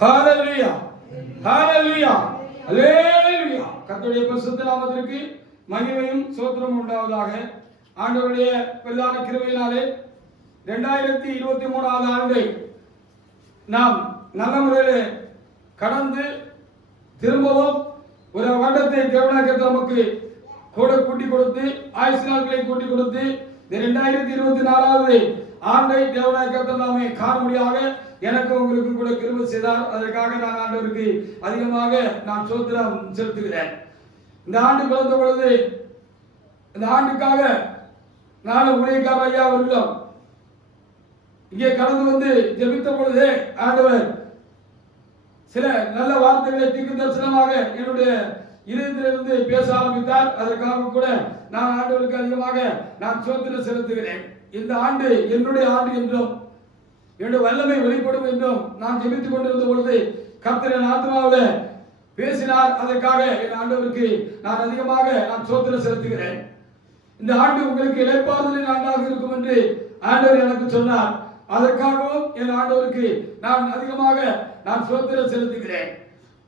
ஹalleluya ஹalleluya ஹalleluya. கர்த்தருடைய பரிசுத்த நாமத்திற்கு மகிமையும் ஸ்தோத்திரமும் உண்டாவதாக. ஆண்டவருடைய பெரிதான கிருபையினாலே 2023ஆம் ஆண்டை நாம் நல்ல முறையில் கடந்து திரும்பவும் ஒரு வருடத்தை தேவனாக நமக்கு கூட கூட்டி கொடுத்து ஆயுசு நாட்களை கூட்டி கொடுத்து இந்த 2024ஆவது ஆண்டை தேவனாக நாமே காணும்படியாக எனக்கு உங்களுக்கு கூட கிருபை செய்தார். அதற்காக நான் ஆண்டவருக்கு அதிகமாக நான் ஸ்தோத்திரம் செலுத்துகிறேன். இந்த ஆண்டு பிறந்த பொழுது இந்த ஆண்டுக்காக நானும் ஊழியக்காரர் ஐயா அவர்களும் இங்கே கடந்து வந்து ஜெபித்த பொழுது ஆண்டவர் சில நல்ல வார்த்தைகளை தீர்க்க தரிசனமாக என்னுடைய இதயத்திலிருந்து பேச ஆரம்பித்தார். அதற்காக கூட நான் ஆண்டவருக்கு அதிகமாக நான் ஸ்தோத்திரம் செலுத்துகிறேன். இந்த ஆண்டு என்னுடைய ஆண்டு என்றும் என்னுடைய வல்லமை வெளிப்படும் என்றும் நான் ஜெபித்துக் கொண்டிருந்த பொழுது கர்த்தர் என் ஆத்மாவில் பேசினார். அதற்காக என் ஆண்டவருக்கு நான் அதிகமாக நான் ஸ்தோத்திரம் செலுத்துகிறேன். இந்த ஆண்டு உங்களுக்கு இளைப்பாறுதலின் ஆண்டாக இருக்கும் என்று ஆண்டவர் எனக்கு சொன்னார். அதற்காகவும் என் ஆண்டவருக்கு நான் அதிகமாக நான் ஸ்தோத்திரம் செலுத்துகிறேன்.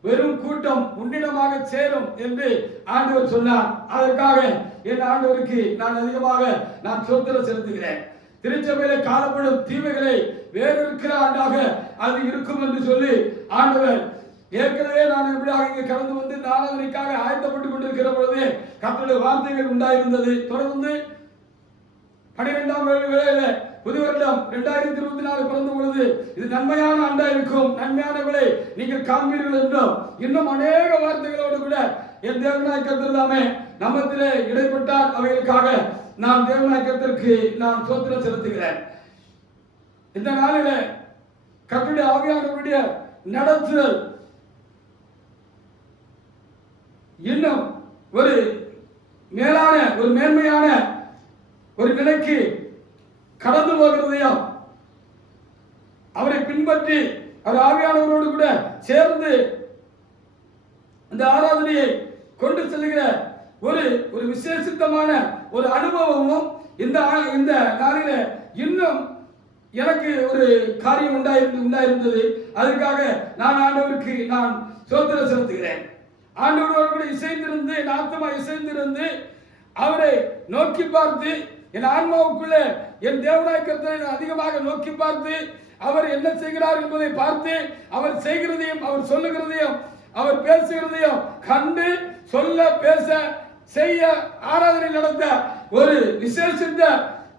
வெறும் கூட்டம் உன்னிடமாக சேரும் என்று ஆண்டவர் சொன்னார். அதற்காக என் ஆண்டவருக்கு நான் அதிகமாக நான் ஸ்தோத்திரம் செலுத்துகிறேன். திருச்சபையிலே காணப்படும் தீமைகளை வேறொருக்கிற ஆண்டாக அது இருக்கும் என்று சொல்லி ஆண்டவர் ஏற்கனவே நான் எப்படியாக இங்கே கடந்து வந்து ஆராதனைக்காக ஆயத்தப்பட்டுக் கொண்டிருக்கிற பொழுது கர்த்தருடைய வார்த்தைகள் உண்டாயிருந்தது. தொடர்ந்து 12ஆம் வேளையில புது வருடம் 2024 பிறந்த பொழுது இது நன்மையான ஆண்டா இருக்கும், நன்மையானவளை நீங்கள் காண்பீர்கள் என்றும் இன்னும் அநேக வார்த்தைகளோடு கூட என் தேவனாய் கர்த்தர் தாமே நம்மத்திலே இடைப்பட்டார். அவைகளுக்காக நான் தேவனாய் கர்த்தருக்கு நான் ஸ்தோத்திரம் செலுத்துகிறேன். இந்த நாளில கர்த்தருடைய ஆவியானவருடைய நடத்துதல் இன்னும் ஒரு மேலான ஒரு மேன்மையான ஒரு நிலைக்கு கடந்து போகிறதையும் அவரை பின்பற்றி அவர் ஆவியானவரோடு கூட சேர்ந்து அந்த ஆராதனையை கொண்டு செல்கிற ஒரு ஒரு விசேஷித்தமான ஒரு அனுபவமும் இந்த நாளில இன்னும் எனக்கு ஒரு காரியம் உண்டாயிருந்தது. அதற்காக நான் ஆண்டவருக்கு நான் ஸ்தோத்திரம் செலுத்துகிறேன். ஆண்டவரோடு கூட இசைந்திருந்து என் ஆத்மா இசைந்திருந்து அவரை நோக்கி பார்த்து என் ஆன்மாவுக்குள்ளே என் தேவனாய் கர்த்தரை அதிகமாக நோக்கி பார்த்து அவர் என்ன செய்கிறார் என்பதை பார்த்து அவர் செய்கிறதையும் அவர் சொல்லுகிறதையும் அவர் பேசுகிறதையும் கண்டு சொல்ல பேச செய்ய ஆராதனை நடத்த ஒரு விசேஷித்த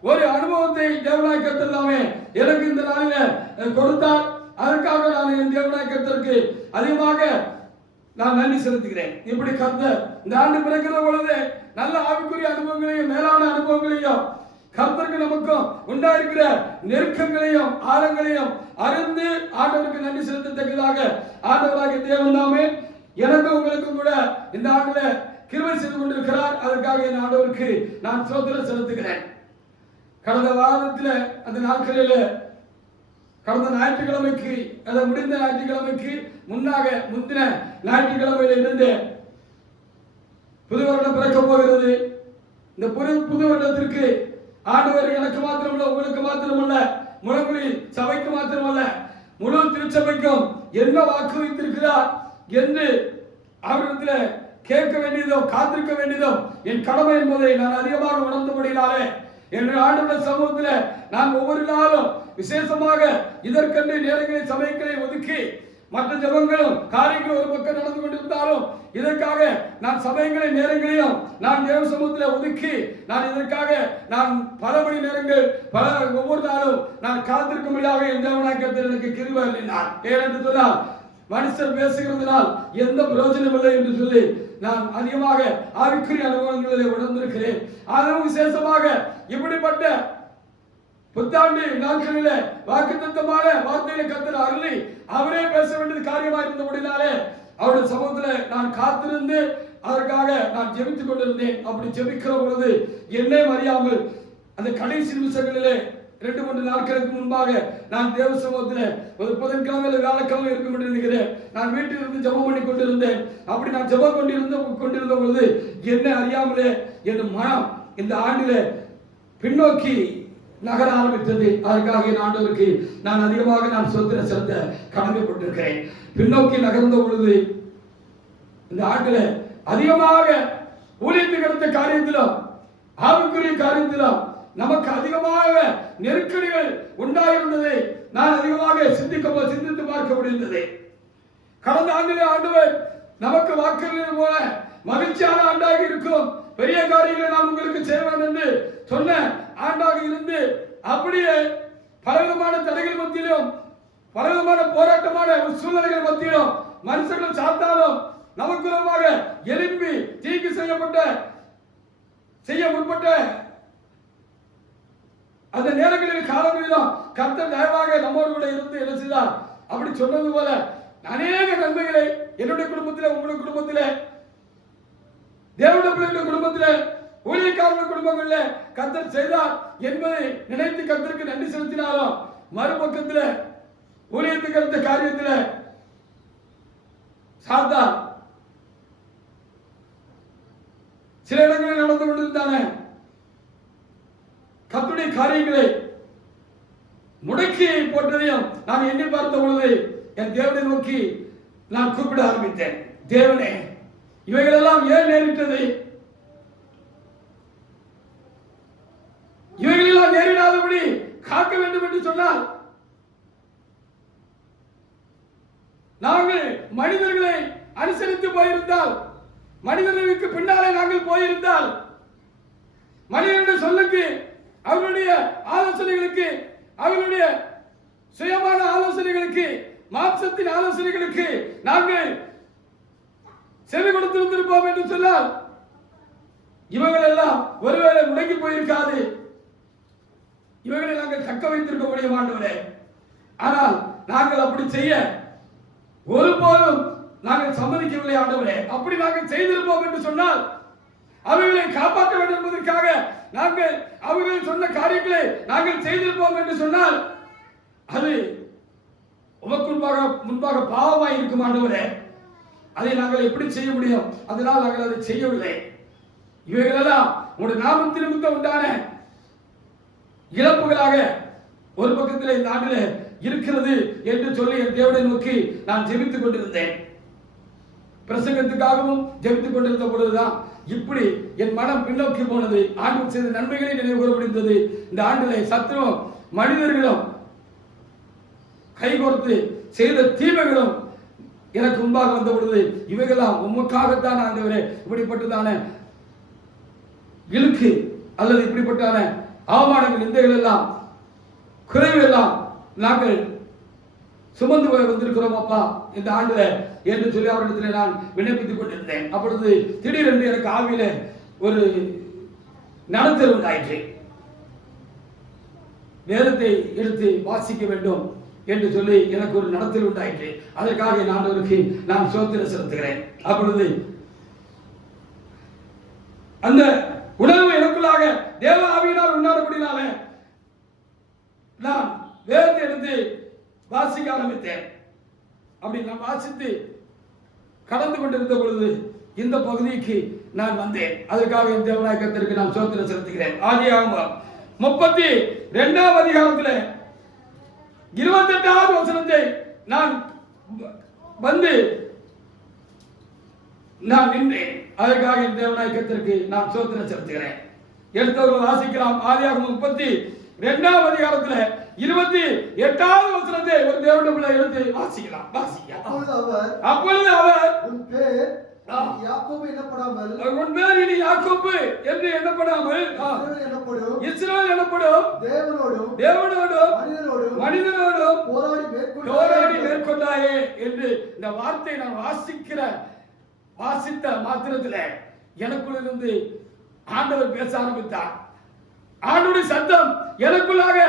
ஒரு அனுபவத்தை தேவனாய் கர்த்தர் தாமே எனக்கு இந்த நாளில் கொடுத்தார். அதற்காக நான் என் தேவனாய் கர்த்தருக்கு அதிகமாக நான் நன்றி செலுத்துகிறேன். இப்படி கர்த்தர் இந்த ஆண்டு பிறக்கிற பொழுது நல்ல ஆவிக்குரிய அனுபவங்களையும் மேலான அனுபவங்களையும் கர்த்தருக்கு நமக்கும் உண்டாயிருக்கிற நெருக்கங்களையும் ஆழங்களையும் அறிந்து ஆண்டவருக்கு நன்றி செலுத்தத்தக்கதாக ஆண்டவராகிய தேவன் தாமே எனக்கு உங்களுக்கும் கூட இந்த ஆண்டுல கிருபை செய்து கொண்டிருக்கிறார். அதற்காக என் ஆண்டவருக்கு நான் ஸ்தோத்திரம் செலுத்துகிறேன். கடந்த வாரத்தில் அந்த நாட்களில் கடந்த ஞாயிற்றுக்கிழமைக்கு அதை முடிந்த ஞாயிற்றுக்கிழமைக்கு முந்தின ஞாயிற்றுக்கிழமையில இருந்து புது வருடம் பிறக்க போகிறது. இந்த புது வருடத்திற்கு ஆண்டவர் எனக்கு மாத்திரமல்ல உங்களுக்கு மாத்திரமல்ல முழங்குழி சபைக்கு மாத்திரமல்ல முழு திருச்சபைக்கும் என்ன வாக்கு வைத்திருக்கிறார் என்று அவரிடத்தில் கேட்க வேண்டியதோ காத்திருக்க வேண்டியதோ என் கடமை என்பதை நான் அதிகமாக உணர்ந்தபடினாலே என் ஆண்டவர் சமூகத்தில் நான் ஒவ்வொரு நாளும் விசேஷமாக இதற்கென்று நேரங்களை சபைகளை ஒதுக்கி மற்ற ஜபங்களும் காரியங்களும் ஒரு பக்கம் நடந்து கொண்டிருந்தாலும் இதற்காக நான் சபைகளை நேரங்களையும் நான் தேவ சமூகத்தில் ஒதுக்கி நான் இதற்காக நான் பல மணி நேரங்கள் ஒவ்வொரு நாளும் நான் காத்திருக்கும்படியாக என் தேவனாய் கர்த்தர் எனக்கு கிருபை அருளினார். ஏனென்று சொன்னால் மனுஷர் பேசுகிறதுனால் எந்த பிரயோஜனம் இல்லை என்று சொல்லி நான் அதிகமாக ஆவிக்குரிய அனுபவங்களில் உணர்ந்திருக்கிறேன். அதுவும் விசேஷமாக இப்படிப்பட்ட புத்தாண்டு நாட்களில வாக்குத்தத்தமான வார்த்தைகளை கர்த்தர் அருளி அவரே பேச வேண்டியது காரியமாக இருந்தபடினாலே அவருடைய சமூகத்தில் நான் காத்திருந்து அதற்காக நான் ஜெபித்துக் கொண்டிருந்தேன். அப்படி ஜெபிக்கிற பொழுது என்னை அறியாமல் அந்த கடைசி நிமிஷங்களிலே 2-3 நாட்களுக்கு முன்பாக நான் தேவ சமூகத்தில் ஒரு புதன்கிழமை வியாழக்கிழமை இருக்கும் என்று நினைக்கிறேன். நான் வீட்டில் இருந்து ஜெபம் பண்ணி கொண்டிருந்தேன். அப்படி நான் ஜெபம் கொண்டிருந்த பொழுது என்னை அறியாமலே என் மனம் இந்த ஆண்டில பின்னோக்கி நகர ஆரம்பித்தது. அதற்காக என் ஆண்டவருக்கு நான் அதிகமாக நான் சொத்திர செலுத்த கடமைப்பட்டிருக்கிறேன். பின்னோக்கி நகர்ந்த பொழுது இந்த ஆண்டுல அதிகமாக ஊழியத்துக்கு அடுத்த காரியத்திலும் ஆவிக்குரிய காரியத்திலும் நமக்கு அதிகமாக நெருக்கடிகள் உண்டாயிருந்ததை நான் அதிகமாக சிந்தித்து பார்க்க முடிந்தது. கடந்த ஆண்டிலே ஆண்டவர் நமக்கு வாக்குறுதி போல மகிழ்ச்சியான ஆண்டாக இருக்கும், பெரிய காரியங்களை நான் உங்களுக்கு செய்வேன் என்று சொன்ன ஆண்டாக இருந்து அப்படியே பலவிதமான தடைகள் மத்தியிலும் பலவிதமான போராட்டமான சூழ்நிலைகள் மத்தியிலும் மனுஷர்கள் சாத்தாலும் நமக்குறமாக எழுப்பி தீங்கு செய்ய முற்பட்ட அந்த நேரங்களில் காலங்களிலும் கர்த்தர் தயவாக நம்மோடு கூட இருந்து என்ன செய்தார்? அப்படி சொன்னது போல அநேக நன்மைகளை என்னுடைய குடும்பத்திலே, உங்களுடைய குடும்பத்திலே, தேவனுடைய பிள்ளைகளுடைய குடும்பத்திலே, ஊழியக்காரர்கள் குடும்பங்களிலே கர்த்தர் செய்தார் என்பதை நினைத்து கர்த்தருக்கு நன்றி செலுத்தினாலும், மறுபக்கத்தில் ஊழியத்துக்கு அடுத்த காரியத்தில் சாத்தான் சில இடங்களில் நடந்து கொண்டிருந்தானே கர்த்தருடைய காரியங்களை முடக்கி போட்டதையும் நான் எண்ணி பார்த்த பொழுது என் தேவனை நோக்கி நான் கூப்பிட ஆரம்பித்தேன். தேவனே, இவைகளெல்லாம் ஏன் நேரிட்டது? இவைகளெல்லாம் நேரிடாதபடி காக்க வேண்டும் என்று சொன்னால் நாங்கள் மனிதர்களை அனுசரித்து போயிருந்தால், மனிதர்களுக்கு பின்னாலே நாங்கள் போயிருந்தால், மனிதனுடைய சொல்லுக்கு, அவர்களுடைய ஆலோசனைகளுக்கு, அவர்களுடைய சுயமான ஆலோசனைகளுக்கு, மாம்சத்தின் ஆலோசனைகளுக்கு நாங்கள் செவி கொடுத்திருந்திருப்போம் என்று சொன்னால் இவர்கள் எல்லாம் ஒருவேளை முடங்கி போயிருக்காது. இவர்களை நாங்கள் தக்க வைத்திருக்க முடிய மாட்டோம். ஆனால் நாங்கள் அப்படி செய்ய ஒருபோதும் நாங்கள் சம்மதிக்கவில்லை ஆண்டவரே. அப்படி நாங்கள் செய்திருப்போம் என்று சொன்னால் அவர்களை காப்பாற்ற வேண்டும் என்பதற்காக நாங்கள் அவர்கள் சொன்ன காரியங்களை நாங்கள் செய்திருப்போம் என்று சொன்னால் அது உமக்கு முன்பாக பாவமாய் இருக்கும் ஆண்டவரே. அதை நாங்கள் எப்படி செய்ய முடியும்? அதனால் நாங்கள் அதை செய்யவில்லை. இவைகளெல்லாம் உங்களுடைய நாமத்தின் நிமித்தம் உண்டான இழப்புகளாக ஒரு பக்கத்தில் இந்த ஆண்டில் இருக்கிறது என்று சொல்லி என் தேவனை நோக்கி நான் ஜெபித்துக் கொண்டிருந்தேன். பிரசங்கத்துக்காகவும் ஜெபித்துக் கொண்டிருந்த பொழுதுதான் இப்படி என் மனம் பின்னோக்கி போனது. ஆண்டு செய்த நன்மைகளை நினைவு கூற முடிந்தது. இந்த ஆண்டிலே சத்துருவும் மனிதர்களும் கைகோர்த்து செய்த தீமைகளும் எனக்கு முன்பாக வந்த பொழுது இவைகளாம் உமக்காகத்தான் ஆண்டவரே இப்படிப்பட்டதான இழுக்கு அல்லது இப்படிப்பட்டான அவமானங்கள், நிந்தைகள் எல்லாம், குறைகள் எல்லாம் நாங்கள் சுமந்து வந்திருக்கிறோம் அப்பா இந்த ஆண்டுல என்று சொல்லி அவரிடத்தில் நான் விண்ணப்பித்துக் கொண்டிருந்தேன். அப்பொழுது திடீரென்று எனக்கு ஆவியில ஒரு நடத்தல் உண்டாயிற்று. வேதத்தை எடுத்து வாசிக்க வேண்டும் என்று சொல்லி எனக்கு ஒரு நடத்தல் உண்டாயிற்று. அதற்காக என் ஆண்டவருக்கு நான் ஸ்தோத்திரம் செலுத்துகிறேன். அப்பொழுது அந்த உணர்வு எனக்குள்ளாக தேவ ஆவியினால் உண்டானபடினால நான் வேதத்தை எடுத்து வாசிக்க ஆரம்பித்தேன். அப்படி நான் வாசித்து கடந்து கொண்டிருந்த பொழுது இந்த பகுதிக்கு நான் வந்தேன். அதற்காக என் தேவனாய கர்த்தருக்கு நான் ஸ்தோத்திரம் செலுத்துகிறேன். ஆதியாகமம் 32ஆம் அதிகாரத்தில் 28வது வசனத்தை நான் வந்து நான் நின்றேன். அதற்காக என் தேவனாய கர்த்தருக்கு நான் ஸ்தோத்திரம் செலுத்துகிறேன். எடுத்தவர்கள் வாசிக்கலாம். ஆதியாகமம் 32ஆம் அதிகாரத்தில் 28வது வசனத்தை ஒரு தேவனுடைய பிள்ளை எடுத்து வாசிக்கலாம். அப்பொழுது அவர் உன் பேர் யாக்கோபு எனப்படாமல் உன் பேர் இனி யாக்கோபு என்று எண்ணப்படாமல் இஸ்ரவேல் எனப்படும் தேவனோடும் மனிதனோடும் போராடி மேற்கொண்டாயே என்று இந்த வார்த்தை நான் வாசித்த மாத்திரத்தில் எனக்குள்ள இருந்து ஆண்டவர் பேச ஆரம்பித்தார். ஆண்டவருடைய சத்தம் எனக்குள்ளாக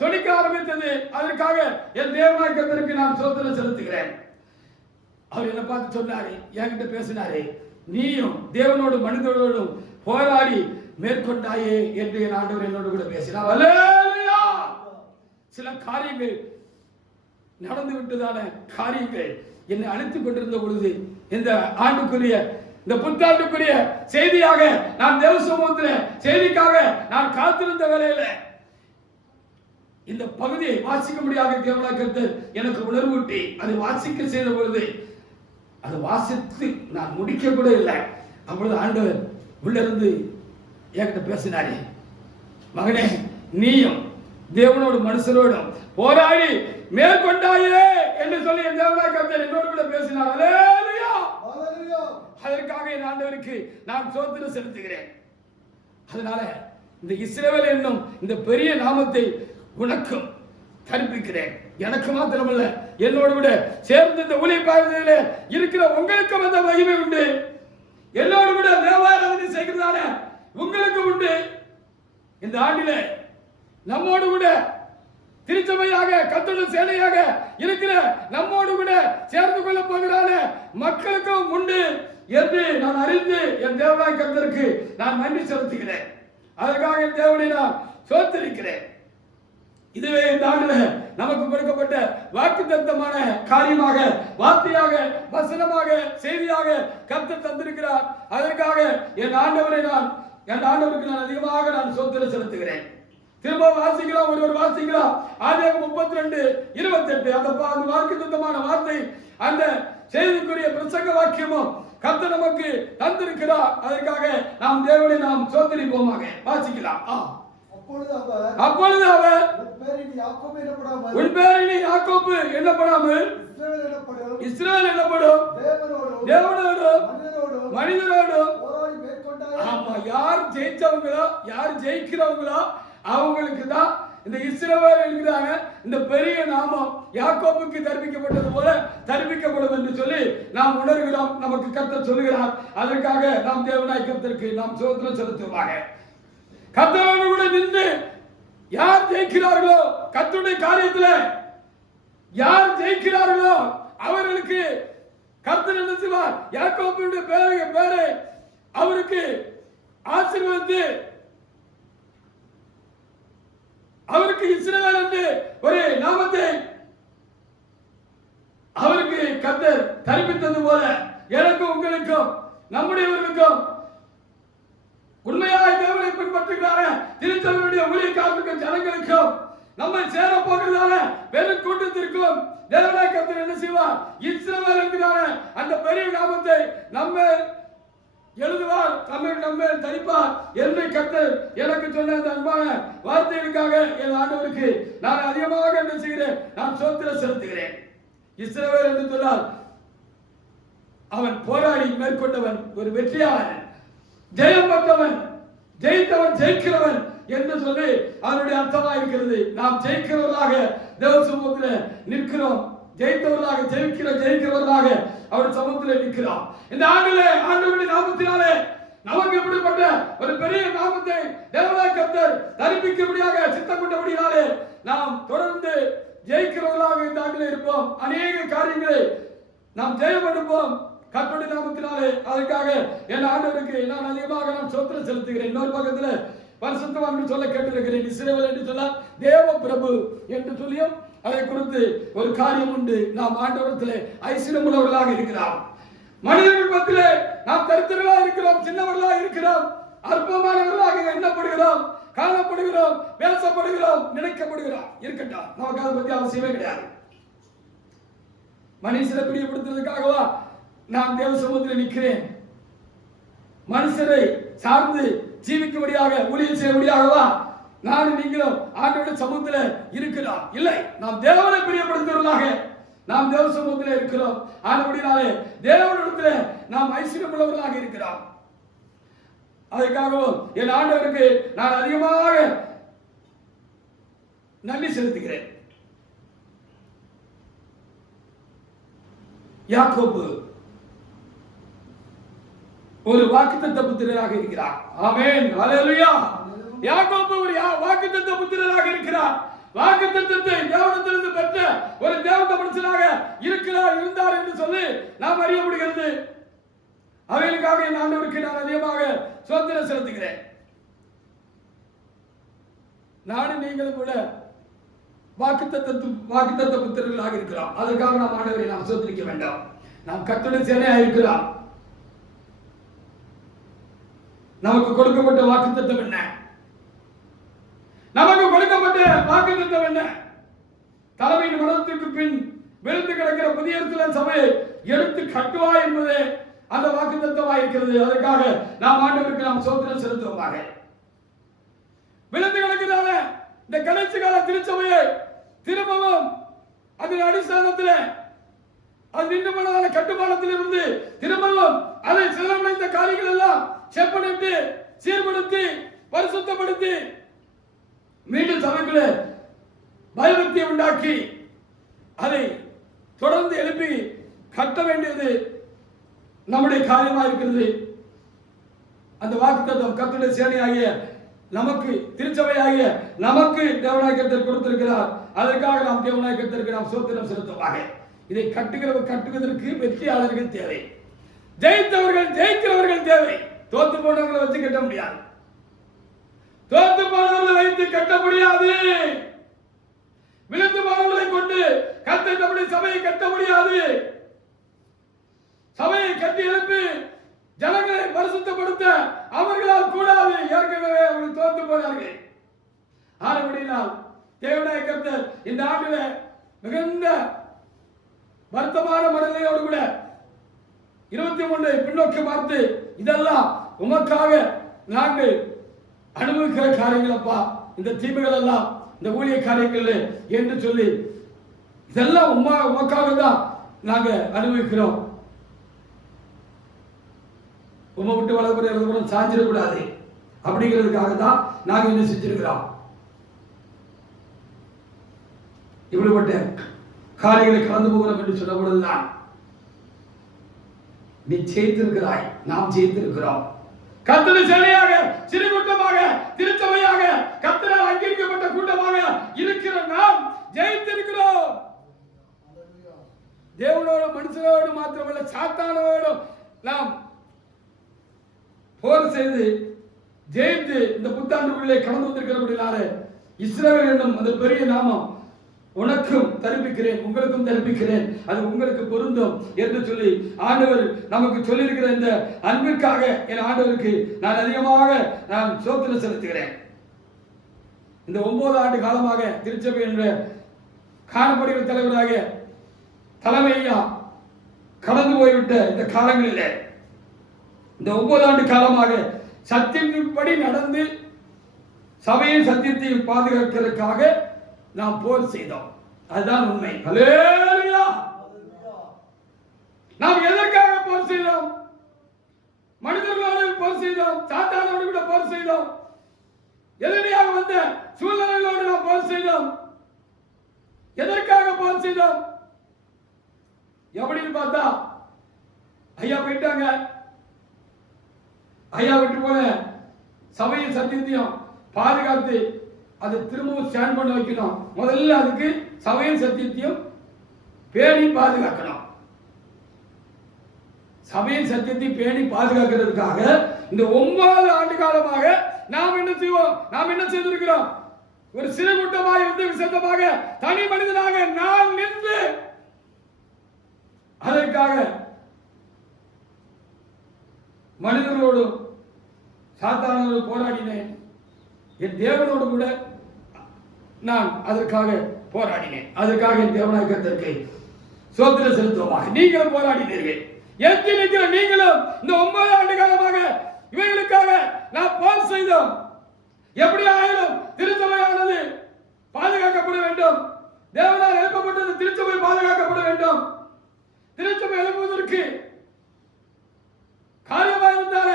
தொனிக்க ஆரம்பித்தது. அதற்காக என் தேவனாய கர்த்தருக்கு நான் ஸ்தோத்திரம் செலுத்துகிறேன். அவர் என்ன பார்த்து சொன்னாரு, என்கிட்ட பேசினாரு, நீயும் தேவனோடும் மனிதனோடும் போராடி மேற்கொண்டாயே என்று என் ஆண்டவர் என்னோடு கூட பேசினார். அல்லேலூயா. சில காரியங்கள் நடந்து விட்டதான காரியங்கள் என்னை அழைத்துக் கொண்டிருந்த பொழுது இந்த ஆண்டுக்குரிய இந்த புத்தாண்டுக்குரிய செய்தியாக நான் தேவ சமூகத்தில் செய்திக்காக நான் காத்திருந்த வேளையில இந்த பகுதியை வாசிக்க முடியாத தேவனாய் கர்த்தர் எனக்கு உணர்வூட்டி அதை வாசிக்க செய்த பொழுது அதை வாசித்து நான் முடிக்க கூட இல்லை. அப்பொழுது ஆண்டவர் உள்ள இருந்து என்கிட்ட பேசினாரே, மகனே நீயும் தேவனோடு மனுஷரோடும் போராடி மேற்கொண்டாயே என்று சொல்லி என் தேவனாய் கர்த்தர் என்னோடு கூட பேசினார். அல்லேலூயா. அதற்காக என் ஆண்டவருக்கு நான் ஸ்தோத்திரம் செலுத்துகிறேன். அதனால இந்த இஸ்ரவேல் என்னும் இந்த பெரிய நாமத்தை உனக்கும் கற்பிக்கிறேன். எனக்கு மாத்திரமல்ல, என்னோடு விட சேர்ந்து இந்த ஊழிய பாதையிலே இருக்கிற உங்களுக்கும் அந்த மகிமை உண்டு. என்னோடு விட தேவாராதனை செய்கிறதான உங்களுக்கு உண்டு. இந்த ஆண்டிலே நம்மோடு கூட திருச்சபையாக கர்த்தருடைய சேனையாக இருக்கிற நம்மோடு கூட சேர்ந்து கொள்ள போகிறான மக்களுக்கும் உண்டு என்று நான் அறிந்து என் தேவனாய் கர்த்தருக்கு நான் நன்றி செலுத்துகிறேன். அதற்காக என் தேவனை நான் ஸ்தோத்திரிக்கிறேன். இதுவே இந்த ஆண்டுல நமக்கு கொடுக்கப்பட்ட வாக்குத்தத்தமான காரியமாக, வார்த்தையாக, வசனமாக, செய்தியாக கர்த்தர் தந்திருக்கிறார். அதற்காக என் ஆண்டவருக்கு நான் அதிகமாக நான் ஸ்தோத்திரம் செலுத்துகிறேன். திரும்ப வாசிக்கலாம், ஒருவர் வாசிக்கலாம். ஆதியாகமம் 32:28 அந்த வாக்குத்தத்தமான வார்த்தை, அந்த செய்திக்குரிய பிரசங்க வாக்கியமும் கர்த்தர் நமக்கு தந்திருக்கிறார். அதற்காக நாம் தேவனை நாம் ஸ்தோத்திரிப்போமாக. வாசிக்கலாம். அப்பொழுது அவர் உன் பேரில் யாக்கோபு என்னப்படாமல் இஸ்ரவேல் என்னப்படும், தேவனோடும் மனிதரோடும். ஆமா, யார் ஜெயிச்சவங்களோ, யார் ஜெயிக்கிறவங்களோ அவங்களுக்கு தான் இந்த இஸ்ரவேல் என்கிறாங்க இந்த பெரிய நாமம் யாக்கோபுக்கு தரிப்பிக்கப்பட்டது போல தரிப்பிக்கப்படும் என்று சொல்லி நாம் உணர்கிறோம். நமக்கு கர்த்தர் சொல்லுகிறார். அதற்காக நாம் தேவனாய் கர்த்தருக்கு நாம் ஸ்தோத்திரம் செலுத்துவாங்க. கர்த்தரோடு கூட நின்று யார் ஜெயிக்கிறார்களோ, கர்த்தருடைய காரியத்தில் யார் ஜெயிக்கிறார்களோ அவர்களுக்கு கர்த்தர் என்ன செய்வார்? யாக்கோபுடைய பேரை அவருக்கு ஆசீர்வதித்து அவருக்கு இஸ்ரவேல் என்று ஒரு நாமத்தை அவருக்கு கர்த்தர் தரிப்பித்தது போல எனக்கும் உங்களுக்கும் நம்முடையவர்களுக்கும் உண்மையாய் தேவனை பின்பற்றுகிறார திருச்சபையுடைய ஊழியக்காரர்களுக்கும் ஜனங்களுக்கும் நம்மை சேர போகிறதான பெரும் கூட்டத்திற்கும் தேவனாய் கர்த்தர் என்ன செய்வார்? இஸ்ரவேல் என்கிறான அந்த பெரிய நாமத்தை நம்ம எழுதுவார், நம்ம தரிப்பார் என்று கர்த்தர் எனக்கு சொன்ன அந்த அன்பான வார்த்தைகளுக்காக என் ஆண்டவருக்கு நான் அதிகமாக என்ன செய்கிறேன்? நான் ஸ்தோத்திரம் செலுத்துகிறேன். இஸ்ரவேல் என்று சொன்னால் அவன் போராடி மேற்கொண்டவன், ஒரு வெற்றியாளன், ஜெயம் பெற்றவன், ஜெயித்தவன், ஜெயிக்கிறவன் என்று சொல்லி அதனுடைய அர்த்தமாக இருக்கிறது. நாம் ஜெயிக்கிறவர்களாக தேவ சமூகத்தில் நிற்கிறோம், ஜெயித்தவர்களாக ஜெயிக்கிறவர்களாக அவர் சமூகத்தில் நிற்கிறோம். இந்த ஆண்டவருடைய நாமத்தினாலே நமக்கு எப்படிப்பட்ட ஒரு பெரிய நாமத்தை தேவனாய் கர்த்தர் தரிப்பிக்கும்படியாக சித்தம் கொண்டபடியாலே நாம் தொடர்ந்து ஜெயிக்கிறவர்களாக இந்த ஆண்டில் இருப்போம். அநேக காரியங்களை நாம் ஜெயம் எடுப்போம் கர்த்தருடைய நாமத்தினாலே. அதற்காக என் ஆண்டவருக்கு நான் அதிகமாக நான் ஸ்தோத்திரம் செலுத்துகிறேன். இன்னொரு பக்கத்தில் பரிசுத்தவான்கள் சொல்ல கேட்டிருக்கிறேன். இஸ்ரவேல் என்று சொன்னால் தேவ பிரபு என்று சொல்லியும் அதை குறித்து ஒரு காரியம் உண்டு. நாம் ஆண்டவரத்திலே ஐஸ்வர்யம் உள்ளவர்களாக இருக்கிறோம். மனிதர்கள் மத்தியிலே நாம் தரித்திரர்களாக இருக்கிறோம், சின்னவர்களாக இருக்கிறோம், அற்பமானவர்களாக எண்ணப்படுகிறோம், காணப்படுகிறோம், பேசப்படுகிறோம், நினைக்கப்படுகிறோம். இருக்கட்டும், நமக்கு அதை பற்றி அவசியமே கிடையாது. மனுஷரை பிரியப்படுத்துறதுக்காகவா நான் தேவ சமூகத்தில் நிற்கிறேன்? மனுஷரை சார்ந்து ஜீவிக்கும்படியாக, ஊழியம் செய்யும்படியாகவா நான் நீங்களும் ஆண்டவருடைய சமூகத்தில் இருக்கிறோம்? இல்லை, நாம் தேவனை பிரியப்படுத்துவர்களாக நாம் தேவ சமூகத்தில் இருக்கிறோம். ஆனபடினாலே தேவனிடத்தில் நாம் ஐஸ்வர்யம் உள்ளவர்களாக இருக்கிறோம். அதற்காகவும் என் ஆண்டவருக்கு நான் அதிகமாக நன்றி செலுத்துகிறேன். யாக்கோபு ஒரு வாக்குத்தத்த புத்திரராக இருக்கிறார். ஆமென், ஹல்லேலூயா. யாக்கோபு ஒரு வாக்குத்தத்த புத்திரராக இருக்கிறார். வாக்குத்தத்தத்தை தேவனிடத்திலிருந்து பெற்ற ஒரு தேவ மனுஷனாக இருந்தார் என்று சொல்லி நாம் அறிய முடிகிறது. அவைகளுக்காக என் ஆண்டவருக்கு நான் அதிகமாக ஸ்தோத்திரம் செலுத்துகிறேன். நானும் நீங்களும் கூட வாக்குத்தத்த புத்திரர்களாக இருக்கிறோம். அதற்காக நாம் ஆண்டவரை நாம் ஸ்தோத்திரிக்க வேண்டாம். நாம் கர்த்தருடைய சேனையாக இருக்கிறோம். நமக்கு கொடுக்கப்பட்ட வாக்குத்தத்தம் என்ன? நமக்கு கொடுக்கப்பட்ட வாக்குத்தத்தம் என்ன? தலைமையின் மரணத்துக்கு பின் விழுந்து கிடக்கிற புதிய எருசலேம் சபையை எடுத்து கட்டுவாய் என்பதே அந்த வாக்குத்தத்தமாய் இருக்கிறது. அதற்காக நாம் ஆண்டவருக்கு நாம் ஸ்தோத்திரம் செலுத்துவோமாக. விழுந்து கிடக்கிறான இந்த கடைசி கால திருச்சபையை திரும்பவும் அதன் அடிസ്ഥാനத்தில் அது நின்று போனதான கட்டுமானத்திலிருந்து திரும்பவும் அதை சிதறடைந்த காரியங்கள் எல்லாம் செப்பனிட்டு சீர்படுத்தி பரிசுத்தப்படுத்தி மீண்டும் சபைக்குள்ள பயபக்தியை உண்டாக்கி அதை தொடர்ந்து எழுப்பி கட்ட வேண்டியது நம்முடைய காரியமாக இருக்கிறது. அந்த வாக்குத்தத்தம் கர்த்தருடைய சேனையாகிய நமக்கு திருச்சபையாகிய நமக்கு தேவனாகிய கர்த்தர் கொடுத்திருக்கிறார். அதற்காக நாம் தேவனாகிய கர்த்தருக்கு நாம் ஸ்தோத்திரம் செலுத்துவாங்க. இதை கட்டுவதற்கு வெற்றியாளர்கள் தேவை, ஜெயிக்கிறவர்கள் தேவை. தோத்து போனவர்களை வச்சு கட்ட முடியாது, தோத்து போனவர்களை வைத்து கட்ட முடியாது. விழுந்து போனவர்களை கொண்டு கர்த்தர் நம்முடைய சபையை கட்ட முடியாது. சபையை கட்டி எழுப்பி ஜனங்களை பரிசுத்தப்படுத்த அவர்களால் கூடாது. ஏற்கனவே அவர்கள் தோத்து போனார்கள். ஆனபடியால் தேவனாகிய கர்த்தர் இந்த ஆண்டிலே மிகுந்த வருத்தமான மனநிலையோடு கூட 23 பின்னோக்கி பார்த்து இதெல்லாம் உமக்காக நாங்கள் அனுபவிக்கிற காரியங்களப்பா, இந்த தீமைகள் எல்லாம் இந்த ஊழிய காரியங்கள் என்று சொல்லி இதெல்லாம் உமக்காக தான் நாங்க அனுபவிக்கிறோம். உமை விட்டு வளர்ப்புறம் சாஞ்சிடக்கூடாது அப்படிங்கிறதுக்காக தான் நாங்க என்ன செஞ்சிருக்கிறோம். இப்படிப்பட்ட காரியங்களை கலந்து போகிறோம் என்று சொன்ன பொழுதுதான் நீ ஜெயித்திருக்கிறாய், நாம் ஜெயித்திருக்கிறோம். கர்த்தருடைய சேனையாக சிறு கூட்டமாக திருச்சபையாக கர்த்தரால் அங்கீகரிக்கப்பட்ட கூட்டமாக இருக்கிற நாம் ஜெயித்திருக்கிறோம். தேவனோடு மனுஷனோடு மாத்திரமல்ல சாத்தானோடு நாம் போர் செய்து ஜெயித்து இந்த புத்தாண்டுக்குள்ளே கடந்து வந்திருக்கிறபடினால இஸ்ரவேல் என்னும் அந்த பெரிய நாமம் உனக்கும் தரிப்பிக்கிறேன், உங்களுக்கும் தரிப்பிக்கிறேன், அது உங்களுக்கு பொருந்தும் என்று சொல்லி ஆண்டவர் நமக்கு சொல்லியிருக்கிற இந்த அன்பிற்காக என் ஆண்டவருக்கு நான் அதிகமாக நான் ஸ்தோத்திரம் செலுத்துகிறேன். இந்த 9 ஆண்டு காலமாக திருச்சபை என்ற காணப்படுகிற தலைவராக தலைமையா கடந்து போய்விட்ட இந்த காலங்களிலே இந்த 9 ஆண்டு காலமாக சத்தியத்தின்படி நடந்து சபையின் சத்தியத்தையும் பாதுகாக்கிறதுக்காக நாம் போர் செய்தோம். அதுதான் உண்மை. ஹல்லேலூயா. நாம் எதற்காக போர் செய்தோம்? மனிதர்களோடு போர் செய்தோம், சாத்தானோடு கூட போர் செய்தோம், எதிரியாக வந்த சூழ்நிலைகளோடு நாம் போர் செய்தோம். எதற்காக போர் செய்தோம்? எப்படின்னு பார்த்தா ஐயா போயிட்டாங்க, ஐயா விட்டு போன சபையின் சத்தியத்தையும் பாதுகாத்து அதை திரும்பவும் ஸ்டாண்ட் பண்ண வைக்கணும். முதல்ல அதுக்கு சபையின் சத்தியத்தையும் பேணி பாதுகாக்கணும். சபையின் சத்தியத்தை பேணி பாதுகாக்கிறதுக்காக இந்த 9 ஆண்டு காலமாக நாம் என்ன செய்வோம்? நாம் என்ன செய்திருக்கிறோம்? ஒரு சிறு கூட்டமாக இருந்து விசேஷமாக தனி மனிதனாக நான் நின்று அதற்காக மனிதர்களோடு சாத்தானோடு போராடினேன். என் தேவனோடு கூட நான் அதற்காக போராடினேன். அதற்காக என் தேவனாகிய கர்த்தருக்கு ஸ்தோத்திரம் செலுத்துவோமாக. நீங்களும் போராடினீர்கள். எத்தி நிற்கிற நீங்களும் இந்த 9 ஆண்டு காலமாக இவைகளுக்காக நான் போர் செய்தோம். எப்படி ஆயினும் திருச்சபையானது பாதுகாக்கப்பட வேண்டும். தேவனால் எழுப்பப்பட்டது திருச்சபை பாதுகாக்கப்பட வேண்டும். திருச்சபை எழுப்புவதற்கு காரியமாக இருந்தால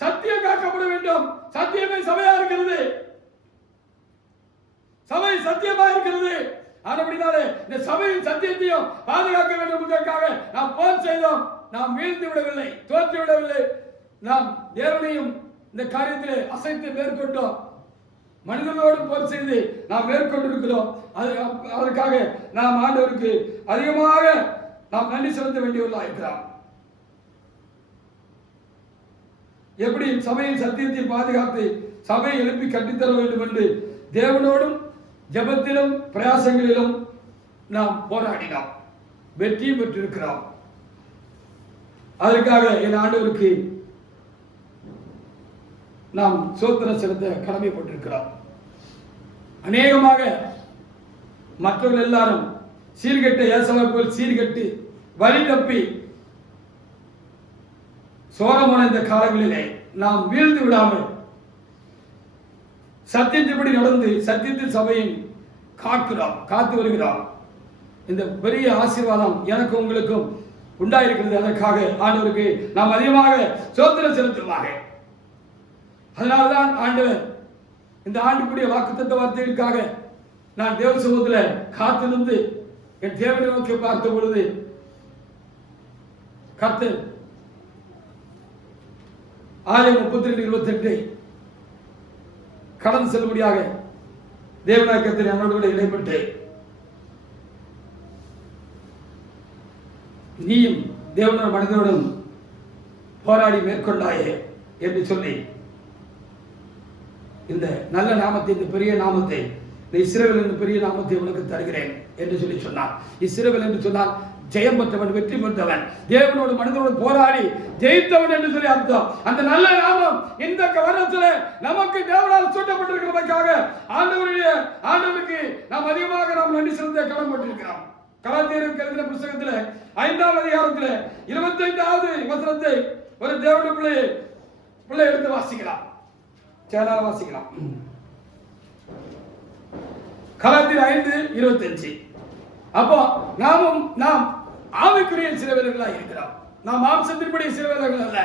சத்தியம் காக்கப்பட வேண்டும். சத்தியமே சபையா இருக்கிறது, சபை சத்தியமா இருக்கிறது. அப்படினாலே இந்த சபையின் சத்தியத்தையும் பாதுகாக்க வேண்டும் என்பதற்காக நாம் போர் செய்தோம். நாம் வீழ்ந்து விடவில்லை, தோற்று விடவில்லை. நாம் தேவனையும் இந்த காரியத்திலே அசைத்து மேற்கொண்டோம். மனிதர்களோடு போர் செய்து நாம் மேற்கொண்டிருக்கிறோம். அதற்காக நாம் ஆண்டவருக்கு அதிகமாக நாம் நன்றி செலுத்த வேண்டியவர்களாக இருக்கிறோம். எப்படி சபையின் சத்தியத்தை பாதுகாத்து சபையை எழுப்பி கட்டித்தர வேண்டும் என்று தேவனோடும் ஜெபத்திலும் பிரயாசங்களிலும் நாம் போராடினோம், வெற்றி பெற்றிருக்கிறோம். அதற்காக என் ஆண்டவருக்கு நாம் ஸ்தோத்திரம் செலுத்த கடமைப்பட்டிருக்கிறோம். அநேகமாக மற்றவர்கள் எல்லாரும் சீர்கெட்ட ஏசாவை போல் சீர்கெட்டு வழி தப்பி சோரமான இந்த காலங்களிலே நாம் வீழ்ந்து விடாமல் சத்தியத்தின்படி நடந்து சத்தியத்தின் சபையின் காத்து வருகிறோம். இந்த பெரிய ஆசீர்வாதம் எனக்கு உங்களுக்கும் உண்டாயிருக்கிறது. அதற்காக ஆண்டவருக்கு நாம் அதிகமாக ஸ்தோத்திரம் செலுத்துவாங்க. அதனால்தான் ஆண்டவர் இந்த ஆண்டுக்குரிய வாக்குத்தத்த வார்த்தைகளுக்காக நான் தேவ சமூகத்தில் காத்திருந்து என் தேவனை நோக்கி பார்த்த பொழுது கர்த்தர் 32:28 கடந்து செல்லும்படியாக தேவனாய் கர்த்தர் என்னோடு கூட இடைப்பட்டு நீயும் தேவனோட மனிதனோடும் போராடி மேற்கொண்டாயே என்று சொல்லி இந்த நல்ல நாமத்தை, இந்த பெரிய நாமத்தை, இந்த இஸ்ரவேல் என்ற பெரிய நாமத்தை உனக்கு தருகிறேன் என்று சொல்லி சொன்னார். இஸ்ரவேல் என்று சொன்னால் ஜெயம் பெற்றவன், வெற்றி பெற்றவன், தேவனோடு மனிதனோடு போராடி ஜெயித்தவன் என்று சொல்லி அர்த்தம். அந்த நல்ல நாமம் இந்த வருடத்தில் நமக்கு தேவனால் சூட்டப்பட்டிருக்கிறதற்காக ஆண்டவருக்கு நாம் அதிகமாக நாம் நன்றி செலுத்த கடமைப்பட்டிருக்கிறோம். கலாத்தியருக்கு எழுதின புத்தகத்தில் 5ஆம் அதிகாரத்தில் 25வது வசனத்தை ஒரு தேவனுடைய பிள்ளை எடுத்து வாசிக்கலாம். வாசிக்கலாம். கலாத்தியர் 5:25. அப்போ நாம் ஆவிக்குரிய இஸ்ரவேலர்களாக இருக்கிறோம். நாம் மாம்சத்தின்படி இஸ்ரவேலர்கள் அல்ல.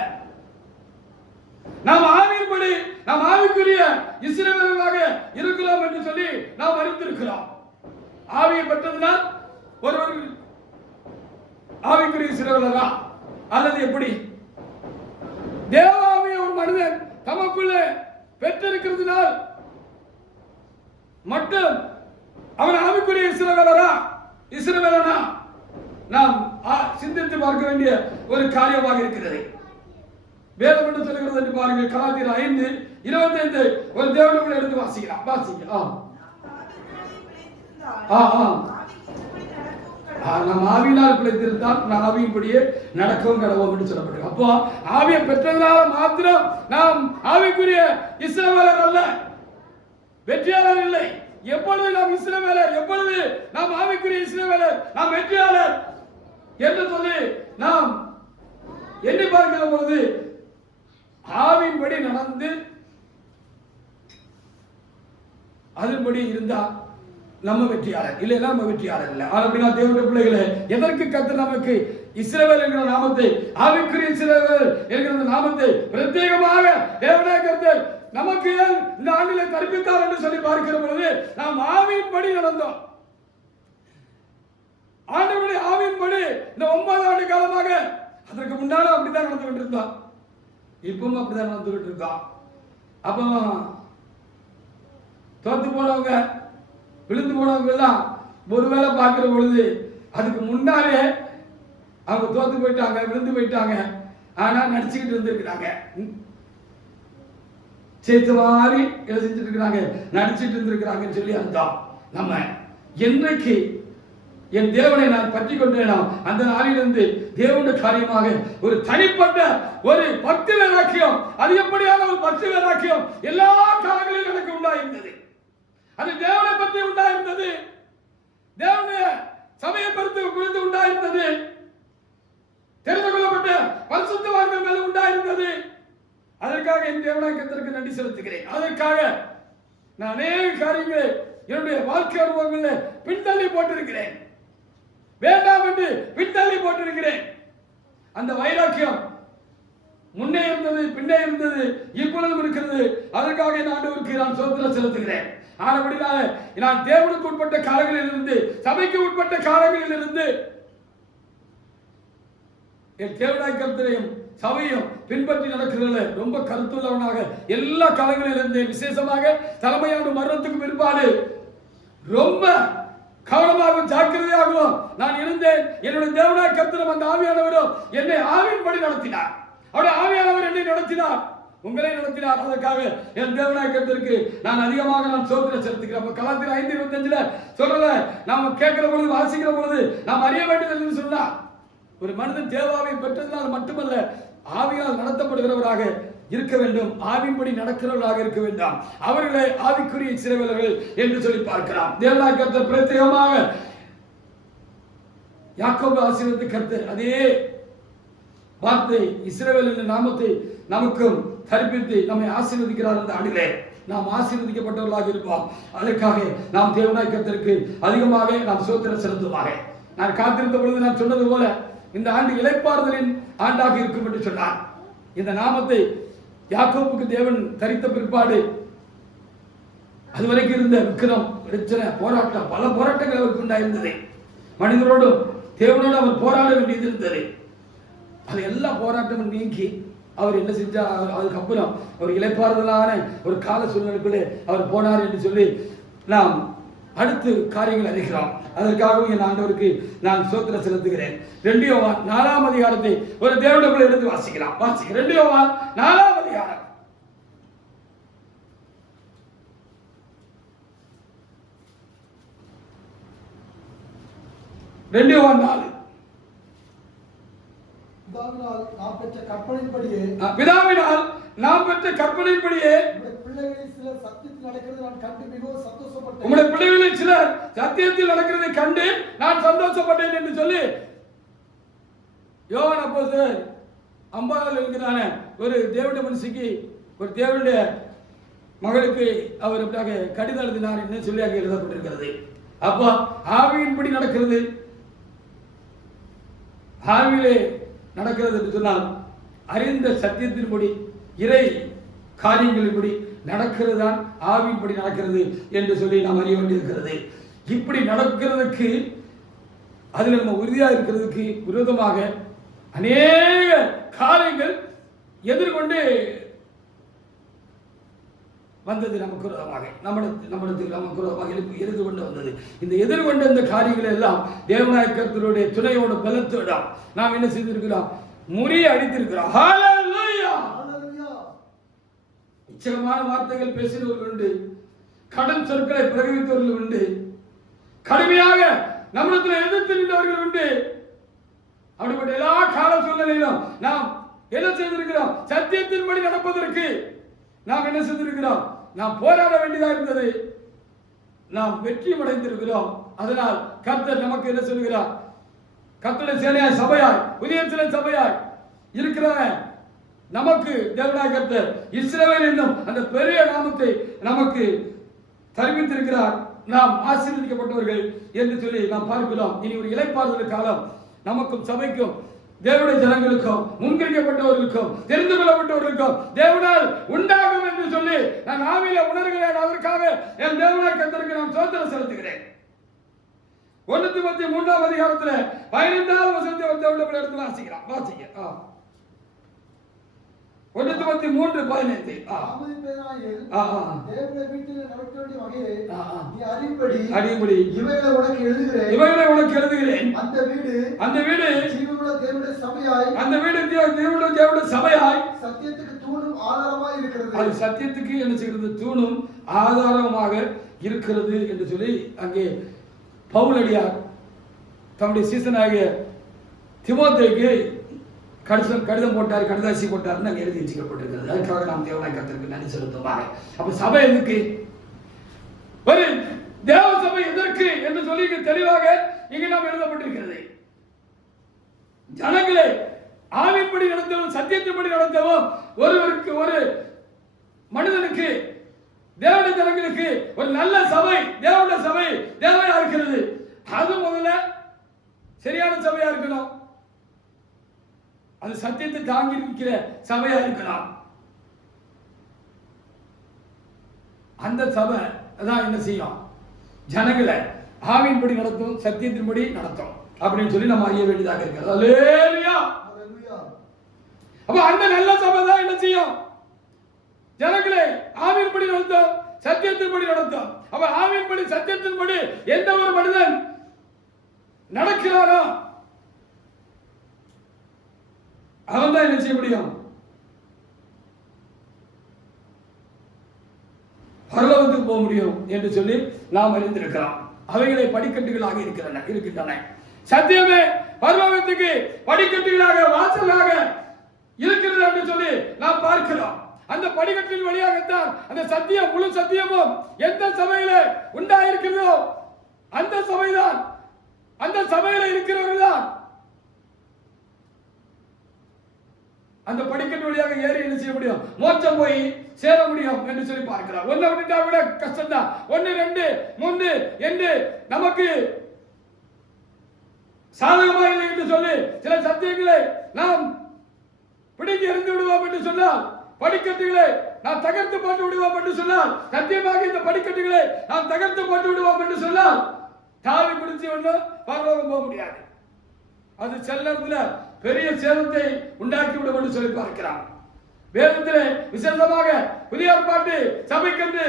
நாம் ஆவியின்படி நாம் ஆவிக்குரிய இஸ்ரவேலர்களாக இருக்கிறோம் என்று சொல்லி நாம் அறிந்திருக்கிறோம். ஆவியை பெற்றதினால் ஒருவர் ஆவிக்குரிய இஸ்ரவேலரா அல்லது எப்படி? தேவாவியை ஒரு மனிதன் தமக்குள்ளே பெற்றிருக்கிறதுனால் மட்டும் அவன் ஆவிக்குரிய இஸ்ரவேலனா நாம் சிந்தித்து பார்க்க வேண்டிய ஒரு காரியமாக இருக்கிறது. வேதம் என்று சொல்லுகிறது என்று பாருங்கள். கலாத்தியர் 5:25 ஒரு தேவனுடைய எடுத்து வாசிக்கலாம். நாம் ஆவியினால் பிழைத்திருந்தால் நாம் ஆவியின்படியே நடக்கவும் கடவோம் என்று சொல்லப்பட்டது. அப்போ ஆவியை பெற்றதனால மாத்திரம் நாம் ஆவிக்குரிய இஸ்ரவேலர் அல்ல, வெற்றியாளர் இல்லை. எப்பொழுது நாம் இஸ்ரவேலர், எப்பொழுது நாம் ஆவிக்குரிய இஸ்ரவேலர், நாம் வெற்றியாளர் என்று சொல்லி நாம் எண்ணி பார்க்கிற பொழுது ஆவியின்படி நடந்து அதன்படி இருந்தா நம்ம வெற்றியாளர், இல்லைன்னா நம்ம வெற்றியாளர் இல்லை. அப்படின்னா தேவனுடைய பிள்ளைகளே, எதற்கு கர்த்தர் நமக்கு இஸ்ரவேல் என்கிற நாமத்தை, ஆவிக்குரிய இஸ்ரவேல் என்கிற நாமத்தை பிரத்யேகமாக தேவனாய கர்த்தர் நமக்கு இந்த ஆண்டிலே கற்பித்தார் என்று சொல்லி பார்க்கிற பொழுது நாம் ஆவியின்படி நடந்தோம். ஆண்டவருடைய ஆவியின்படி இந்த 9 ஆண்டு காலமாக, அதற்கு முன்னாலும் அப்படித்தான் நடந்து கொண்டிருந்தோம், இப்பவும் அப்படிதான் நடந்துகிட்டு இருக்கோம். அப்போ தோத்து போனவங்க, விழுந்து போனவங்க எல்லாம் ஒருவேளை பார்க்கிற பொழுது அதுக்கு முன்னாலே அவங்க தோத்து போயிட்டாங்க, விழுந்து போயிட்டாங்க, ஆனா நடிச்சுக்கிட்டு இருந்திருக்கிறாங்க, சேர்த்து மாதிரி எழுதிட்டு இருக்கிறாங்க, நடிச்சிட்டு இருந்திருக்கிறாங்கன்னு சொல்லி அர்த்தம். நம்ம என்றைக்கு என் தேவனை நான் பற்றி கொண்டேனோ அந்த நாளிலிருந்து தேவனுடைய காரியமாக ஒரு தனிப்பட்ட ஒரு பக்தி வைராக்கியம், அது எப்படியான ஒரு பக்தி வைராக்கியம் எல்லா காலங்களிலும் எனக்கு உண்டாயிருந்தது. அது தேவனை பற்றி உண்டாயிருந்தது, தேவனுடைய சமய கருத்து குறித்து உண்டாயிருந்தது, தெரிந்து கொள்ளப்பட்ட பரிசுத்தவான்கள் மேல உண்டாயிருந்தது. அதற்காக என் தேவனாய கர்த்தருக்கு நன்றி செலுத்துகிறேன். அதற்காக நான் அநேக காரியங்களை என்னுடைய வாழ்க்கை அனுபவங்களில் பின்தள்ளி போட்டிருக்கிறேன், வேண்டாம் என்று பின்தள்ளி போட்டிருக்கிறேன். அந்த வைராக்கியம் முன்னே இருந்தது, பின்னே இருந்தது, இப்பொழுதும் இருக்கிறது. அதற்காக என் ஆண்டவருக்கு நான் ஸ்தோத்திரம் செலுத்துகிறேன். ஆனபடினால நான் தேவனுக்கு உட்பட்ட காலங்களில் இருந்து, சபைக்கு உட்பட்ட காலங்களில் இருந்து என் தேவனாய கர்த்தரையும் சபையும் பின்பற்றி நடக்கிறதுல ரொம்ப கருத்துள்ளவனாக எல்லா காலங்களில் இருந்து, விசேஷமாக தலைமையான மரணத்துக்கு பிற்பாடு ரொம்ப கவனமாகவும் ஜாக்கிரதையாகவும் நான் இருந்தேன். என்னுடைய தேவனாய கர்த்தரும் அந்த ஆவியானவரும் என்னை ஆவியின்படி நடத்தினார். அவருடைய ஆவியானவர் என்னை நடத்தினார், உங்களை நடத்தினார். அதற்காக என் தேவனாய கர்த்தருக்கு நான் அதிகமாக நான் ஸ்தோத்திரம் செலுத்துகிறேன். கலாத்தியர் 5:25 சொல்றத நாம கேட்கிற பொழுது, வாசிக்கிற பொழுது நாம் அறிய வேண்டியது என்று சொன்னா, ஒரு மனிதன் தேவாவை பெற்றதுனால் மட்டுமல்ல, ஆவியால் நடத்தப்படுகிறவராக இருக்க வேண்டும், ஆவின்படி நடக்கிறவர்களாக இருக்க வேண்டாம். அவர்களே ஆவிக்குரிய இஸ்ரவேலர்கள் என்று சொல்லி பார்க்கலாம். தேவனாகிய கர்த்தர் பிரத்யேகமாக யாக்கோபு ஆசீர்வதித்த கர்த்தர் அதே வார்த்தை இஸ்ரவேல் என்ற நாமத்தை நமக்கும் கற்பித்து நம்மை ஆசீர்வதிக்கிறார். அந்த ஆண்டிலே நாம் ஆசீர்வதிக்கப்பட்டவர்களாக இருப்போம். அதற்காக நாம் தேவனாகிய கர்த்தருக்கு அதிகமாக நாம் ஸ்தோத்திரம் செலுத்துவாக. நான் காத்திருந்த பொழுது நான் சொன்னது போல இந்த ஆண்டு இளைப்பாறுதலின் ஆண்டாக இருக்கும் என்று சொன்னார். இந்த நாமத்தை யாக்கோபுக்கு தேவன் தரித்த பிற்பாடு அதுவரைக்கும் இருந்த விக்கிரம், பிரச்சனை, போராட்டம், பல போராட்டங்கள் அவருக்கு உண்டாயிருந்தது. மனிதரோடும் தேவனோடு அவர் போராட வேண்டியது இருந்தது. அது எல்லா போராட்டமும் நீங்கி அவர் என்ன செஞ்சார்? அதுக்கப்புறம் அவர் இளைப்பாறுதலான ஒரு கால சூழ்நிலைக்குள்ளே அவர் போனார் என்று சொல்லி நாம் அடுத்து காரியங்கள் அறிகிறோம். அதற்காகவும் என் ஆண்டவருக்கு நான் ஸ்தோத்திரம் செலுத்துகிறேன். 2 யோவான் 4ஆம் அதிகாரத்தை ஒரு தேவனுடைய எடுத்து வாசிக்கலாம். 2 யோவான் 4ஆம் அதிகாரம். பிதாவினால் நாம் பெற்ற கற்பனையின்படியே உங்களுடைய பிள்ளைகளில் சிலர் சத்தியத்தில் நடக்கிறதை கண்டு நான் சந்தோஷப்பட்டேன் என்று சொல்லி யோவான் அப்போஸ்தலர் அம்பாள் என்கிறான ஒரு தேவனுடைய மனுஷிக்கு, ஒரு தேவனுடைய மகளுக்கு அவர் கடிதம் எழுதினார் என்று சொல்லி அங்கே எழுதப்பட்டிருக்கிறது. அப்போ ஆவியின்படி நடக்கிறது, ஆவியிலே நடக்கிறது என்று சொன்னால் அறிந்த சத்தியத்தின்படி இறை காரியங்களின்படி நடக்கிறது தான் ஆவியின்படி நடக்கிறது என்று சொல்லி நாம் அறிய வேண்டியிருக்கிறது. இப்படி நடக்கிறதுக்கு அதில் நம்ம உறுதியாக இருக்கிறதுக்கு விரோதமாக அநேக காரியங்கள் எதிர்கொண்டு வந்தது. நமக்கு விரோதமாக நம்மிடத்தில் நமக்கு விரோதமாக எதிர்த்து கொண்டு வந்தது. இந்த எதிர்கொண்ட இந்த காரியங்கள் எல்லாம் தேவனாகிய கர்த்தருடைய துணையோடு பலத்தோடு நாம் என்ன செய்திருக்கிறோம்? முறிய அடித்திருக்கிறோம். ஹல்லேலூயா! இச்சகமான வார்த்தைகள் பேசினவர்கள் உண்டு, கடன் சொற்களை பிரயோகித்தவர்கள் உண்டு, கடுமையாக நம்மிடத்தில் எதிர்த்து நின்றவர்கள் உண்டு. அப்படிப்பட்ட எல்லா கால சூழ்நிலையிலும் நாம் என்ன செய்திருக்கிறோம்? சத்தியத்தின்படி நடப்பதற்கு நாம் என்ன செய்திருக்கிறோம்? நாம் போராட வேண்டியதாக இருந்தது. நாம் வெற்றி அடைந்திருக்கிறோம். அதனால் கர்த்தர் நமக்கு என்ன சொல்கிறார்? கர்த்தருடைய சேனையாய் சபையாய் புதிய சபையாய் இருக்கிற நமக்கு தேவனாகிய கர்த்தர் இஸ்ரவேல் என்னும் அந்த பெரிய நாமத்தை நமக்கு தெரிவித்திருக்கிறார். நாம் ஆசீர்வதிக்கப்பட்டவர்கள் என்று சொல்லி நாம் பார்க்கிறோம். இனி ஒரு இளைப்பாறுதல் காலம் நமக்கும் சபைக்கும் தேவனுடைய ஜனங்களுக்கும் முன்கரிக்கப்பட்டவர்களுக்கும் தெரிந்து கொள்ளப்பட்டவர்களுக்கும் தேவனால் உண்டாகும் என்று சொல்லி நான் ஆவியில உணர்கிறேன். அதற்காக என் தேவனாகிய கர்த்தருக்கு நான் ஸ்தோத்திரம் செலுத்துகிறேன். 1 தீமோத்தேயு 3ஆம் அதிகாரத்தில் 15வது வசனத்தை தேவனுடைய எடுத்து வாசிங்க. 1 தீமோத்தேயு 3:15. அறியும்படி இவைகளை உனக்கு எழுதுகிறேன். அந்த வீடு தேவனுடைய சபையாய் சத்தியத்துக்கு தூணும் ஆதாரமாக இருக்கிறது. அது சத்தியத்துக்கு என்ன செய்கிறது? தூணும் ஆதாரமாக இருக்கிறது என்று சொல்லி அங்கே பவுலடியார் தம்முடைய சீசனாகிய தீமோத்தேயுக்கு கடிதம் போட்டார், கடிதாசி போட்டார்னு அங்கே எழுதி வச்சுக்கப்பட்டிருக்கிறது. அதுக்காக நாம் தேவனாகிய கர்த்தருக்கு நன்றி செலுத்துவாங்க. அப்ப சபை எதுக்கு? ஒரு தேவ சபை எதற்கு என்று சொல்லி தெளிவாக இங்கு நாம் எழுதப்பட்டிருக்கிறது. ஜனங்களை ஆவின்படி நடத்தவும் சத்தியத்தின்படி நடத்தவும் ஒருவருக்கு, ஒரு மனிதனுக்கு, தேவனுடைய ஜனங்களுக்கு ஒரு நல்ல சபை, தேவனுடைய சபை தேவையா இருக்கிறது. அது முதல்ல சரியான சபையா இருக்கணும். அது சத்தியத்தை தாங்கி இருக்கிற சபையா இருக்கலாம். அந்த சபை தான் என்ன செய்யும்? ஜனங்களை ஆவியின்படி நடத்தும், சத்தியத்தின்படி நடத்தும் அப்படின்னு சொல்லி நம்ம அறிய வேண்டியதாக இருக்கிறது. அல்லேலூயா! அப்ப அந்த நல்ல சபை தான் என்ன செய்யும்? ஜனங்களை ஆவியின்படி நடத்தும், சத்தியத்தின்படி நடத்தும். அப்ப ஆவியின்படி சத்தியத்தின்படி எந்த ஒரு மனிதன் நடக்கிறானோ அவன் தான் என்ன செய்ய முடியும்? பரலோகத்துக்கு போக முடியும் என்று சொல்லி நாம் அறிந்திருக்கிறோம். அவைகளை படிக்கட்டுகளாக இருக்கின்றன. சத்தியமே பரலோகத்துக்கு படிக்கட்டுகளாக, வாசலாக இருக்கிறது என்று சொல்லி நாம் பார்க்கிறோம். அந்த படிக்கட்டின் வழியாகத்தான் அந்த சத்தியம், முழு சத்தியமும் எந்த சபையில உண்டாயிருக்கிறதோ அந்த சபைதான், அந்த சபையில இருக்கிறவர்கள் தான் அந்த படிக்கட்டு வழியாக ஏறி என்ன செய்ய முடியும், மோட்சம் போய் சேர முடியும் என்று சொல்லி பார்க்கிறோம். ஒன்றை விட்டுட்டா விட கஷ்டம் தான். 1, 2, 3 என்று நமக்கு சாதகமா இல்லை என்று சொல்லி சில சத்தியங்களை நாம் பிடிக்க இருந்து விடுவோம் என்று சொன்னால், படிக்கட்டுகளை நாம் தகர்த்து போட்டு விடுவோம் என்று சொன்னால், சத்தியமாக இந்த படிக்கட்டுகளை நாம் தகர்த்து போட்டு விடுவோம் என்று சொன்னால் தாவி குடிச்சு ஒன்றும் பரலோகம் போக முடியாது. அது செல்லத்துல பெரிய சேதத்தை உண்டாக்கி விடும் என்று சொல்லி பார்க்கிறான். வேதத்திலே விசேஷமாக புதிய ஏற்பாட்டு சபைக்கென்று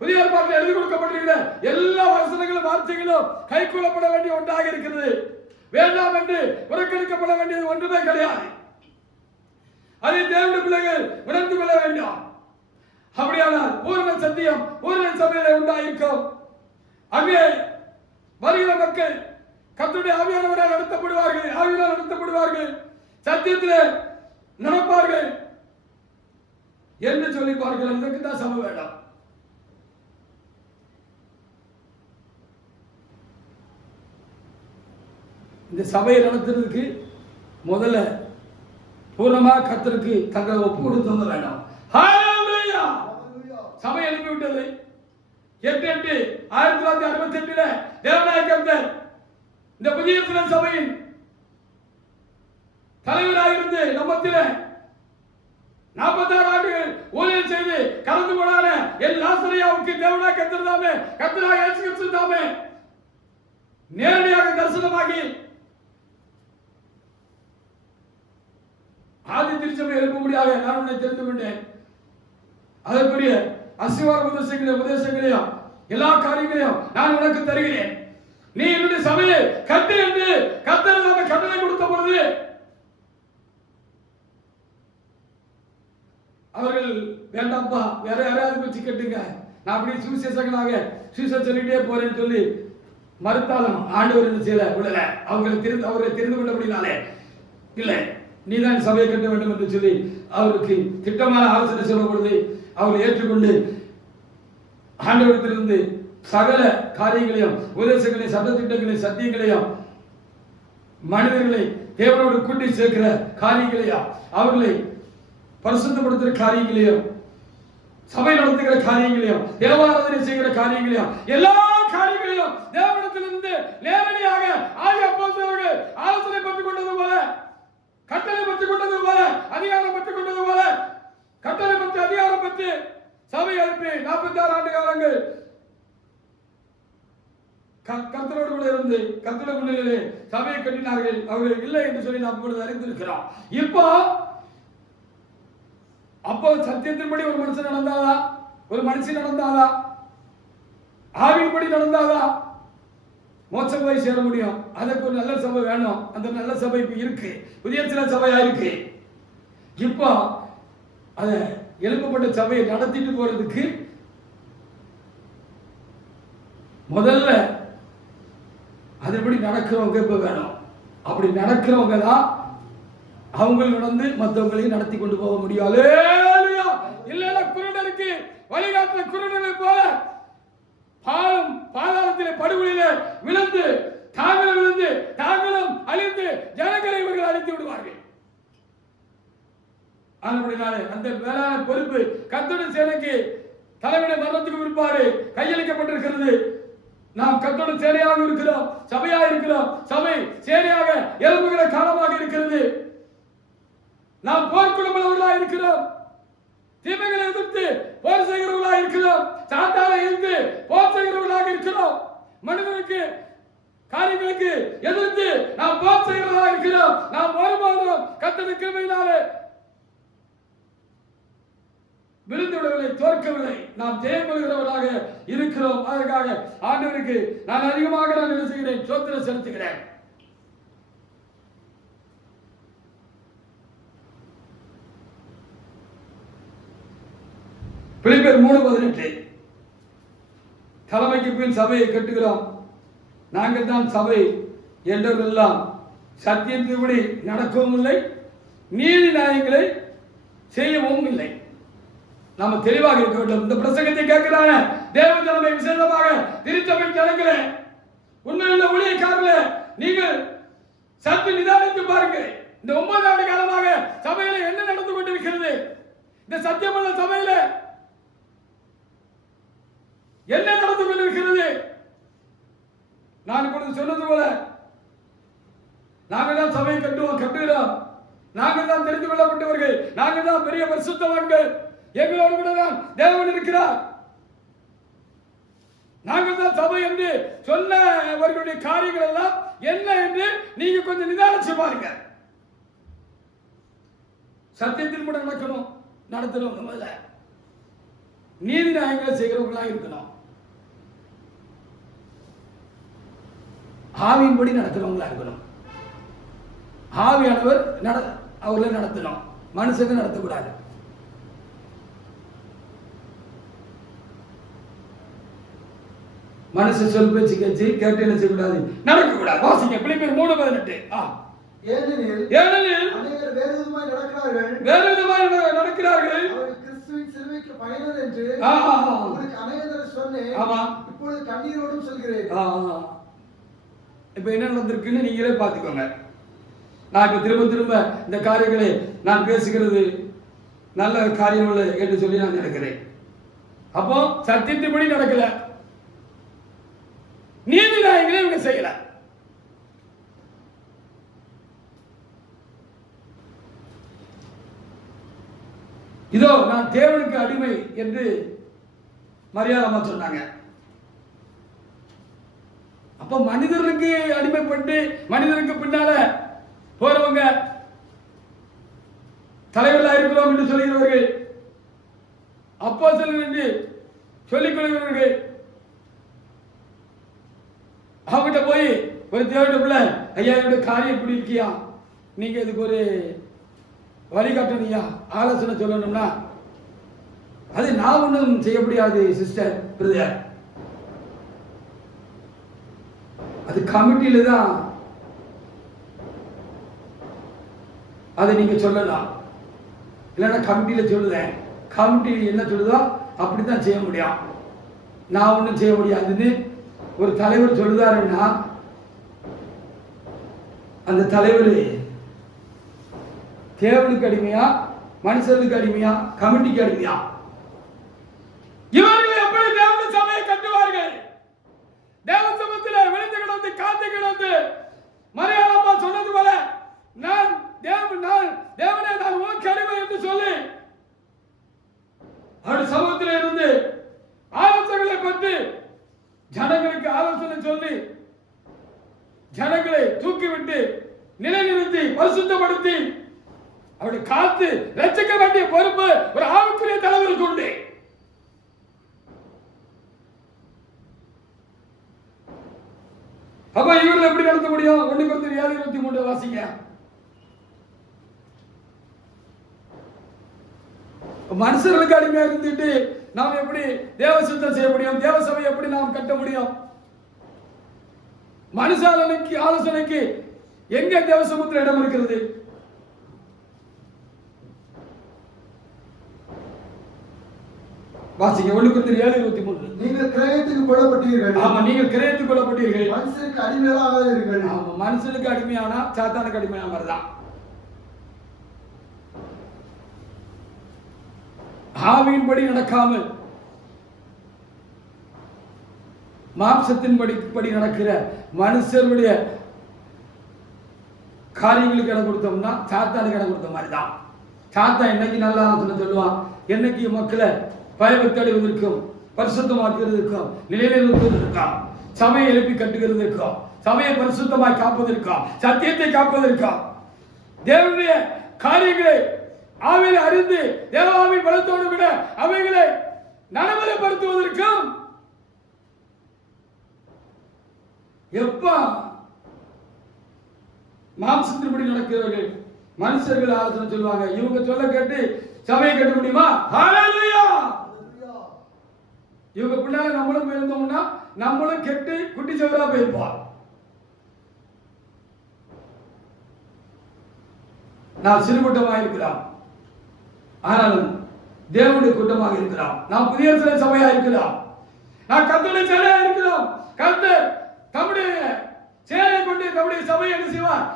புதிய ஏற்பாட்டில் எழுதி கொடுக்கப்பட்டிருக்கிற எல்லா வசனங்களும் வார்த்தைகளும் கை கொள்ளப்பட வேண்டிய ஒன்றாக இருக்கிறது. வேண்டாம் என்று புறக்கணிக்கப்பட வேண்டியது ஒன்றுமே கிடையாது. அதை தேவனுடைய பிள்ளைகள் உணர்ந்து கொள்ள வேண்டும். அப்படியானால் பூரண சத்தியம் பூரண சபையில உண்டாயிருக்கும். அங்கே வருகிற மக்கள் கர்த்தருடைய ஆவியானவரால் நடத்தப்படுவார்கள், ஆவியால் நடத்தப்படுவார்கள், சத்தியத்திலே நடப்பார்கள் என்று சொல்லி பார்க்கலாம். இதற்கு தான் சபை வேண்டாம். இந்த சபையை நடத்துறதுக்கு முதல்ல பூர்ணமா கர்த்தருக்கு தங்களை ஒப்பு கொடுத்து வேண்டாம். சபை எழுப்பிவிட்டது 8/8/1968 தேவநாய கர்த்தர் இந்த புதிய சபையின் தலைவராக இருந்து நம்மத்திலே 46 ஆண்டுகள் ஊழியம் செய்து கலந்து கொண்டான என் லாசரியாவுக்கு தேவநாய கர்த்தர் தாமே, கர்த்தராக இயேசு கிறிஸ்து தாமே நேரடியாக தரிசனமாகி ஆதி திருச்சபை எழுப்பும்படியாக நான் உன்னை தெரிந்து கொண்டேன். அதற்குரிய அசிவார உபதேசங்களையும் எல்லா காரியங்களையும் நான் உனக்கு தருகிறேன். நீ என்னுடைய சபையை கட்டு என்று கர்த்தர் நாம கட்டளை கொடுத்த பொழுது அவர்கள் வேண்டாம்ப்பா வேற யாராவது வச்சு கட்டுங்க, நான் அப்படி சுவிசேஷகனாக சுவிசேஷம் சொல்லிட்டே போறேன்னு சொல்லி மறுத்தாலும் ஆண்டவர் என்ன செய்யல விடல. அவரை தெரிந்து கொண்டபடினாலே இல்லை, நீதான் சபையை கட்ட வேண்டும் என்று சொல்லி அவருக்கு திட்டமான ஆலோசனை சொல்லும் பொழுது அவர் ஏற்றுக்கொண்டு ஆண்டவரிடத்திலிருந்து சகல காரியங்களையும் உபதேசங்களையும் சட்டத்திட்டங்களையும் சத்தியங்களையும் மனிதர்களை தேவனோடு கூட்டி சேர்க்கிற காரியங்களையும் அவர்களை பரிசுத்தப்படுத்துகிற காரியங்களையும் சபை நடத்துகிற காரியங்களையும் தேவாராதனை செய்கிற காரியங்களையும் எல்லா காரியங்களையும் தேவனிடத்திலிருந்து நேரடியாக ஆகிய அப்போஸ்தலர்கள் ஆலோசனை பெற்றுக் கொண்டது போல, கட்டளை பெற்றுக் கொண்டது போல, அதிகாரம் பெற்றுக் கொண்டது போல, கட்டளை பெற்று அதிகாரம் பெற்று சபை அனுப்பி 46 ஆண்டு காலங்கள் கர்த்தரோடு கூட இருந்து கர்த்தருடைய முன்னிலையிலே சபையை கட்டினார்கள். அவர்கள் இல்லை என்று சொல்லி நாம் இப்பொழுது அறிந்திருக்கிறோம். அப்போ சத்தியத்தின்படி ஒரு மனுஷன் நடந்தாதா, ஒரு மனுஷன் நடந்தாதா, ஆவின்படி நடந்தாதா மோட்சம் போய் சேர முடியும். அதுக்கு ஒரு நல்ல சபை வேணும். அந்த நல்ல சபை இப்ப இருக்கு, புதிய சில சபையா இருக்கு. இப்போ அத எழுப்பப்பட்ட சபையை நடத்திட்டு போறதுக்கு முதல்ல அதுபடி நடக்கிறவங்க இப்ப வேணும். அப்படி நடக்கிறவங்க தான் அவங்க நடந்து மற்றவங்களையும் நடத்தி கொண்டு போக முடியாது. இல்ல குருடருக்கு வழிகாட்டுற குருடனை போல பாதாளத்திலே படுகொலியிலே விழுந்து தாங்களும் அழிந்து ஜனங்களை இவர்கள் அழித்து விடுவார்கள். அப்படினாலே அந்த மேலான பொறுப்பு கர்த்தருடைய சேனைக்கு தலைவனை மரணத்துக்கு விற்பாரு கையளிக்கப்பட்டிருக்கிறது. நாம் கர்த்தருடைய சேனையாக இருக்கிறோம், சபையாக இருக்கிறோம். சபை சேனையாக எழுப்புகிற காலமாக இருக்கிறது. நாம் போர்க்குணமுள்ளவர்களாக இருக்கிறோம். தீமைகளை எதிர்த்து போர் செய்கிறவர்களாக இருக்கிறோம். சாத்தானை எதிர்த்து போர் செய்கிறவர்களாக இருக்கிறோம். மனிதனுக்கு காரியங்களுக்கு எதிர்த்து நாம் போர் செய்கிறவர்களாக இருக்கிறோம். நாம் ஒருபோதும் கர்த்தருடைய கிருபையினாலே விழுந்து விடவில்லை, தோற்கவில்லை. நாம் ஜெயம் கொள்கிறவர்களாக இருக்கிறோம். அதற்காக ஆண்டவருக்கு நான் அதிகமாக என்ன செய்கிறேன், சோத்திரம் செலுத்துகிறேன். பிலிப்பியர் 3:18 தலைமைக்கு பின் சபையை கட்டுகிறோம். நாங்கள் தான் சபை என்றவரெல்லாம் சத்தியத்தின்படி நடக்கவும் இல்லை, நீதி நியாயங்களை செய்யவும் இல்லை. நாம தெளிவாக இருக்க வேண்டும். இந்த பிரசங்கத்தை கேட்கிறான தேவ ஜனமே, விசேஷமாக திருச்சபை ஜனங்களே, உண்மையுள்ள ஊழியக்காரர்களே, நீங்கள் சற்று நிதானித்து பாருங்கள். இந்த 9 ஆண்டு காலமாக சபையில என்ன நடந்து கொண்டிருக்கிறது? இந்த சத்தியமுள்ள சபையில என்ன நடந்து கொண்டிருக்கிறது? நான் இப்பொழுது சொன்னது போல நாங்கள் தான் சபையை கட்டுகிறோம். நாங்கள் தான் தெரிந்து கொள்ளப்பட்டவர்கள். நாங்கள் தான் பெரிய பரிசுத்தவான்கள். எங்களோடு கூட தான் தேவன் இருக்கிறார். நாங்கள் தான் சபை என்று சொன்னவர்களுடைய காரியங்கள் எல்லாம் என்ன என்று நீங்க கொஞ்சம் நிதானிச்சு பாருங்க. சத்தியத்தில் கூட நடத்தணும். முதல்ல நீதி நியாயங்களை செய்கிறவங்களா இருக்கணும். ஆவியின்படி நடத்துறவங்களா இருக்கணும். ஆவியானவர் அவர்களை நடத்தணும், மனுஷங்க நடத்தக்கூடாது. மனுஷ சொல் பேச்சு கேட்டு என்ன செய்யக்கூடாது, நடக்கக்கூடாது. வாசிங்க பிலிப்பியர் 3:18. ஏனெனில் அநேகர் வேறு விதமாய் நடக்கிறார்கள். கிறிஸ்துவின் சிலுவைக்கு பயனர் என்று உங்களுக்கு அநேகரை சொன்னேன். இப்பொழுது கண்ணீரோடும் சொல்கிறேன். இப்ப என்ன நடந்திருக்குன்னு நீங்களே பார்த்துக்கோங்க. நான் இப்ப திரும்ப இந்த காரியங்களை நான் பேசுகிறது நல்ல காரியம் என்று சொல்லி நான் நினைக்கிறேன். அப்போ சத்தியத்தின்படி நடக்கல, நீதி நியாயங்களை இவங்க செய்யல. இதோ நான் தேவனுக்கு அடிமை என்று மரியாதை சொன்னாங்க. அப்ப மனிதர்களுக்கு அடிமைப்பட்டு மனிதனுக்கு பின்னால போறவங்க தலைவர்களா இருக்கிறோம் என்று சொல்லுகிறவர்கள், அப்போஸ்தலர்கள் என்று சொல்லிக் கொள்கிறவர்கள், அவங்கிட்ட போய் ஒரு தேவனுடைய பிள்ளை, ஐயா என்னுடைய காரியம் எப்படி இருக்கியா, நீங்க இதுக்கு ஒரு வழிகாட்டணியா ஆலோசனை சொல்லணும்னா அது நான் ஒன்றும் செய்ய முடியாது சிஸ்டர் பிரதர், அது கமிட்டியில தான் அதை நீங்க சொல்லலாம். இல்லைன்னா கமிட்டியில சொல்லுதேன், கமிட்டி என்ன சொல்லுதோ அப்படித்தான் செய்ய முடியும், நான் ஒன்றும் செய்ய முடியாதுன்னு ஒரு தலைவர் சொல்லுதாருன்னா அந்த தலைவர் தேவனுக்கு அடிமையா, மனுஷனுக்கு அடிமையா, கமிட்டிக்கு அடிமையா? இவர்கள் எப்படி தேவனுடைய சபையை கட்டுவார்கள்? தேவ சமூகத்தில் விழுந்து கிடந்து காத்து கிடந்து மரியாதை சொன்னது போல நான் தேவனே நான் உனக்கு அடிமை என்று சொல்லி அவருடைய சமூகத்தில் இருந்து ஆலோசனைகளை பெற்று ஜனங்களுக்கு ஆலோசனை சொல்லி ஜனங்களை தூக்கிவிட்டு நிலைநிறுத்தி பரிசுத்தப்படுத்தி அவருடைய காத்து ரட்சிக்க வேண்டிய பொறுப்பு ஒரு ஆவிக்குரிய தலைவருக்கு உண்டு. அப்ப இவர்கள் எப்படி நடத்த முடியும்? 1 Corinthians 7:23 வாசிங்க. மனுஷர்களுக்கு அடிமையா இருந்துட்டு நாம் எப்படி தேவ சித்தம் செய்ய முடியும்? தேவ சபை எப்படி நாம் கட்ட முடியும்? மனுஷாலனுக்கு ஆலோசனைக்கு எங்க தேவ சமூகத்தில் இடம் இருக்கிறது? வாசிங்க 1 Corinthians 7:23. நீங்கள் கிரயத்துக்கு கொல்லப்பட்டீர்கள். ஆமா, நீங்கள் கிரயத்துக்கு கொல்லப்பட்டீர்கள். மனுஷனுக்கு அடிமையாகாதீர்கள். ஆமா, மனுஷனுக்கு அடிமையானா சாத்தானுக்கு அடிமையான மாதிரிதான். ஆவியின்படி நடக்காமல் மாம்சத்தின்படி நடக்கிற மனுஷருடைய காரியங்களுக்கு இடம் கொடுத்தோம்னா சாத்தானுக்கு இடம் கொடுத்த மாதிரி தான். சாத்தான் என்னைக்கு நல்ல ஆலோசனை சொல்லுவான், என்னைக்கு மக்களை பயபக்தி அடைவதற்கும் பரிசுத்தமாக்குவதற்கும் நிலைநிறுத்துவதற்கும் சபையை எழுப்பி கட்டுகிறதற்கும் சபையை பரிசுத்தமாய் காப்பதற்கும் சத்தியத்தை காப்பதற்கும் தேவனுடைய காரியங்களை ஆவியில் அறிந்து தேவாவின் பலத்தோடு கூட அவைகளை நடைமுறைப்படுத்துவதற்கும் எப்ப மாம்சத்தின்படி நடக்கிறவர்கள் மனுஷர்கள் ஆலோசனை சொல்லுவாங்க, இவங்க சொல்ல கேட்டு சபையை கட்ட முடியுமா? ஹல்லேலூயா! இவங்க பின்னால நம்மளும் இருந்தோம்னா நம்மளும் கெட்டு குட்டி சவரா போயிருப்போம். நாம் சிறு கூட்டமாக இருக்கலாம், ஆனாலும் தேவனுடைய கூட்டமாக இருக்கலாம். நாம் புதிய சபையாக இருக்கலாம், நாம் கர்த்தருடைய சேனையாக இருக்கலாம். கர்த்தர் தம்முடைய சேனையை கொண்டு தம்முடைய சபையை என்ன செய்வார்?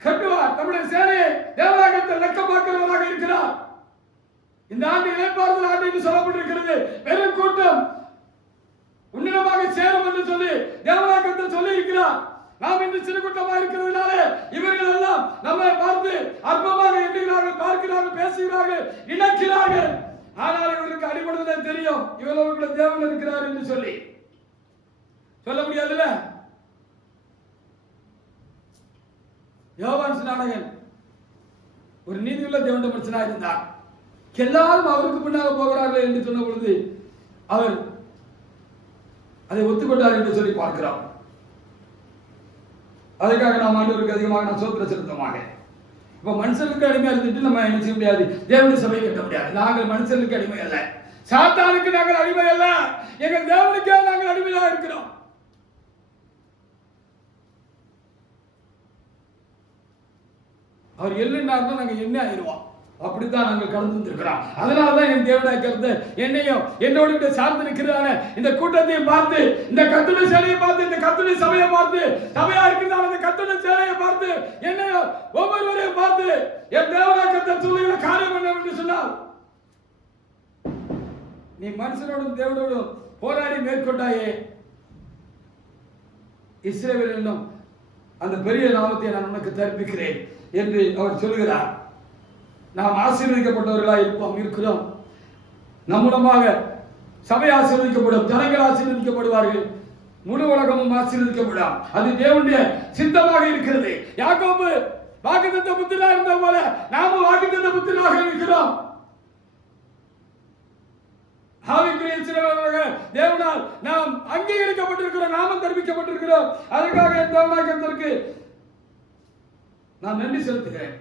கட்டுவார். தம்முடைய சேனையை தேவனாக லெக்கமாக்குறவராக இருக்கிறார். இந்த ஆண்டு இளைப்பாறுதல் ஆண்டு என்று சொல்லப்பட்டிருக்கிறது. வெறும் கூட்டம் உன்னிடமாக சேரும் என்று சொல்லி தேவனாக சொல்லி இருக்கிறார். நாம் இன்று சிறு கூட்டமாக இருக்கிறதுனால இவர்கள் எல்லாம் நம்மை பார்த்து அற்பமாக எண்ணுகிறார்கள், பார்க்கிறார்கள், பேசுகிறார்கள், இணைக்கிறார்கள். ஆனால் இவர்களுக்கு அடிபடுவதே தெரியும், இவர்களுக்கு தேவன் இருக்கிறார் என்று சொல்லி சொல்ல முடியாதுல்ல. யோவான் ஸ்நானகன் ஒரு நீதியுள்ள தேவனுடைய மனுஷனாக இருந்தார். எல்லாரும் அவருக்கு பின்னாக போகிறார்கள் என்று சொன்ன பொழுது அவர் அதை ஒத்துக்கொண்டார் என்று சொல்லி பார்க்கிறோம். அதுக்காக நாம் ஆண்டவருக்கு அதிகமாக நாம் சோத்திர செலுத்தமாக. இப்ப மனுஷனுக்கு அடிமையா இருந்துட்டு நம்ம என்ன செய்ய முடியாது? தேவனுடைய சபை கட்ட முடியாது. நாங்கள் மனுஷனுக்கு அடிமை அல்ல, சாத்தானுக்கு நாங்கள் அடிமை அல்ல, எங்கள் தேவனுக்கே நாங்கள் அடிமையாக இருக்கிறோம். அவர் எல்லுன்னார்னா நாங்கள் என்ன ஆயிடுவோம். அப்படித்தான் நாங்கள் கடந்து வந்திருக்கிறோம். அதனாலதான் என் தேவனாய் கர்த்தர் என்னையும் என்னோடு சார்ந்து இருக்கிறான இந்த கூட்டத்தையும் பார்த்து, இந்த கர்த்தருடைய சேனையை பார்த்து, இந்த கர்த்தருடைய சபையை பார்த்து, சபையா இருக்கிறதான இந்த கர்த்தருடைய சேனையை பார்த்து, என்னையும் ஒவ்வொருவரையும் பார்த்து என் தேவனாய் கர்த்தர் சொல்லுகிற காரியம் என்னவென்று சொன்னால், நீ மனுஷனோடும் தேவனோடும் போராடி மேற்கொண்டாயே, இஸ்ரவேல் என்னும் அந்த பெரிய நாமத்தை நான் உனக்கு தரிப்பிக்கிறேன் என்று அவர் சொல்லுகிறார். நாம் ஆசீர்வதிக்கப்பட்டவர்களாக இருக்கிறோம். நம் மூலமாக சபை ஆசீர்வதிக்கப்படும், ஜனங்கள் ஆசீர்வதிக்கப்படுவார்கள், முழு உலகமும் ஆசீர்வதிக்கப்படும். அது தேவனுடைய சித்தமாக இருக்கிறது. யாக்கோபு வாக்குத்தத்த புத்திரனாக இருந்த போல நாமும் வாக்குத்தத்த புத்திரனாக இருக்கிறோம். ஆவிக்குரிய சிறவாக தேவனால் நாம் அங்கீகரிக்கப்பட்டிருக்கிறோம், நாமும் தெரிவிக்கப்பட்டிருக்கிறோம். அதற்காக என் தேவனாய் கர்த்தருக்கு நான் நன்றி செலுத்துகிறேன்.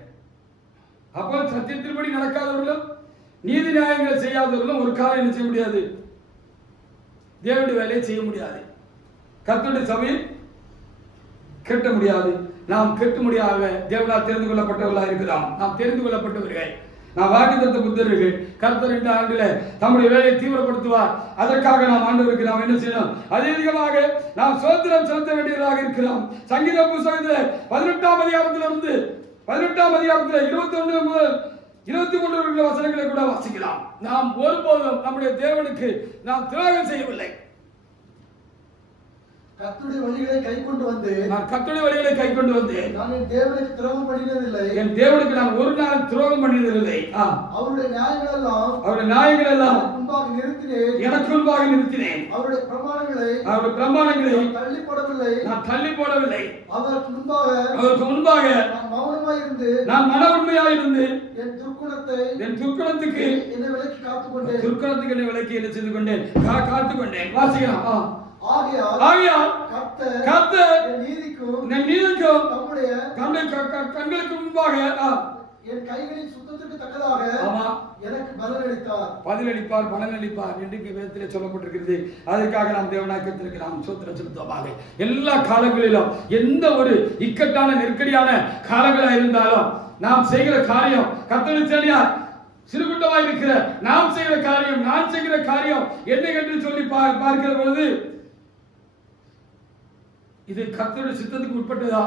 அப்போ சத்தியத்தின்படி நடக்காதவர்களும் நீதி நியாயங்களை செய்யாதவர்களும் ஒரு காலம் என்ன செய்ய முடியாது? தேவனுடைய வேலையை செய்ய முடியாது. கர்த்தருடைய சபையை கெட்ட முடியாது. நாம் கெட்ட முடியாத தேவனால் தெரிந்து கொள்ளப்பட்டவர்களாக இருக்கிறோம். நாம் தெரிந்து கொள்ளப்பட்டவர்கள், நாம் வாக்குத்தத்த புத்தர்கள். கர்த்தர் இந்த ஆண்டில் தம்முடைய வேலையை தீவிரப்படுத்துவார். அதற்காக நாம் ஆண்டவருக்கு நாம் என்ன செய்யணும்? அதிகமாக நாம் சோத்திரம் செலுத்த வேண்டியதாக இருக்கிறோம். சங்கீத புத்தகத்தில் 18ஆம் அதிகாரத்திலிருந்து 18ஆம் அதிகாரத்தில் 21 முதல் 23 வசனங்களை கூட வாசிக்கலாம். நாம் ஒருபோதும் நம்முடைய தேவனுக்கு நாம் துரோகம் செய்யவில்லை. கர்த்தருடைய வழிகளை கைக்கொண்டு வந்தேன். நான் கர்த்தருடைய வழிகளை கைக்கொண்டு வந்தேன். நான் என் தேவனுக்கு துரோகம் பண்ணினதில்லை. என் தேவனுக்கு நான் ஒரு நாள் துரோகம் பண்ணினதில்லை. அவருடைய நியாயங்கள் எல்லாம் முன்பாக நிறுத்தினேன். எனக்கு முன்பாக நிறுத்தினேன். அவருடைய பிரமாணங்களை நான் தள்ளி போடவில்லை. அவருக்கு முன்பாக நான் மன உண்மையாக இருந்து என் துர்க்குணத்துக்கு என்னை விலக்கி காத்துக்கொண்டேன். துர்க்குணத்துக்கு என்னை விலக்கி என்ன செய்து கொண்டேன்? காத்துக்கொண்டேன். வாசிக்கலாம். ஆகையால் கர்த்தர் நீதிக்கும் தம்முடைய கண்களுக்கு முன்பாக என் கைகளின் சுத்தத்திற்கு தக்கதாக எனக்கு பலனளிப்பார் என்று வேதத்திலே சொல்லப்பட்டிருக்கிறது. அதற்காக நாம் தேவனாய் கர்த்தருக்கு நாம் சோத்திரம் செலுத்துவோமாக. எல்லா காலங்களிலும் எந்த ஒரு இக்கட்டான நெருக்கடியான காலங்களாக இருந்தாலும் நாம் செய்கிற காரியம் கர்த்தருடைய சேனையார் சிறுகுட்டமாய் இருக்கிற நாம் செய்கிற காரியம், நான் செய்கிற காரியம் என்ன என்று சொல்லி பார்க்கிற பொழுது, இது கர்த்தருடைய சித்தத்துக்கு உட்பட்டதா?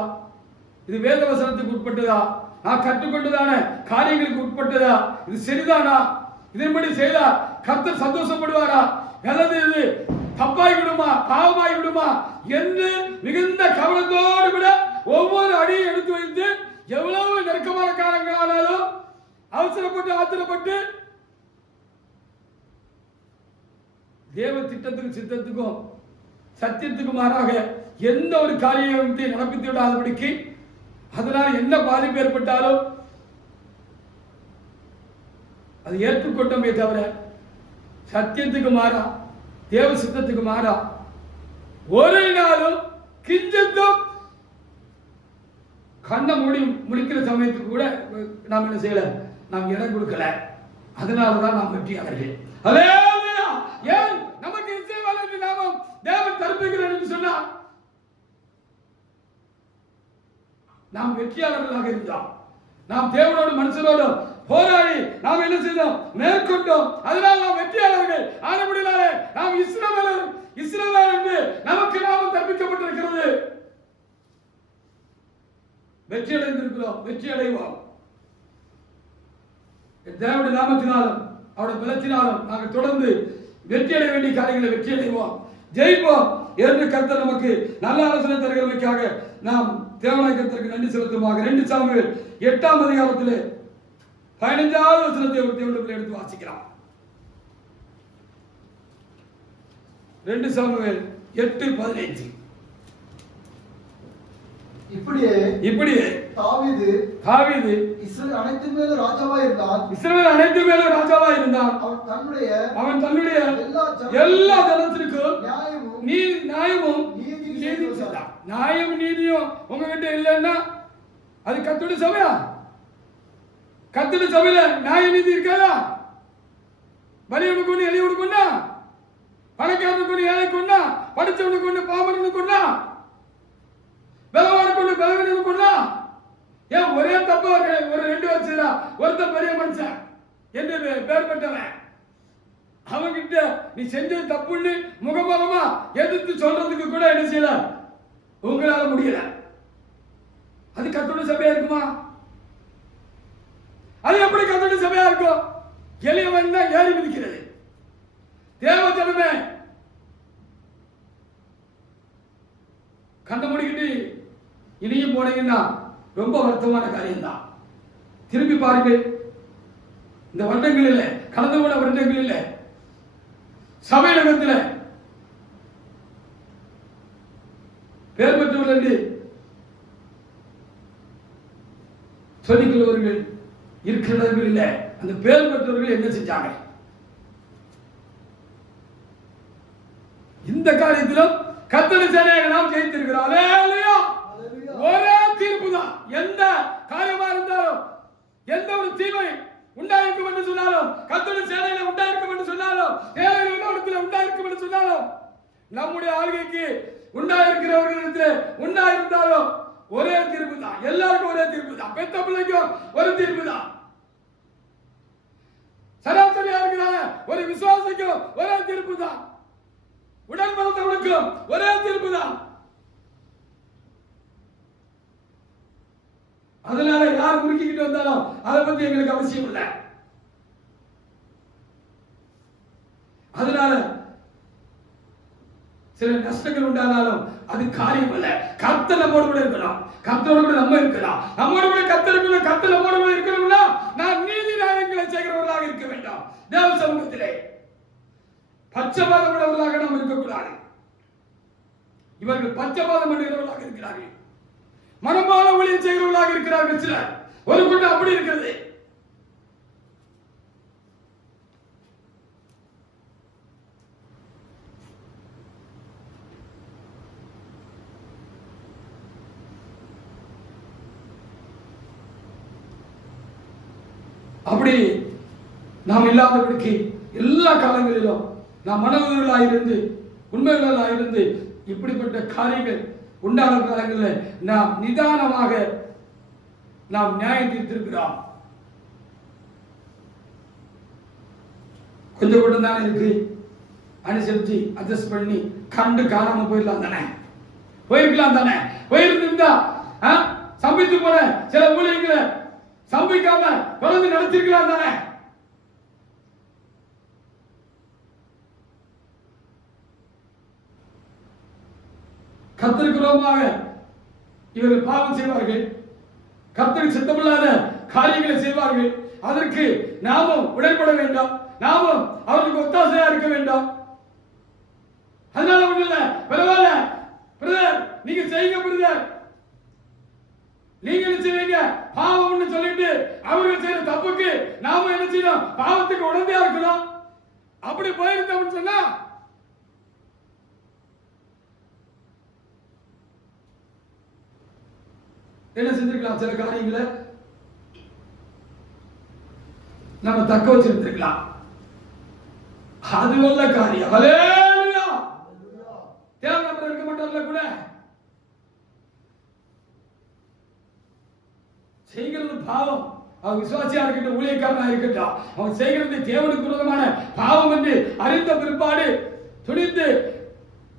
இது வேத வசனத்துக்கு உட்பட்டதா? நான் கற்றுக்கொண்டதான காரியங்களுக்கு உட்பட்டதா? இது சரிதானா? இதன்படி செய்தா கர்த்தர் சந்தோஷப்படுவாரா? அல்லது இது தப்பாய் விடுமா, பாவமாய் விடுமா என்று மிகுந்த கவனத்தோடு கூட ஒவ்வொரு அடியும் எடுத்து வைத்து, எவ்வளவு நெருக்கமான காலங்களானாலும் அவசரப்பட்டு ஆத்திரப்பட்டு தேவ திட்டத்துக்கும் சித்தத்துக்கும் சத்தியத்துக்கும் மாறாக எந்த ஒரு காரியத்தை நடப்பித்து விடாதபடிக்கு, அதனால் என்ன பாதிப்பு ஏற்பட்டாலும் அது ஏற்றுக்கொண்டோமே தவிர சத்தியத்துக்கு மாறா, தேவ சித்தத்துக்கு மாறா ஒரு நாளும் கிஞ்சத்தும் கண்ணை முடிக்கிற சமயத்துக்கு கூட நாம் என்ன செய்யல, நாம் இடம் கொடுக்கல. அதனாலதான் நாம் வெற்றியாளர்கள். ஏன் நமக்கு இசைவாளர்கள் நாமம் தேவன் தருப்புகிறார் என்று சொன்னார். நாம் வெற்றியாளர்களாக இருந்தோம். நாம் தேவனோடு மனுஷனோடு போராடி நாம் என்ன செய்தோம்? மேற்கொண்டோம். அதனால் நாம் வெற்றியாளர்கள் ஆனபடினாலே நாம் இஸ்ரவேல் என்று நமக்கு நாமம் கற்பிக்கப்பட்டிருக்கிறது. வெற்றி அடைந்திருக்கிறோம், வெற்றி அடைவோம். தேவனுடைய நாமத்தினாலும் அவருடைய பலத்தினாலும் நாங்கள் தொடர்ந்து வெற்றி அடைய வேண்டிய காரியங்களை வெற்றி அடைவோம், ஜெயிப்போம் என்று கர்த்தர் நமக்கு நல்ல ஆலோசனை தருகிறமைக்காக நாம் தேவனாய கர்த்தருக்கு நன்றி செலுத்துமாக. 2 சாமுவேல் 8ஆம் அதிகாரத்திலே 15வது வசனத்தை ஒரு தேவனுடைய எடுத்து வாசிக்கலாம். 2 சாமுவேல் 8:15. இப்படியே தாவீது இஸ்ரவேல் அனைத்தின் மேலும் ராஜாவாய் இருந்தான். அவன் தன்னுடைய எல்லா ஜனத்திற்கும் நியாயமும் நீதியும் செய்தான். நியாயம் நீதியும் உங்ககிட்ட இல்லைன்னா அது கர்த்தருடைய சபையா? கர்த்தருடைய சபையில நியாய நீதி இருக்காதா? வலியவனுக்கு ஒண்ணு, எளியவனுக்கு ஒண்ணா, பணக்காரனுக்கு ஒண்ணு, ஏழைக்கு ஒண்ணா, படிச்சவனுக்கு ஒண்ணு, பாமரனுக்கு ஒண்ணா, பலவானுக்கு ஒண்ணு, பலவீனனுக்கு ஒண்ணா? ஏன் ஒரே தப்பு ஒரு 2 வருஷம் ஒருத்தன் பெரிய மனுஷன் என்று பேர் பெற்றவன், அவன்கிட்ட நீ செஞ்சது தப்புன்னு முகமுகமா எதிர்த்து சொல்றதுக்கு கூட என்ன செய்யல, உங்களால முடியல. அது கர்த்தருடைய சபையா இருக்குமா? அது எப்படி கர்த்தருடைய சபையா இருக்கும்? எளியவன் தான் ஏறி மிதிக்கிறது. தேவ ஜனமே கண்ட முடிக்கிட்டு இனியும் போனீங்கன்னா ரொம்ப வருத்தமான காரியம் தான். திரும்பி பாருங்கள், இந்த வருடங்களில், கடந்து போன வருடங்களில் சபையிடத்தில் பேர் பெற்றவர்கள் என்று சொல்லிக் கொள்வர்கள் இருக்கிற இடங்களில் அந்த பேர் பெற்றவர்கள் என்ன செஞ்சாங்க? இந்த காரியத்திலும் கர்த்தருடைய சேனையாக நாம் ஜெயித்திருக்கிறோம். அல்லேலூயா. ஒரே தீர்ப்பு தான். எந்த காரியமா இருந்தாலும், எந்த ஒரு தீமை உண்டாயிருக்கும் என்று சொன்னாலும், கர்த்தருடைய சேனையில உண்டாயிருக்கும் என்று சொன்னாலும், தேவையிடத்தில் உண்டாயிருக்கும் என்று சொன்னாலும், நம்முடைய ஆளுகைக்கு உண்டாயிருக்கிறவர்களிடத்தில் உண்டாயிருந்தாலும் ஒரே தீர்ப்பு தான். எல்லாருக்கும் ஒரே தீர்ப்பு தான். பெத்த பிள்ளைக்கும் ஒரு தீர்ப்பு தான். சராசரியா இருக்கிற ஒரு விசுவாசிக்கும் ஒரே தீர்ப்பு தான். உடன் பிறந்தவனுக்கும் ஒரே தீர்ப்பு தான். அதனால யார் குறுக்கிட்டு வந்தாலும் அதை பத்தி எங்களுக்கு அவசியம் இல்லை. அதனால சில நஷ்டங்கள் உண்டானாலும் அது காரியம் அல்ல. கர்த்தர் நம்மோடு கூட இருக்கலாம், கர்த்தரோடு கூட நம்ம இருக்கலாம், நம்மோடு கூட கர்த்தருக்குள்ள கர்த்தர் நம்மோடு கூட இருக்கணும்னா நான் நீதி நியாயங்களை செய்கிறவர்களாக இருக்க வேண்டாம். தேவ சமூகத்திலே பட்சபாதம் உள்ளவர்களாக நாம் இருக்கக்கூடாது. இவர்கள் பட்சபாதம் பண்ணுகிறவர்களாக இருக்கிறார்கள், மனமான ஊழியம் செய்கிறவர்களாக இருக்கிறார்கள். சிலர் ஒரு கூட்டம் அப்படி இருக்கிறது. அப்படி நாம் இல்லாதபடிக்கு எல்லா காலங்களிலும் நாம் மனவுகளாயிருந்து உண்மைகளாயிருந்து இப்படிப்பட்ட காரியங்கள் உண்டான காலங்களில் நாம் நிதானமாக நாம் நியாயம் தீர்த்திருக்கிறோம். கொஞ்சம் கூட தானே இருக்கு, அனுசரிச்சு அட்ஜஸ்ட் பண்ணி கண்டு காணாம போயிடலாம் தானே, போயிருக்கலாம் தானே. போயிருந்தா சம்பித்து போன சில ஊழியர்களை சம்பிக்காம தொடர்ந்து நடத்திருக்கலாம் தானே. கர்த்தருக்கு விரோதமாக இவர்கள் பாவம் செய்வார்கள், கர்த்தருக்கு சித்தமில்லாத காரியங்களை செய்வார்கள். அதற்கு நாமும் உடன்பட வேண்டாம், நாமும் அவர்களுக்கு ஒத்தாசையா இருக்க வேண்டாம். அதனால ஒண்ணு இல்ல, பரவாயில்ல பிரதர், நீங்க செய்யுங்க பிரதர், நீங்க என்ன செய்வீங்க பாவம்னு சொல்லிட்டு அவர்கள் செய்யற தப்புக்கு நாம என்ன செய்யணும், பாவத்துக்கு உடந்தையா இருக்கணும். அப்படி போயிருந்தோம்னு சொன்னா என்ன செஞ்சிருக்கலாம், சில காரியங்களை நம்ம தக்க வச்சிருந்திருக்கலாம். அது நல்ல காரியம். ஹல்லேலூயா. தேவ நம்பர் இருக்க மாட்டார்ல கூட செய்கிறது பாவம். அவன் விசுவாசியா இருக்கட்டும், ஊழியக்காரனா இருக்கட்டும், அவன் செய்கிறது தேவனுக்கு விரோதமான பாவம் என்று அறிந்த பிற்பாடு துணிந்து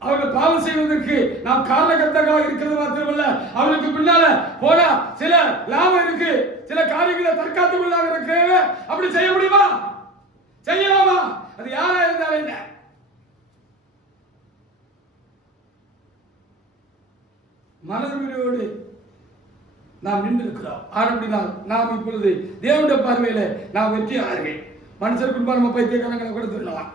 அவர்கள் பாவம் செய்வதற்கு நாம் காரணகர்த்தாக்களாக இருக்கிறது மாத்திரமல்ல, அவனுக்கு பின்னால போனா சில லாபம் இருக்கு, சில காரியங்களை தற்காத்துக் கொள்ளாக இருக்கு. அப்படி செய்ய முடியுமா? செய்யலாமா? அது யாரா இருந்தாலும் என்ன? மனதுரிமையோடு நாம் நின்றிருக்கிறோம். ஆனப்படினால் நாம் இப்பொழுது தேவனுடைய பார்வையில நாம் வெற்றியாளர்கள். மனுஷருக்கு முன்பாக நம்ம பைத்தியக்காரங்களை கூட சொல்லலாம்.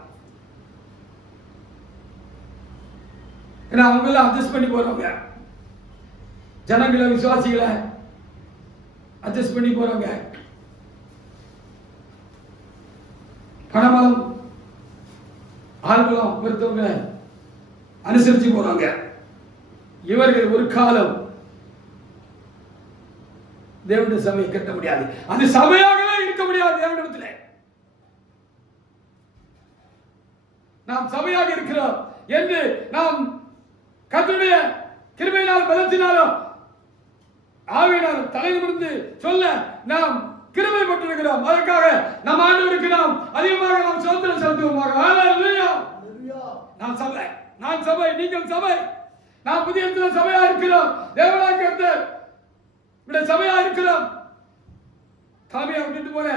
ஏன்னா அவங்க எல்லாம் அட்ஜஸ்ட் பண்ணி போறவங்க, ஜனங்களை விசுவாசிகளை அட்ஜஸ்ட் பண்ணி போறாங்க. பணபலம் ஆள்பலம் பொறுத்தவங்க அனுசரிச்சு போறாங்க. இவர்கள் ஒரு காலம் தேவனுடைய சபையை கட்ட முடியாது, அது சபையாகவே இருக்க முடியாது. தேவனிடத்தில் நாம் சபையாக இருக்கிறோம் என்று நாம் கர்த்தருடைய கிருபையினால் பலத்தினாலும் ஆவியினாலும் தலையிலிருந்து சொல்ல நாம் கிருபை பெற்றிருக்கிறோம். அதற்காக நம் ஆண்டவருக்கு நாம் அதிகமாக நாம் ஸ்தோத்திரம் செலுத்துவோமாக. ஹல்லேலூயா. நான் சபை, நான் சபை, நீங்கள் சபை. நாம் புதிய சபையா இருக்கிறோம். தேவனாகிய கர்த்தர் இந்த சபையா இருக்கிறோம். தாமியா விட்டுட்டு போன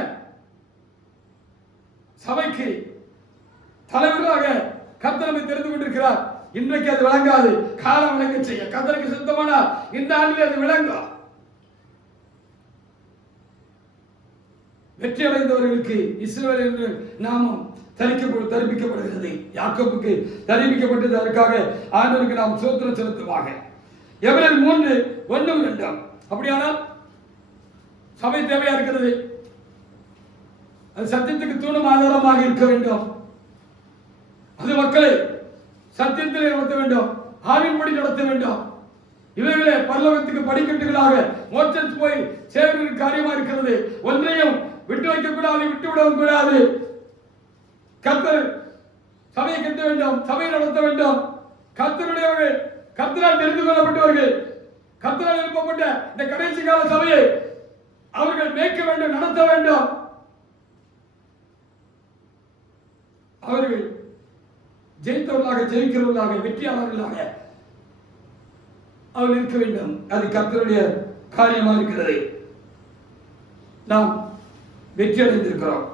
சபைக்கு தலைவராக கர்த்தர் நம்மை தெரிந்து கொண்டிருக்கிறார். இன்றைக்கு அது விளங்காது, காலம் விளங்க செய்ய கர்த்தருக்கு சித்தமானால் இந்த ஆண்டில் அது விளங்கும். வெற்றி அடைந்தவர்களுக்கு இஸ்ரவேல் என்று நாமம் தரிப்பிக்கப்படுகிறது. யாக்கோபுக்கு தரிப்பிக்கப்பட்டது. அதற்காக ஆண்டவருக்கு நாம் ஸ்தோத்திரம் செலுத்துவாங்க. எபிரேயர் 3:1-2. அப்படியானால் சபை தேவையா இருக்கிறது. அது சத்தியத்துக்கு தூணும் ஆதாரமாக இருக்க வேண்டும். அது மக்களை சத்தியத்திலே நடத்த வேண்டும், ஆவின்படி நடத்த வேண்டும். இவைகளே பரலோகத்துக்கு படிக்கட்டுகளாக மோட்சத்துக்கு போய் சேர்வதற்கு காரியமா இருக்கிறது. ஒன்றையும் விட்டு வைக்க கூடாது, விட்டு விடவும் கூடாது. கர்த்தர் சபையை கட்ட வேண்டும், சபையை நடத்த வேண்டும். கர்த்தருடையவர்கள், கர்த்தரால் தெரிந்து கொள்ளப்பட்டவர்கள், கர்த்தரால் எழுப்பப்பட்ட இந்த கடைசி கால சபையை அவர்கள் மேய்க்க வேண்டும், நடத்த வேண்டும். அவர்கள் ஜெயித்தவர்களாக, ஜெயிக்கிறவர்களாக, வெற்றியாளர்களாக அவர்கள் இருக்க வேண்டும். அது கர்த்தருடைய காரியமாக இருக்கிறது. நாம் வெற்றி அடைந்திருக்கிறோம்.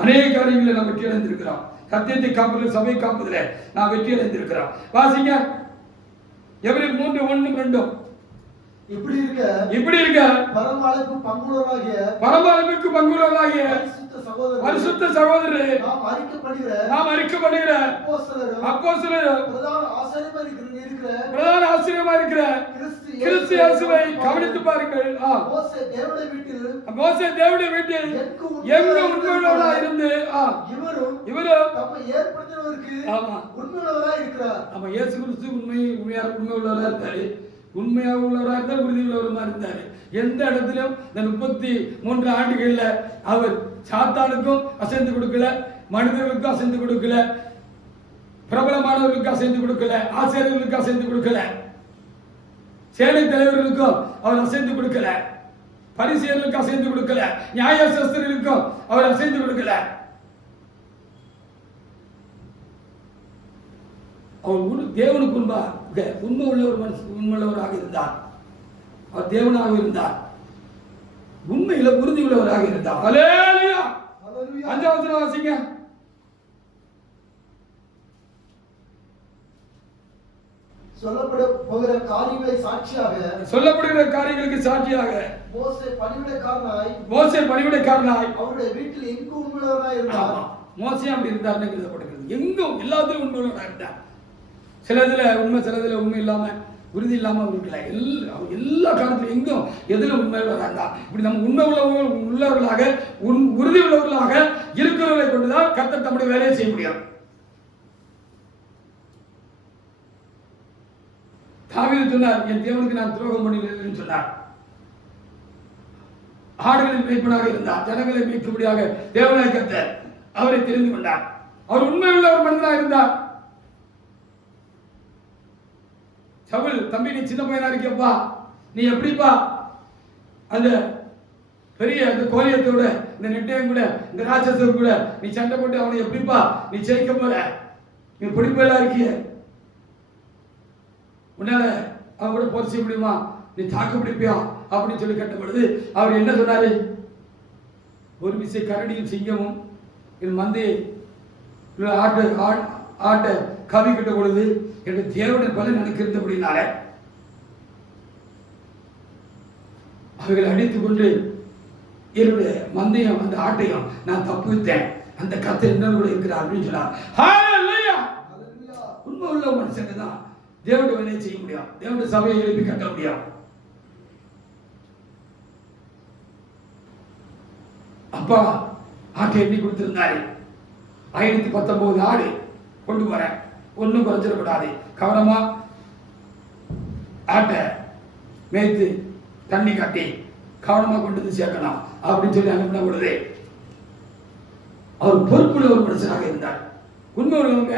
அநேக காரியங்களில் நாம் வெற்றி அடைந்திருக்கிறோம். சத்தியத்தை காப்பதில், சபை காப்பதில் நாம் வெற்றி அடைந்திருக்கிறோம். வாசிங்க எபிரேயர் 3:1-2. இப்படி இருக்க பரமஅழைப்புக்கு பங்குள்ளவராகிய பரிசுத்த சகோதரரே, நாம் அறிக்கப்படுகிற அப்போஸ்தலரும் பிரதான ஆசிரியமா இருக்கிற கிறிஸ்து இயேசுவை கவனித்து பாருங்கள். மோசே தேவனுடைய வீட்டில் எங்க உண்மையுள்ளவராக இருந்து இவரும் தம்மை ஏற்படுத்தினவருக்கு உண்மையுள்ளவராக இருக்கிறார். ஆமா, இயேசு கிறிஸ்து உண்மையுள்ளவராக இருந்தாரு. உண்மையாக உள்ளவராக இருந்தார், உறுதி உள்ளவருமா இருந்தார். எந்த இடத்திலும் இந்த 33 ஆண்டுகள்ல அவர் சாத்தானுக்கும் அசைந்து கொடுக்கல, மனிதர்களுக்கும் அசைந்து கொடுக்கல, பிரபலமானவர்களுக்கு அசைந்து கொடுக்கல, ஆசிரியர்களுக்கு அசைந்து கொடுக்கல, சேனை தலைவர்களுக்கும் அவர் அசைந்து கொடுக்கல, பரிசேயர்களுக்கு அசைந்து கொடுக்கல, நியாயசாஸ்திரிகளுக்கும் அவர் அசைந்து கொடுக்கல. அவர் தேவனுக்கு முன்பாக உண்மை உள்ள ஒரு மனுஷன், உண்மையுள்ளவராக இருந்தார். அவர் தேவனாக இருந்தார், உண்மையில உறுதி உள்ளவராக இருந்தார். ஹல்லேலூயா. 5வது வாசிங்க. சொல்லப்படுகிற காரியங்களுக்கு சாட்சியாக மோசே பணிவிடைக்காரனாய் அவருடைய வீட்டில் எங்கும் உண்மையுள்ளவராய் இருந்தார். மோசே அப்படி இருந்தார் எழுதப்படுகிறது. எங்கும் எல்லாத்திலும் உண்மையுள்ளவராக இருந்தார். சிலதுல உண்மை, சிலதுல உண்மை இல்லாம, உறுதி இல்லாம இருக்கல. எல்லா காலத்திலும் எங்கும் எதுல உண்மையுள்ளவராக இருந்தார். இப்படி நம்ம உண்மை உள்ளவர்களாக, உறுதி உள்ளவர்களாக இருக்கிறவர்களை கொண்டுதான் கர்த்தர் தம்முடைய வேலையை செய்ய முடியும். தாவீது சொன்னார், என் தேவனுக்கு நான் துரோகம் பண்ணி சொன்னார். ஆடுகளின் மேய்ப்பனாக இருந்தார். ஜனங்களை மேய்க்கும்படியாக தேவனாகிய கர்த்தர் அவரை தெரிந்து கொண்டார். அவர் உண்மையுள்ள ஒரு மனிதனாக இருந்தார். சவுல், தம்பி நீ சின்ன பையனா இருக்கியப்பா, நீ எப்படிப்பா அந்த பெரிய அந்த கோலியத்தோட இந்த நெட்டையும் கூட இந்த ராட்சசோடு கூட நீ சண்டை போட்டு அவனை எப்படிப்பா நீ ஜெயிக்க போற? நீ பிடிப்பெல்லாம் இருக்கிய, உன்னால அவன் கூட போர் செய்ய முடியுமா? நீ தாக்கு பிடிப்பியா அப்படின்னு சொல்லி கேட்ட பொழுது அவர் என்ன சொன்னாரு? ஒரு விசை கரடியும் சிங்கமும் என் மந்தையை ஆட்ட கவி கிட்ட பொழுது என்னுடைய தேவனுடைய பலன் எனக்கு இருந்தபடினால அவைகளை அடித்துக் கொண்டு என்னுடைய மந்தையும் அந்த ஆட்டையும் நான் தப்புவித்தேன். அந்த கர்த்தர் என்னோடு கூட இருக்கிறார் அப்படின்னு சொன்னார். ஹல்லேலூயா! உண்மை உள்ள மனுஷங்க தான் தேவனுடைய வேலையை செய்ய முடியும், தேவனுடைய சபையை எழுப்பி கட்ட முடியும். அப்பா ஆட்டை எண்ணி கொடுத்திருந்தாரு. 519 ஆடு கொண்டு போற, ஒன்னும் குறைஞ்சிடக்கூடாது, கவனமா ஆட்டை மேய்த்து தண்ணி காட்டி கவனமா கொண்டு வந்து சேர்க்கணும் அப்படின்னு சொல்லி அனுப்பின பொழுது அவர் பொறுப்புள்ள ஒரு மனுஷனாக இருந்தார். உண்மை உள்ளவங்க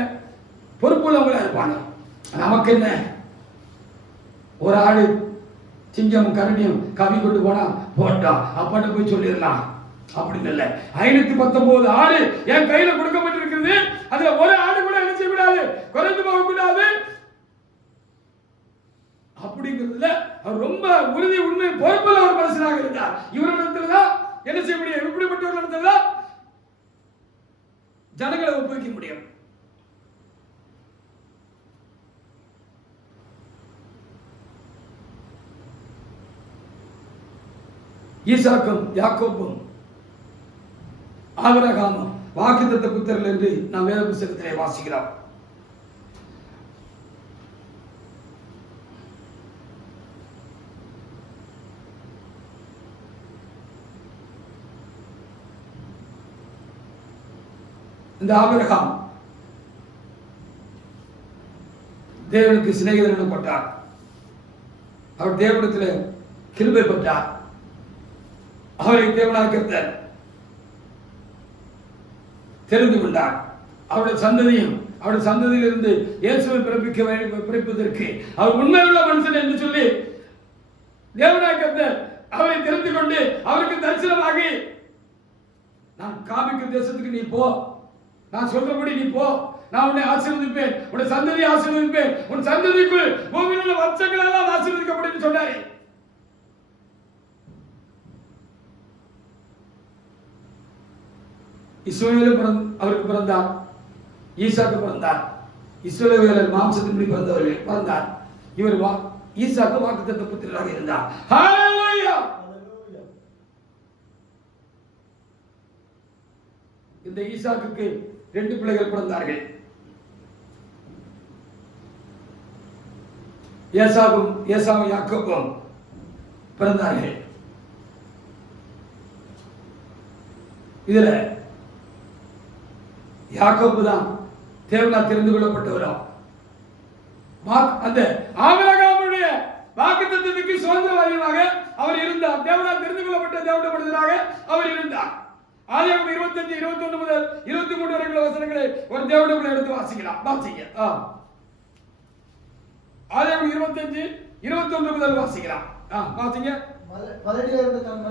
பொறுப்புள்ளவங்களா இருப்பாங்க. நமக்கு என்ன, ஒரு ஆடு சிங்கமும் கரடியும் கவி கொண்டு போனா போட்டோம் அப்பாட்ட போய் சொல்லிடலாம் அப்படின்னு இல்லை. 519 ஆடு என் கையில கொடுக்கப்பட்டிருக்கிறது. அதுல ஒரு ஆடு கூட என்ன செய்யக்கூடாது, குறைந்து போக கூடாது அப்படிங்கிறதுல அவர் ரொம்ப உறுதி, உண்மை, பொறுப்புள்ள ஒரு மனுஷனாக இருந்தார். இவரிடத்துலதான் என்ன செய்ய முடியும், இப்படிப்பட்டவர்களிடத்துலதான் ஜனங்களை ஒப்புவிக்க முடியும். ஈசாக்கும் யாக்கோப்பும் ஆபிரகாமும் வாக்குத்தத்த புத்தர்கள் என்று நாம் வேத புத்தகத்திலே வாசிக்கிறோம். இந்த ஆபிரகாம் தேவனுக்கு சிநேகிதன் எனப்பட்டார். அவர் தேவனிடத்தில் கிருபை பெற்றார். அவரை தேவனாக கர்த்தர் தெரிந்து கொண்டார். அவருடைய சந்ததியும் அவருடைய சந்ததியிலிருந்து இயேசுவை பிறப்பிப்பதற்கு அவர் உண்மையுள்ள மனுஷன் என்று சொல்லி தேவனாக கர்த்தர் அவரை தெரிந்து கொண்டு அவருக்கு தரிசனமாகி, நான் காமிக்கும் தேசத்துக்கு நீ போ, நான் சொல்றபடி நீ போ, நான் உன்னை ஆசீர்வதிப்பேன், உன்னை சந்ததியை ஆசீர்வதிப்பேன், உன் சந்ததிக்குள் பூமியில் உள்ள வம்சங்கள் எல்லாம் ஆசீர்வதிக்கப்படும் சொன்னாரே. இஸ்ரவேல் அவருக்கு பிறந்தார், ஈசாக்கு பிறந்தார். இஸ்ரவேலர் மாம்சத்தின்படி பிறந்தார். இவர் ஈசாக்கு வாக்குத்தத்த புத்திரராக இருந்தார். ஹல்லேலூயா! இந்த ஈசாக்குக்கு 2 பிள்ளைகள் பிறந்தார்கள். ஏசாவும் யாக்கோபும் பிறந்தார்கள். இதுல யாக்கோபு தான் தேவனால் தெரிந்து கொள்ளப்பட்டவரும் அந்த ஆபிரகாமுடைய வாக்குத்தத்தத்துக்கு சுதந்திரவாதியாக அவர் இருந்தார். தேவனால் தெரிந்து கொள்ளப்பட்ட தேவனுடைய மனிதராக அவர் இருந்தார். ஆதியாகமம் 25, 21 முதல் 23 வரைக்குள்ள வசனங்களை ஒரு தேவனுடைய பிள்ளை எடுத்து வாசிக்கலாம். வாசிங்க. ஆதியாகமம் 25, 21 முதல் வாசிக்கலாம். வாசிங்க. மலடியா இருந்த தன்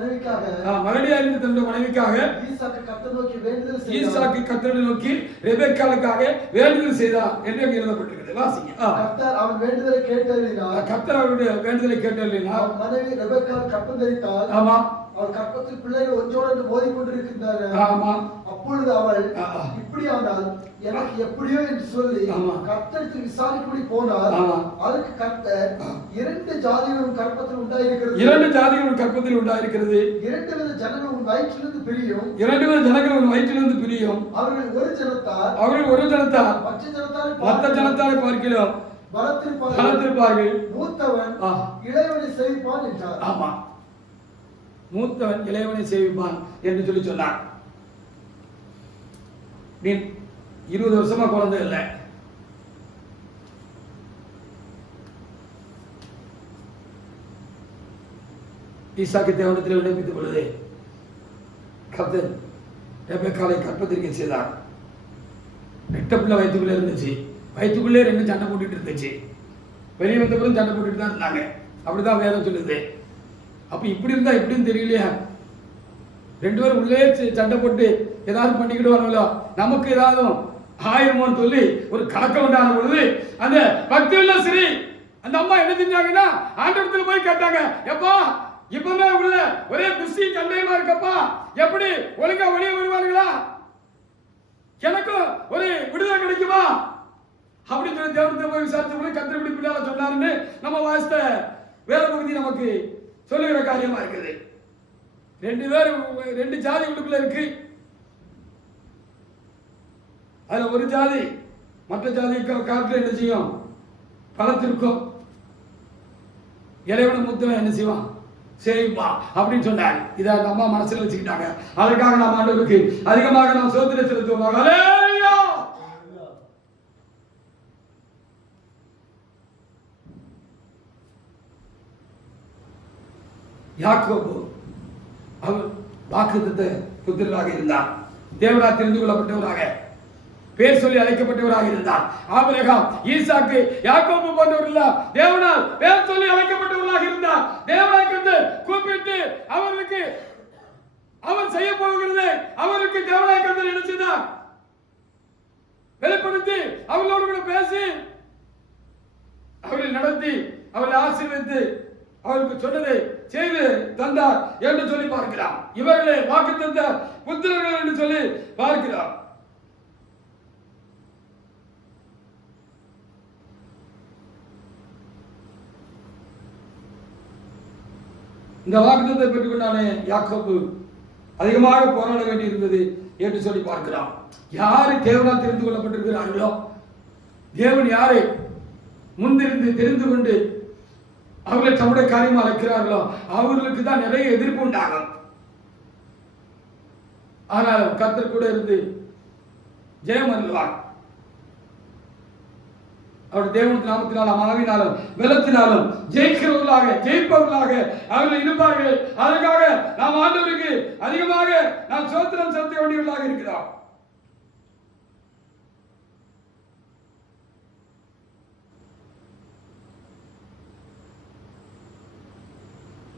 மனைவிக்காக ஈசாக்கு கர்த்தரை நோக்கி ரெபெக்காளுக்காக வேண்டுதல் செய்தார் என்று அங்கே எழுதப்பட்டிருக்கிறது. வாசிங்க. கர்த்தர் அவன் வேண்டுதலை கேட்டறினார். கர்த்தர் அவருடைய வேண்டுதலை கேட்டறினார். மனைவி ரெபெக்காள் கர்ப்பம் தரித்தாள். ஆமா. அவள் கற்பத்தில் பிள்ளைகள் ஒன்றோடு மோதி கொண்டிருக்கின்றார்கள். ஆமா. அப்பொழுது அவள் இப்படியானால் எனக்கு எப்படியோ என்று சொல்லி கர்த்தரிடத்தில் விசாரிக்கும்படி போனார். அதற்கு கர்த்தர் 2 ஜாதிகளும் கற்பத்தில் உண்டாயிருக்கிறது. 2 ஜாதிகளும் கற்பத்தில் உண்டாயிருக்கிறது. 2 வித ஜனங்கள் உன் வயிற்றிலிருந்து பிரியும். 2 வித ஜனங்கள் உன் வயிற்றிலிருந்து பிரியும். அவர்கள் ஒரு ஜனத்தார் மற்ற ஜனத்தாரை பார்க்கிறோம் பலத்திருப்பார்கள். மூத்தவன் இளையவனை சேவிப்பான் என்றார். ஆமா, மூத்தவன் இளையவனை சேவிப்பான் என்று சொல்லி சொன்னார். நீ 20 வருஷமா குழந்தை இல்லை, ஈசாக்கு தேவனிடத்தில் விண்ணப்பித்துக் பொழுது கர்த்தர் ரெபெக்காளை கற்பத்திரிக்கை செய்தார். 2 பிள்ளை வயிற்றுக்குள்ளே இருந்துச்சு. வயிற்றுக்குள்ளே 2 சண்டை போட்டுட்டு இருந்துச்சு. வெளியே வந்தவரும் சண்டை போட்டுட்டு தான் இருந்தாங்க. அப்படிதான் வேதம் சொல்லுது. அப்ப இப்படி இருந்தா எப்படின்னு தெரியலையா? ரெண்டு பேரும் உள்ளே சண்டை போட்டு ஏதாவது பண்ணிக்கிட்டு வரல, நமக்கு ஏதாவது ஆயிரமோன்னு சொல்லி ஒரு கலக்கம் உண்டான பொழுது அந்த பக்தியுள்ள ஸ்ரீ அந்த அம்மா என்ன செஞ்சாங்கன்னா ஆண்டவரத்துல போய் கேட்டாங்க, எப்பா இப்பவே உள்ள ஒரே குஸ்தி சண்டையுமா இருக்கப்பா, எப்படி ஒழுங்கா வெளியே வருவானுங்களா, எனக்கும் ஒரு விடுதலை கிடைக்குமா அப்படின்னு சொல்லி தேவனத்தை போய் விசாரிச்சவங்க கத்திரி இப்படி பின்னால சொன்னாருன்னு நம்ம வாசித்த வேத பகுதி நமக்கு சொல்லுகிற காரியமா இருக்குது. ரெண்டு பேரும் ரெண்டு ஜாதி உள்ளுக்குள்ள இருக்கு. அதுல ஒரு ஜாதி மற்ற ஜாதிக்கு காலத்துல என்ன செய்யும், பலத்திற்கும் இளைவன மூத்தவன் என்ன செய்வான், சரிப்பா அப்படின்னு சொன்னார். இதை அந்த அம்மா மனசுல வச்சுக்கிட்டாங்க. அதற்காக நாம் ஆண்டவருக்கு அதிகமாக நாம் சோதனை செலுத்துவோம். ஹல்லேலூயா. யாக்கோபு அவர் வாக்குத்தத்த புத்திரராக இருந்தார். தேவனால் தெரிந்து கொள்ளப்பட்டவராக, பேர் சொல்லி அழைக்கப்பட்டவராக இருந்தார். ஆபிரகாம், ஈசாக்கு, யாக்கோபு போன்றவர்கள் தேவனால் பேர் சொல்லி அழைக்கப்பட்டவர்களாக இருந்தார். தேவனை கண்டு கூப்பிட்டு அவர்களுக்கு அவர் செய்ய போகிறது அவருக்கு தேவனை கண்டு நினைச்சுதான் வெளிப்படுத்தி அவர்களோடு கூட பேசி அவர்களை நடத்தி அவர்களை ஆசீர்வதித்து அவருக்கு சொன்னதை செய்து தந்தார் என்று சொல்லி பார்க்கிறார். இவர்களே வாக்குத்தத்த புத்திரர்கள் என்று சொல்லி பார்க்கிறார். இந்த வாக்குத்தத்தை பெற்றுக்கொண்டானே யாக்கோபு அதிகமாக போராட வேண்டி இருந்தது என்று சொல்லி பார்க்கிறான். யாரு தேவனால் தெரிந்து கொள்ளப்பட்டிருக்கிறார்களோ, தேவன் யாரை முன்திருந்து தெரிந்து கொண்டு அவர்களை தம்முடைய காரியமாக அழைக்கிறார்களோ அவர்களுக்கு தான் நிறைய எதிர்ப்பு உண்டாகும். ஆனால் கர்த்தர் கூட இருந்து ஜெயம் அருள்வார். அவர் தேவனுடைய நாமத்தினாலும் ஆவியினாலும் பலத்தினாலும் ஜெயிப்பவர்களாக அவர்கள் இருப்பார்கள். அதற்காக நாம் ஆண்டவருக்கு அதிகமாக நாம் ஸ்தோத்திரம் செலுத்த வேண்டியவர்களாக இருக்கிறோம்.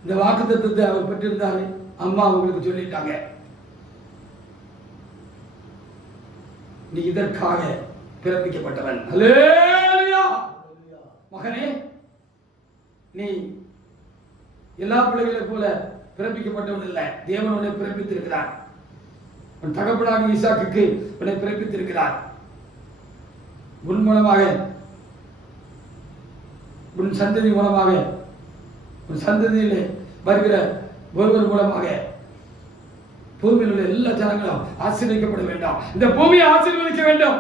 இந்த வாக்குத்தத்தத்தை அவர் பெற்றிருந்தாரு. அம்மா அவங்களுக்கு சொல்லிட்டாங்க, நீ இதற்காக பிறப்பிக்கப்பட்டவன். ஹல்லேலூயா. மகனே, நீ எல்லா பிள்ளைகளை போல பிறப்பிக்கப்பட்டவன் இல்லை. தேவன் உன்னை பிறப்பித்திருக்கிறார். உன் தகப்பனாக ஈசாக்குக்கு உன்னை பிறப்பித்திருக்கிறார். உன் மூலமாக, உன் சந்ததி மூலமாக, உன் சந்ததியிலே வருகிற ஒருவர் மூலமாக பூமியில் உள்ள எல்லா ஜனங்களும் ஆசீர்வதிக்கப்பட வேண்டும். இந்த பூமியை ஆசீர்வதிக்க வேண்டும்.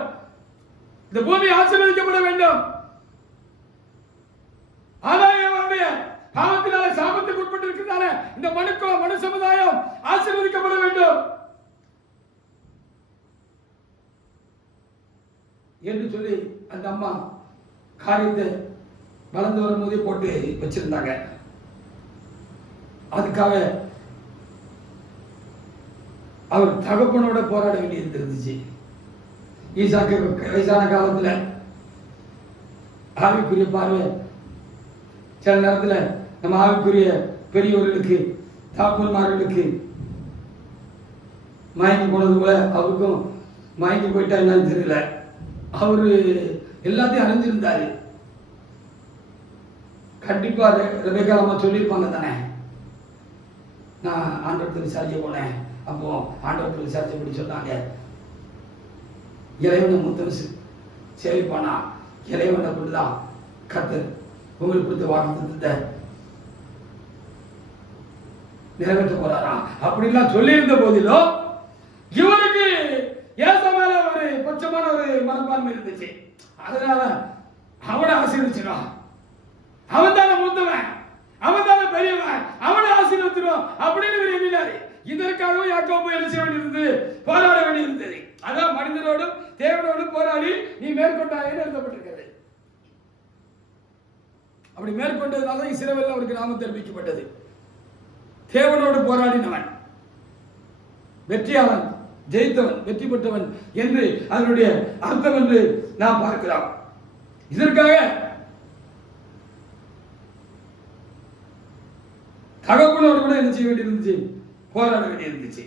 இந்த பூமி ஆசீர்வதிக்கப்பட வேண்டும். ஆதாயமாகிய பாவத்தினால சாபத்துக்கு உட்பட்டிருக்கிறதான இந்த மனு சமுதாயம் ஆசீர்வதிக்கப்பட வேண்டும் என்று சொல்லி அந்த அம்மா காரியத்தை வளர்ந்து வரும்போதே போட்டு வச்சிருந்தாங்க. அதுக்காக அவர் தகப்பனோட போராட வேண்டியது இருந்துச்சு. ஈசாக்கு வயசான காலத்துல ஆவிக்குரிய பார்வை சில நேரத்துல நம்ம ஆவிக்குரிய பெரியவர்களுக்கு தாப்பன்மார்களுக்கு மயங்கி போனது போல அவருக்கும் மயங்கி போயிட்டா என்னன்னு தெரியல. அவரு எல்லாத்தையும் அறிஞ்சிருந்தாரு. கண்டிப்பா ரெபெக்கா அம்மா சொல்லியிருப்பாங்க தானே, நான் ஆண்டவரத்தை விசாரிக்க போனேன், அப்போ ஆண்டவரத்தை விசாரிச்சு இப்படி சொன்னாங்க, இறைவனை மூத்தவன் சேவிப்பானா, இறைவனை கொண்டுதான் கர்த்தர் உங்களுக்கு கொடுத்த வாக்குத்தத்தத்தை நிறைவேற்ற போறாரா அப்படின்லாம் சொல்லி இருந்த போதிலும் இவருக்கு ஏச மேல ஒரு பட்சமான ஒரு மனப்பான்மை இருந்துச்சு. அதனால அவனை ஆசீர்வதிச்சிடும், அவன் தானே மூத்தவன், அவன் தானே பெரியவன், அவனை ஆசீர்வதிச்சிடும் அப்படின்னு இவர் எண்ணினாரு. இதற்காகவும் யாக்கோபு என்ன செய்ய வேண்டியிருந்தது, போராட வேண்டியிருந்தது. அதான் மனிதனோடும் தேவனோடும் போராடி நீ மேற்கொண்டாயின்னு எழுதப்பட்டிருக்கிறது. அப்படி மேற்கொண்டதுனால இஸ்ரவேல் அவருக்கு நாமம் தெரிவிக்கப்பட்டது. தேவனோடு போராடினவன், வெற்றியாளன், ஜெயித்தவன், வெற்றி பெற்றவன் என்று அதனுடைய அர்த்தம் என்று நாம் பார்க்கிறோம். இதற்காக தகப்பனோடு கூட என்ன செய்ய வேண்டியிருந்துச்சு? போராட வேண்டியிருந்துச்சு.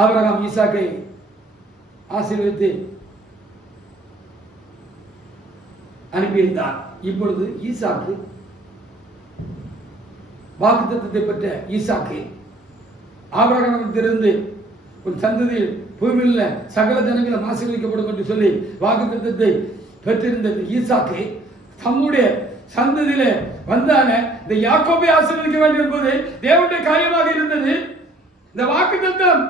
ஆபிரகாம் ஈசாக்கை ஆசீர்வதித்து அனுப்பியிருந்தார். இப்பொழுது ஈசாக்கு, வாக்குத்தத்தத்தை பெற்ற ஈசாக்கு, ஆபிரகாமிடத்திலிருந்து உன் சந்ததியில் பூமியில் சகல ஜனங்களும் ஆசீர்வதிக்கப்படும் என்று சொல்லி வாக்குத்தத்தத்தை பெற்றிருந்த ஈசாக்கு தம்முடைய சந்ததியிலே வந்தான இந்த யாக்கோபை ஆசீர்வதிக்க வேண்டும் என்பது தேவனுடைய காரியமாக இருந்தது. இந்த வாக்குத்தத்தம்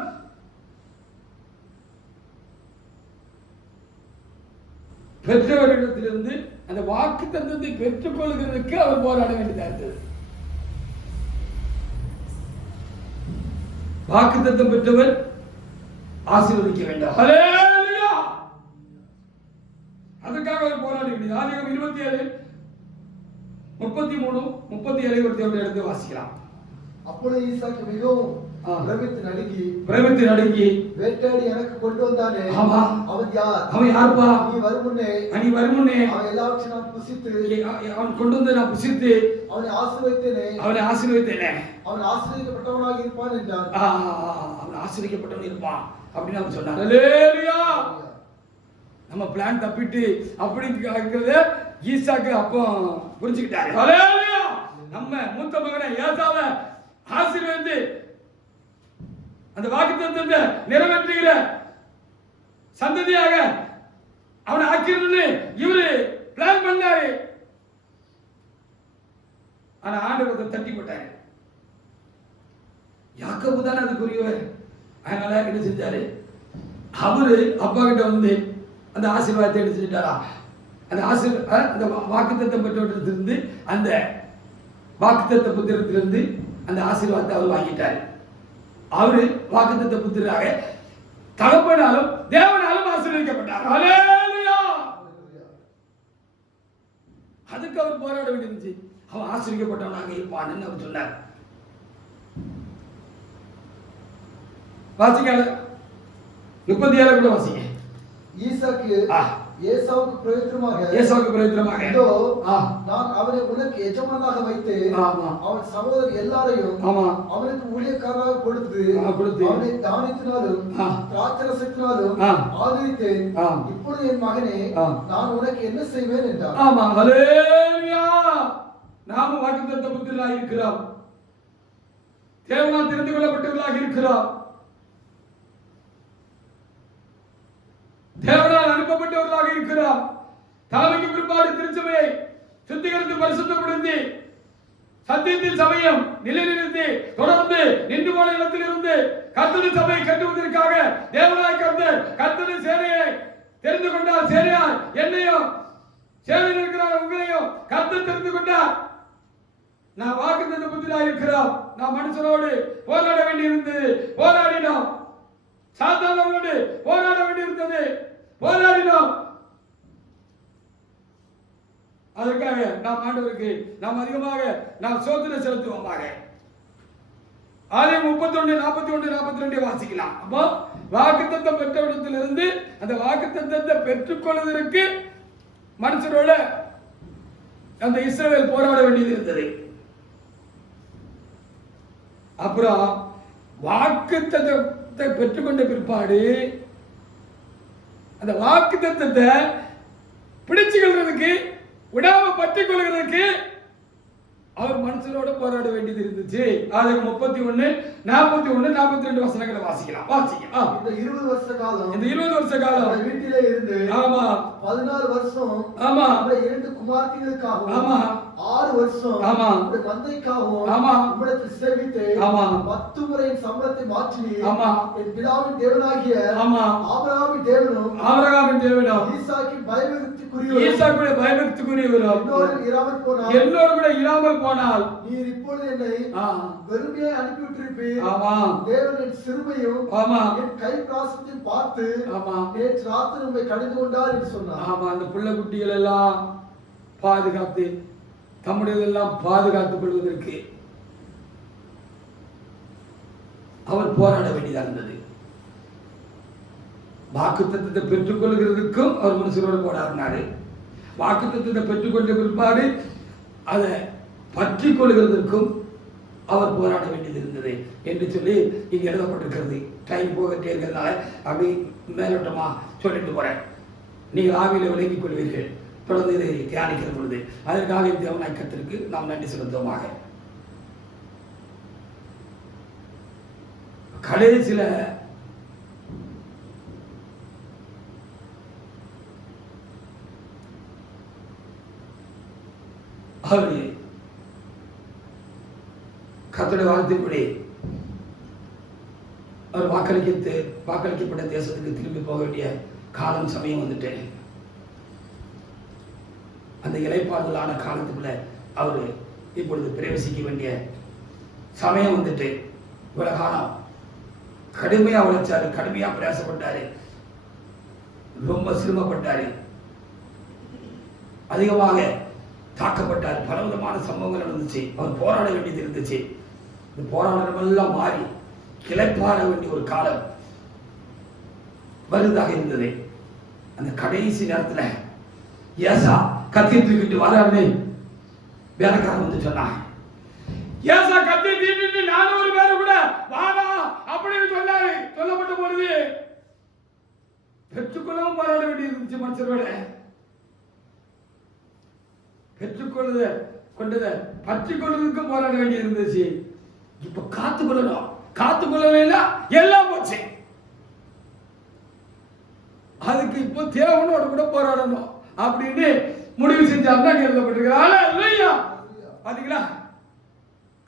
பெற்றவரிடத்திலிருந்து அந்த வாக்குத்தத்தத்தை பெற்றுக் கொள்கிறதுக்கு அவர் போராட வேண்டியதாக இருந்தது. வாக்குத்தத்தம் பெற்றவர் ஆசீர்வதிக்க வேண்டும். ஹல்லேலூயா! அதுக்காக அவர் போராட வேண்டியது. ஆதியாகமம் 27 33 37 ஒருத்தர் எடுத்து வாசிக்கலாம். அப்பொழுது ஈசாக்கு மிகவும் பிரமித்து நடுங்கி, வேட்டையாடி எனக்கு கொண்டு வந்தானே, ஆமா, அவன் யார்? அவன் யார்ப்பா? நீ வரும் முன்னே அவன் எல்லாவற்றையும் நான் புசித்து, அவன் கொண்டு வந்து நான் புசித்து அவனை ஆசீர்வதித்தேனே, அவன் ஆசீர்வதிக்கப்பட்டவனாக இருப்பான் என்றான். அவன் ஆசீர்வதிக்கப்பட்டவன் இருப்பான் அப்படின்னு அவன் சொன்னான். ஹல்லேலூயா! நம்ம பிளான் தப்பிட்டு அப்படி இருக்கிறது ஈசாக்கு அப்போ புரிஞ்சுக்கிட்டாரு. ஹல்லேலூயா! நம்ம மூத்த மகனை ஏசாவை ஆசீர்வதித்து அந்த வாக்குத்தத்தத்தை நிறைவேற்றுகிற சந்ததியாக அவனை ஆக்கிரன்னு இவரு பிளான் பண்ணாரு. ஆனா ஆண்டவர் தட்டி போட்டாரு. யாக்கோபு தானே அதுக்குரியவர். அதனால என்ன செஞ்சாரு? அவரு அப்பா கிட்ட வந்து அந்த ஆசீர்வாதத்தை எடுத்து செஞ்சாரா? அந்த அந்த வாக்குத்தத்தம் பெற்றவற்றிலிருந்து, அந்த வாக்குத்தத்த புத்திரத்திலிருந்து அந்த ஆசீர்வாதத்தை அவர் வாங்கிட்டாரு. அவரு வாக்குத்தத்த புத்திரராக தகப்பனாலும் தேவனாலும் ஆசீர்வதிக்கப்பட்டார். ஹல்லேலூயா! அதுக்கு அவர் போராட வேண்டியிருந்துச்சு. அவன் ஆசீர்வதிக்கப்பட்டவனாக இருப்பான்னு அவர் சொன்னார். வாசிக்க 37 கூட வாசிங்க. ஈசாக்கு ஏசாவுக்கு பிரயோஜனமாக இதோ நான் அவனை உனக்கு எஜமானாக வைத்து அவன் சகோதரர் எல்லாரையும் அவனுக்கு ஊழியக்காரராக கொடுத்து அவனை தானியத்தினாலும் திராட்சரசத்தினாலும் ஆதரித்தேன். இப்பொழுது என் மகனே, நான் உனக்கு என்ன செய்வேன் என்றார். ஆமா, ஹல்லேலூயா! நாம வாக்குத்தத்த புத்திரராக இருக்கிறோம். தேவனால் தெரிந்து கொள்ளப்பட்டவர்களாக இருக்கிறோம். தேவனால் அனுப்பப்பட்டவர்களாக இருக்கிறார். தலைமைக்கு பிற்பாடு திருச்சபையை சுத்திகரித்து பரிசுத்தப்படுத்தி சத்தியத்தின் சமயம் நிலைநிறுத்தி தொடர்ந்து நின்று போன இடத்தில் இருந்து கர்த்தரின் சபையை கட்டுவதற்காக தேவனாய் கர்த்தரின் சேனையை தெரிந்து கொண்டார். சேனையார் என்னையும் சேனையில் இருக்கிறார் உங்களையும் கர்த்தர் தெரிந்து கொண்டார். நான் வாக்குத்தத்த புத்திரராக இருக்கிறோம். நான் மனுஷனோடு போராட வேண்டியிருந்தது, போராடினோம். சாத்தானோடு போராட வேண்டியிருந்தது, போராடினோம். அதற்காக நாம் ஆண்டவருக்கு நாம் அதிகமாக நாம் ஸ்தோத்திரம் செலுத்துவோமாக. ஆதியாகமம் 31 41 42 வாசிக்கலாம். அப்போ வாக்குத்தத்தம் பெற்றவரிடத்திலிருந்து அந்த வாக்குத்தத்தத்தை பெற்றுக்கொள்வதற்கு மனுஷரோட அந்த இஸ்ரவேல் போராட வேண்டியது இருந்தது. அப்புறம் வாக்குத்தத்தத்தை பெற்றுக்கொண்ட பிற்பாடு அந்த வாக்குத்தத்தத்தை பிடிச்சு கொள்றதுக்கு, விடாம பற்றி கொள்கிறதுக்கு அவர் மனுஷனோட போராட வேண்டியது இருந்துச்சு. ஆதியாகமம் 31 41 42 வசனங்களை வாசிக்கலாம். வாசிங்க. இந்த 20 வருஷ காலம் வீட்டிலே இருந்து, ஆமா, 14 வருஷம் ஆமா, நம்முடைய 2 குமார்த்திகளுக்காகவும், ஆமா, 6 வருஷம் ஆமா, நம்முடைய மந்தைக்காகவும், ஆமா, உம்மிடத்தில் சேவித்து, ஆமா, 10 முறை சம்பளத்தை மாற்றி, ஆமா, என் பிதாவின் தேவனாகிய, ஆமா, ஆபிரகாமின் தேவனும், ஈசாக்கின் பயபக்திக்குரியவரும் என்னோடு கூட இராமல் போனால் நீர் இப்பொழுது என்னை வெறுமையை அனுப்பிவிட்டிருப்பீர். ஆமா, தேவன் என் சிறுமையும், ஆமா, என் கை பிராசத்தையும் பார்த்து, ஆமா, நேற்று ராத்திரி உம்மை கடிந்து கொண்டார் என்று சொன்னார். ஆமா, அந்த பிள்ளை குட்டிகள் எல்லாம் பாதுகாத்து தம்முடையதெல்லாம் பாதுகாத்துக் கொள்வதற்கு அவர் போராட வேண்டியதாக இருந்தது. வாக்குத்தத்தத்தை பெற்றுக்கொள்கிறதுக்கும் அவர் மனுஷரோடு போராடினாரு. வாக்குத்தத்தத்தை பெற்றுக்கொண்ட பிற்பாடு அதை பற்றி கொள்கிறதற்கும் அவர் போராட வேண்டியது இருந்தது என்று சொல்லி இங்கே எழுதப்பட்டிருக்கிறது. டைம் போகட்டே இருக்கிறதுனால அப்படி மேலோட்டமா சொல்லிட்டு போறேன். நீங்கள் ஆவியில் விளங்கிக் கொள்வீர்கள் தொடர்ந்து இதை தியானிக்கிற பொழுது. அதற்காக தேவனாய் கர்த்தருக்கு நாம் நன்றி செலுத்துவோமாக. கடைசியில அவர் கர்த்தருடைய வார்த்தைப்படி அவர் வாக்களிக்கப்பட்ட தேசத்துக்கு திரும்பி போக வேண்டிய காலம் சமயம் வந்துட்டு அந்த இலைப்பாறுதலான காலத்துக்குள்ள அவர் இப்பொழுது பிரவேசிக்க வேண்டிய சமயம் வந்துட்டு இவ்வளவு காலம் கடுமையா உழைச்சாரு, கடுமையா பிரயாசப்பட்டாரு, ரொம்ப சிரமப்பட்டாரு, அதிகமாக தாக்கப்பட்டார், பலவிதமான சம்பவங்கள் நடந்துச்சு. அவர் போராட வேண்டியது இருந்துச்சு. இந்த போராட்டம் எல்லாம் மாறி கிளைப்பாற வேண்டிய ஒரு காலம் வருதாக இருந்தது. அந்த கடைசி நேரத்துல ஏசா கத்தி தூக்கிட்டு வராருன்னு வேலைக்காரன் வந்து சொன்னான். ஏசா கத்தி தூக்கிட்டு 400 பேர் கூட வாடா அப்படின்னு சொன்னாரு. சொல்லப்பட்ட பொழுது பெற்றுக்கொள்ளவும் போராட வேண்டியது இருந்துச்சு. மனுஷரோட பெற்றுக்கொள்ளுத கொண்டத பற்றி கொள்வதற்கும் போராட வேண்டியது இருந்துச்சு. இப்ப காத்துக்கொள்ளணும். காத்துக்கொள்ளலைன்னா எல்லாம் போச்சு. அதுக்கு இப்போ தேவனோடு கூட போராடணும் அப்படின்னு முடிவு செஞ்சார் தான் எழுதப்பட்டிருக்கிறார். பாத்தீங்களா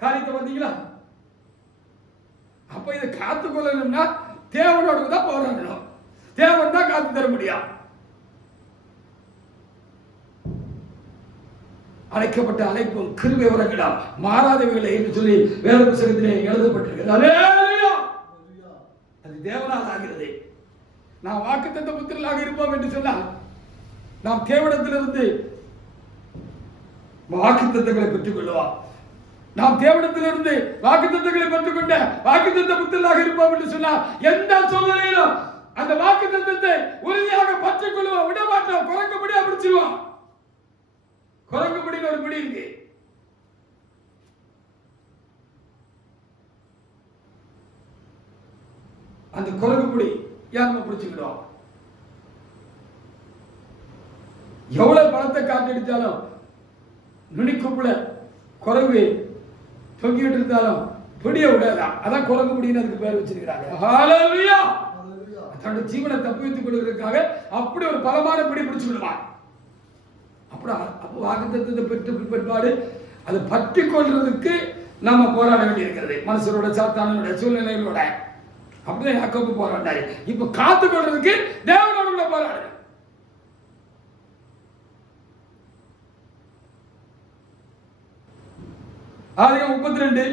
காரியத்தை பாத்தீங்களா? அப்ப இதை காத்துக்கொள்ளணும்னா தேவனோடு தான் போராடணும். தேவன் தான் காத்து தர முடியும். அழைக்கப்பட்ட அழைப்பும் கிருபை உலகிடம் மாறாதவைகளை என்று சொல்லி வேத புத்தகத்திலே எழுதப்பட்டிருக்கிறது. அது தேவனால் ஆகிறது. நாம் வாக்குத்தத்த புத்திரர்களாக இருப்போம் என்று சொன்னால் நாம் தேவனிடத்திலிருந்து வாக்குத்தத்தங்களை பெற்றுக் கொள்வோம். நாம் தேவனிடத்திலிருந்து வாக்குத்தத்தங்களை பெற்றுக்கொண்ட வாக்குத்தத்த புத்திரர்களாக இருப்போம் என்று சொன்னால் எந்த சூழ்நிலையிலும் அந்த வாக்குத்தத்தத்தை உறுதியாக பற்றிக் கொள்வோம். விட மாட்டோம். குறைக்கப்படியா பிடிச்சிருவோம். குறைக்கப்படின்னு ஒரு பிடி இருக்கு. அந்த குரங்குப்பிடி ஏன் நம்ம பிடிச்சுக்கிட்டோம்? எவ்வளவு பணத்தை காட்டடிச்சாலும் நுனிக்குப்புல குரங்கு தொங்கிட்டு இருந்தாலும் பிடிய விடாதான். அதான் குரங்கு பிடின்னு அதுக்கு பேர் வச்சிருக்கிறாங்க. ஹல்லேலூயா. தன்னுடைய ஜீவனை தப்பி வைத்துக் கொள்வதற்காக அப்படி ஒரு பலமான பிடி பிடிச்சு விடுவான். அப்போ வாக்குத்தத்தத்தை பெற்று பிற்பாடு அதை பற்றி கொள்றதுக்கு நாம போராட வேண்டியிருக்கிறது. மனுஷரோட சாத்தானோட சூழ்நிலைகளோட அப்படிதான் யாக்கோபு போராடாரு. இப்ப காத்து கொள்றதுக்கு தேவனோட போராடு. ஆதியாகமம் 32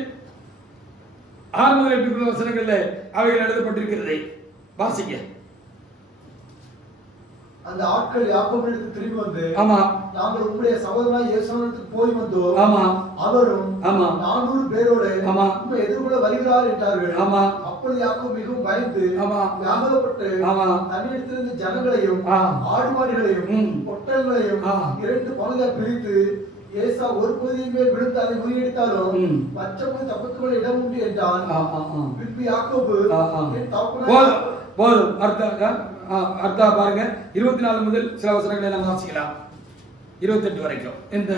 6 முதல் 8 வசனங்கள்ல அவைகள் எழுதப்பட்டிருக்கிறது. வாசிங்க. அந்த ஆட்கள் யாக்கோபினிடத்தில் திரும்பி வந்து, ஆமா, நாங்கள் உங்களுடைய சகோதரனாகிய ஏசாவினிடத்துக்கு போய் வந்தோம். ஆமா, அவரும் 400 பேரோடு ஆமா உம்மை எதிர்கொள்ள வருகிறார் என்றார்கள். ஆமா. அப்பொழுது யாக்கோபு மிகவும் பயந்து வியாகுலப்பட்டு தன்னிடத்திலிருந்து ஜனங்களையும் ஆடு மாடுகளையும் ஒட்டகங்களையும் 2 பகுதியாக பிரித்து, ஏசா ஒரு பகுதியின் மேல் விழுந்து அதை முறியடித்தாலும் மற்ற பகுதி தப்பித்துக்கொள்ள இடம் உண்டு என்றான். பின்பு யாக்கோபு போதும். அர்த்தா பாருங்க. 24 முதல் சில வசனங்களை நாம் வாசிக்கலாம். 28 வரைக்கும் இந்த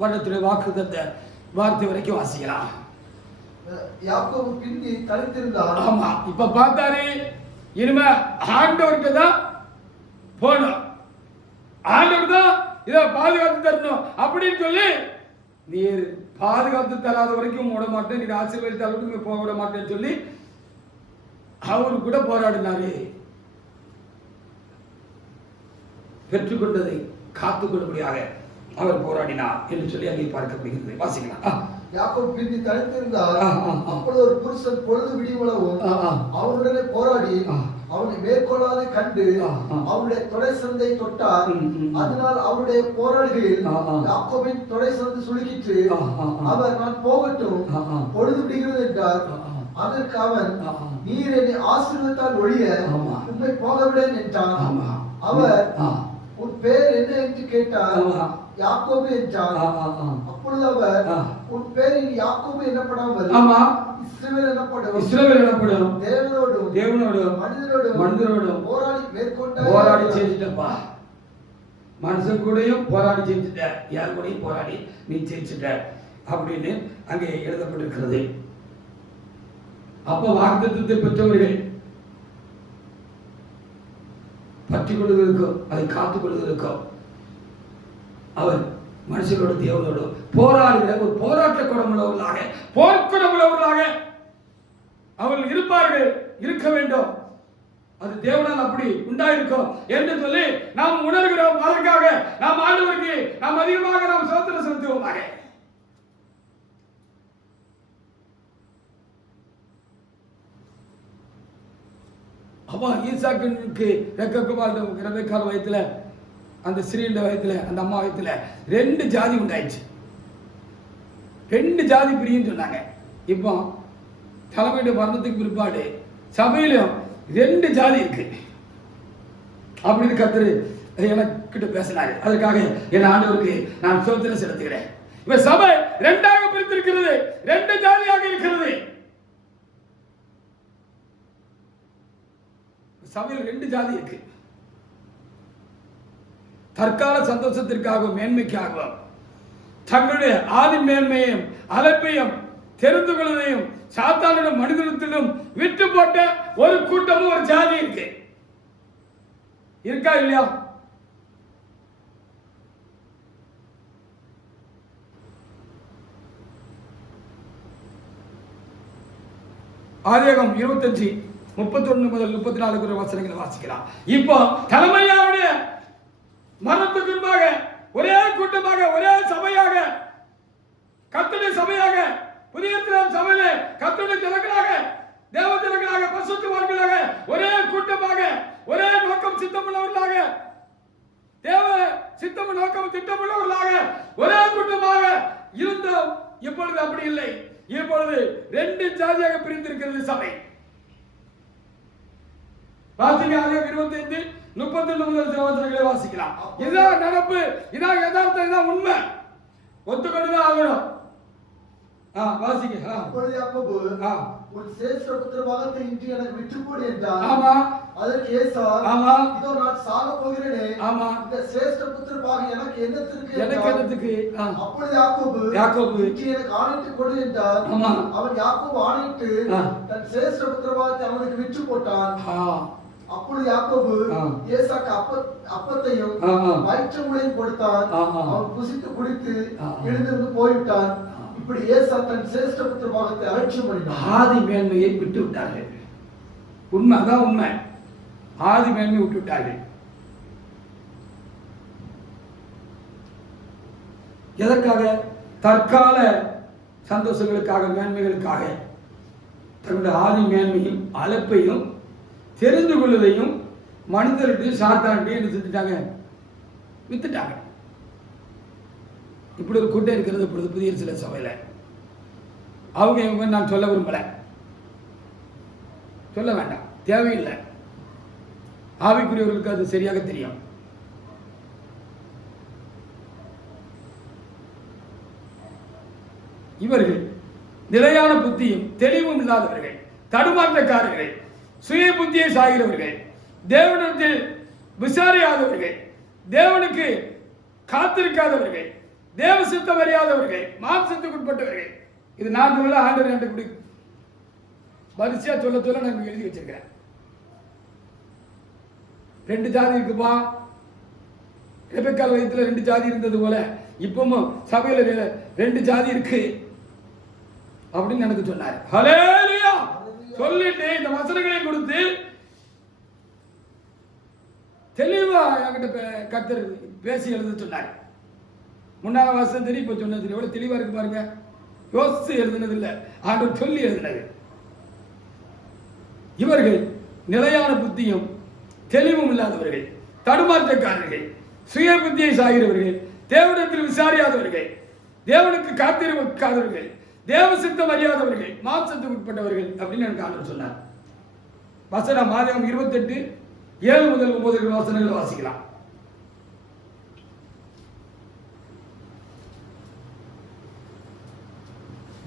வருடத்துடைய வாக்குத்தத்த வார்த்தை வரைக்கும் வாசிக்கலாம். யாக்கோபு பிந்தி தரித்திருந்தார். ஆமா, இப்ப பார்த்தாரு. இனிமே ஆண்டவர்கிட்ட தான் போகணும். ஆண்டவர் தான் இதை பாதுகாத்து தரணும் அப்படின்னு சொல்லி, நீர் பாதுகாத்து தராத வரைக்கும் விட மாட்டேன், நீங்க ஆசீர்வதித்தாலும் போக விட மாட்டேன்னு சொல்லி அவரு கூட போராடினாரு. பெற்றுக்கொண்டதை காத்துக்கொள்ளும்படியாக அவர் போராடினார் என்று சொல்லி அங்கே பார்க்கப்படுகிறது. வாசிக்கலாம். யாக்கோபு பிந்தி தரித்திருந்தார். அப்பொழுது ஒரு புருஷன் பொழுது விடியுளவும் அவனுடனே போராடி அவனை மேற்கொள்ளாதை கண்டு அவனுடைய தொடை சந்தை தொட்டார். அதனால் அவருடைய போராளிகளில் யாக்கோபின் தொடை சந்தை சுளுக்கிற்று. அவர், நான் போகட்டும், பொழுது விடுகிறது என்றார். அதற்கு அவன், நீர் என்னை ஆசீர்வதித்தால் ஒழிய உம்மை போகவிடேன் என்றான். அவர், உன் பேர் என்ன என்று கேட்டார். யாக்கோபு என்றார். அப்பொழுது அவர், உன் பேர் இனி யாக்கோபு என்னப்படாமல் இஸ்ரவேல் எனப்படும். தேவனோடும் மனிதரோடும் போராடி செஞ்சுட்டப்பா. மனுஷன் கூடயும் போராடி செஞ்சுட்ட, யார் கூடயும் போராடி நீ செஞ்சுட்ட அப்படின்னு அங்கே எழுதப்பட்டிருக்கிறது. அப்போ வாக்குத்தத்தத்தை பெற்றவர்கள் பற்றி கொள்வதற்கும் அதை காத்துக் கொள்வதற்கும் அவர் மனுஷனோடு தேவனோடு போராடுகிற ஒரு போராட்ட குணமுள்ளவர்களாக, போர்க்குணமுள்ளவர்களாக அவர்கள் இருப்பார்கள், இருக்க வேண்டும். அது தேவனால் அப்படி உண்டாயிருக்கும் என்று சொல்லி நாம் உணர்கிறோம். அதற்காக நாம் ஆண்டவருக்கு நாம் அதிகமாக நாம் ஸ்தோத்திரம் செலுத்துவோமாக. அப்பா ஈசாக்குக்கு ரெபெக்காள் வயத்துல, அந்த ஸ்ரீண்ட வயத்துல, அந்த அம்மா வயத்துல 2 ஜாதி உண்டாயிடுச்சு. 2 ஜாதி பிரியும் சொன்னாங்க. இப்போ தலைமையுடைய மரணத்துக்கு பிற்பாடு சபையிலும் 2 ஜாதி இருக்கு அப்படின்னு கர்த்தர் எனக்கிட்ட பேசினாரு. அதற்காக என் ஆண்டவருக்கு நான் ஸ்தோத்திரம் செலுத்துகிறேன். இப்ப சபை 2ஆக பிரித்திருக்கிறது, 2 ஜாதியாக இருக்கிறது. சபையில் 2 ஜாதி இருக்கு. தற்கால சந்தோஷத்திற்காகவும் மேன்மைக்காகவும் தங்களுடைய ஆதி மேன்மையையும் அழைப்பையும் தெரிந்து கொள்வதையும் சாத்தானிடம் மனிதத்திலும் விட்டு போட்ட ஒரு கூட்டமும் ஒரு ஜாதி இருக்கு. இருக்கா இல்லையா? ஆதியாகமம் 25:31 முதல் 34 வசனங்களை வாசிக்கலாம். இப்போ தலைமையாவுடைய மரணத்துக்கு முன்பாக ஒரே கூட்டமாக, ஒரே சபையாக, கர்த்தருடைய சபையாக, புதிய சபையிலே கர்த்தருடைய ஜனங்களாக, தேவ ஜனங்களாக, பரிசுத்தவான்களாக ஒரே கூட்டமாக, ஒரே நோக்கம் சித்தமுள்ளவர்களாக, தேவ சித்தம் நோக்கம் திட்டமுள்ளவர்களாக ஒரே கூட்டமாக இருந்தோம். இப்பொழுது அப்படி இல்லை. இப்பொழுது 2 ஜாதியாக பிரிந்திருக்கிறது சபை. வாசிக்க ஆதியாகமம் 25:31 முதல் வசனங்களை வாசிக்கலாம். இதான் நடப்பு, இதான் யதார்த்தம், இதான் உண்மை. ஒத்துக்கொண்டுதான் ஆகணும். வாசிக்க. அப்பொழுது யாக்கோபு, உன் சிரேஷ்ட புத்திர பாகத்தை இன்று எனக்கு விற்றுப்போடு என்றான். ஆமா. அதற்கு ஏசாவு, ஆமா, இதோ நான் சாக போகிறேனே, ஆமா, இந்த சிரேஷ்ட புத்திர பாகம் எனக்கு என்னத்துக்கு? அப்பொழுது யாக்கோபு இன்று எனக்கு ஆணையிட்டு கொடு என்றார். அவன் யாக்கோபு ஆணையிட்டு தன் சிரேஷ்ட புத்திர பாகத்தை அவனுக்கு விற்று போட்டான். அப்பொழுது யாக்கோபு ஏசாக்கு அப்பத்தையும் வயிற்றுமுளையும் கொடுத்தான். அவன் புசித்து குடித்து எழுந்திருந்து போய்விட்டான். இப்படி ஏசா தன் சிரேஷ்ட புத்திர பாகத்தை அலட்சியம் பண்ணினான். ஆதி மேன்மையை விட்டு விட்டார்கள். உண்மை, அதான் உண்மை. ஆதி மேன்மை விட்டு விட்டார்கள். எதற்காக? தற்கால சந்தோஷங்களுக்காக, மேன்மைகளுக்காக தங்களுடைய ஆதி மேன்மையும் அழைப்பையும் தெரிந்து கொள்வதையும் மனிதர்கிட்ட சாத்தான்ட்டு என்ன செஞ்சுட்டாங்க? வித்துட்டாங்க. இப்படி ஒரு கூட்டம் இருக்கிறது இப்பொழுது புதிய சில சபையில. அவங்க இவங்க நான் சொல்ல விரும்பல, சொல்ல வேண்டாம், தேவையில்லை. ஆவிக்குரியவர்களுக்கு அது சரியாக தெரியும். இவர்கள் நிலையான புத்தியும் தெளிவும் இல்லாதவர்கள், தடுமாற்றக்காரர்கள், சுய புத்தியை சாகிறவர்கள், தேவனிடத்தில் விசாரியாதவர்கள், தேவனுக்கு காத்திருக்காதவர்கள், தேவ சித்தம் அறியாதவர்கள், மாம்சத்துக்கு உட்பட்டவர்கள். இது நான் சொல்ல, ஆண்டவர் என்று குடி வரிசையா சொல்ல சொல்ல நான் எழுதி வச்சிருக்கிறேன். 2 ஜாதி இருக்குப்பா. ரெபெக்காள் வயத்துல 2 ஜாதி இருந்தது போல இப்பவும் சபையில 2 ஜாதி இருக்கு அப்படின்னு எனக்கு சொன்னார். ஹல்லேலூயா சொல்லிட்டு இந்த வசனங்களை கொடுத்து தெளிவா என்கிட்ட கர்த்தர் பேசி எழுத சொன்னார். முன்னால வசனம் தெரியும், இப்ப சொன்னது எவ்வளவு தெளிவா இருக்கு பாருங்க. யோசிச்சு எழுதுனது இல்லை, ஆண்டவர் சொல்லி எழுதினது. இவர்கள் நிலையான புத்தியும் தெளிவும் இல்லாதவர்கள், தடுமாற்றக்காரர்கள், சுய புத்தியை சாகிறவர்கள், தேவனிடத்தில் விசாரியாதவர்கள், தேவனுக்கு காத்திருக்காதவர்கள், தேவ சித்தம் அறியாதவர்கள், மாம்சத்துக்கு உட்பட்டவர்கள் அப்படின்னு எனக்கு ஆண்டவர் சொன்னார். வசனம் ஆதியாகமம் 28 7 முதல் 9 வசனங்களை வாசிக்கலாம்.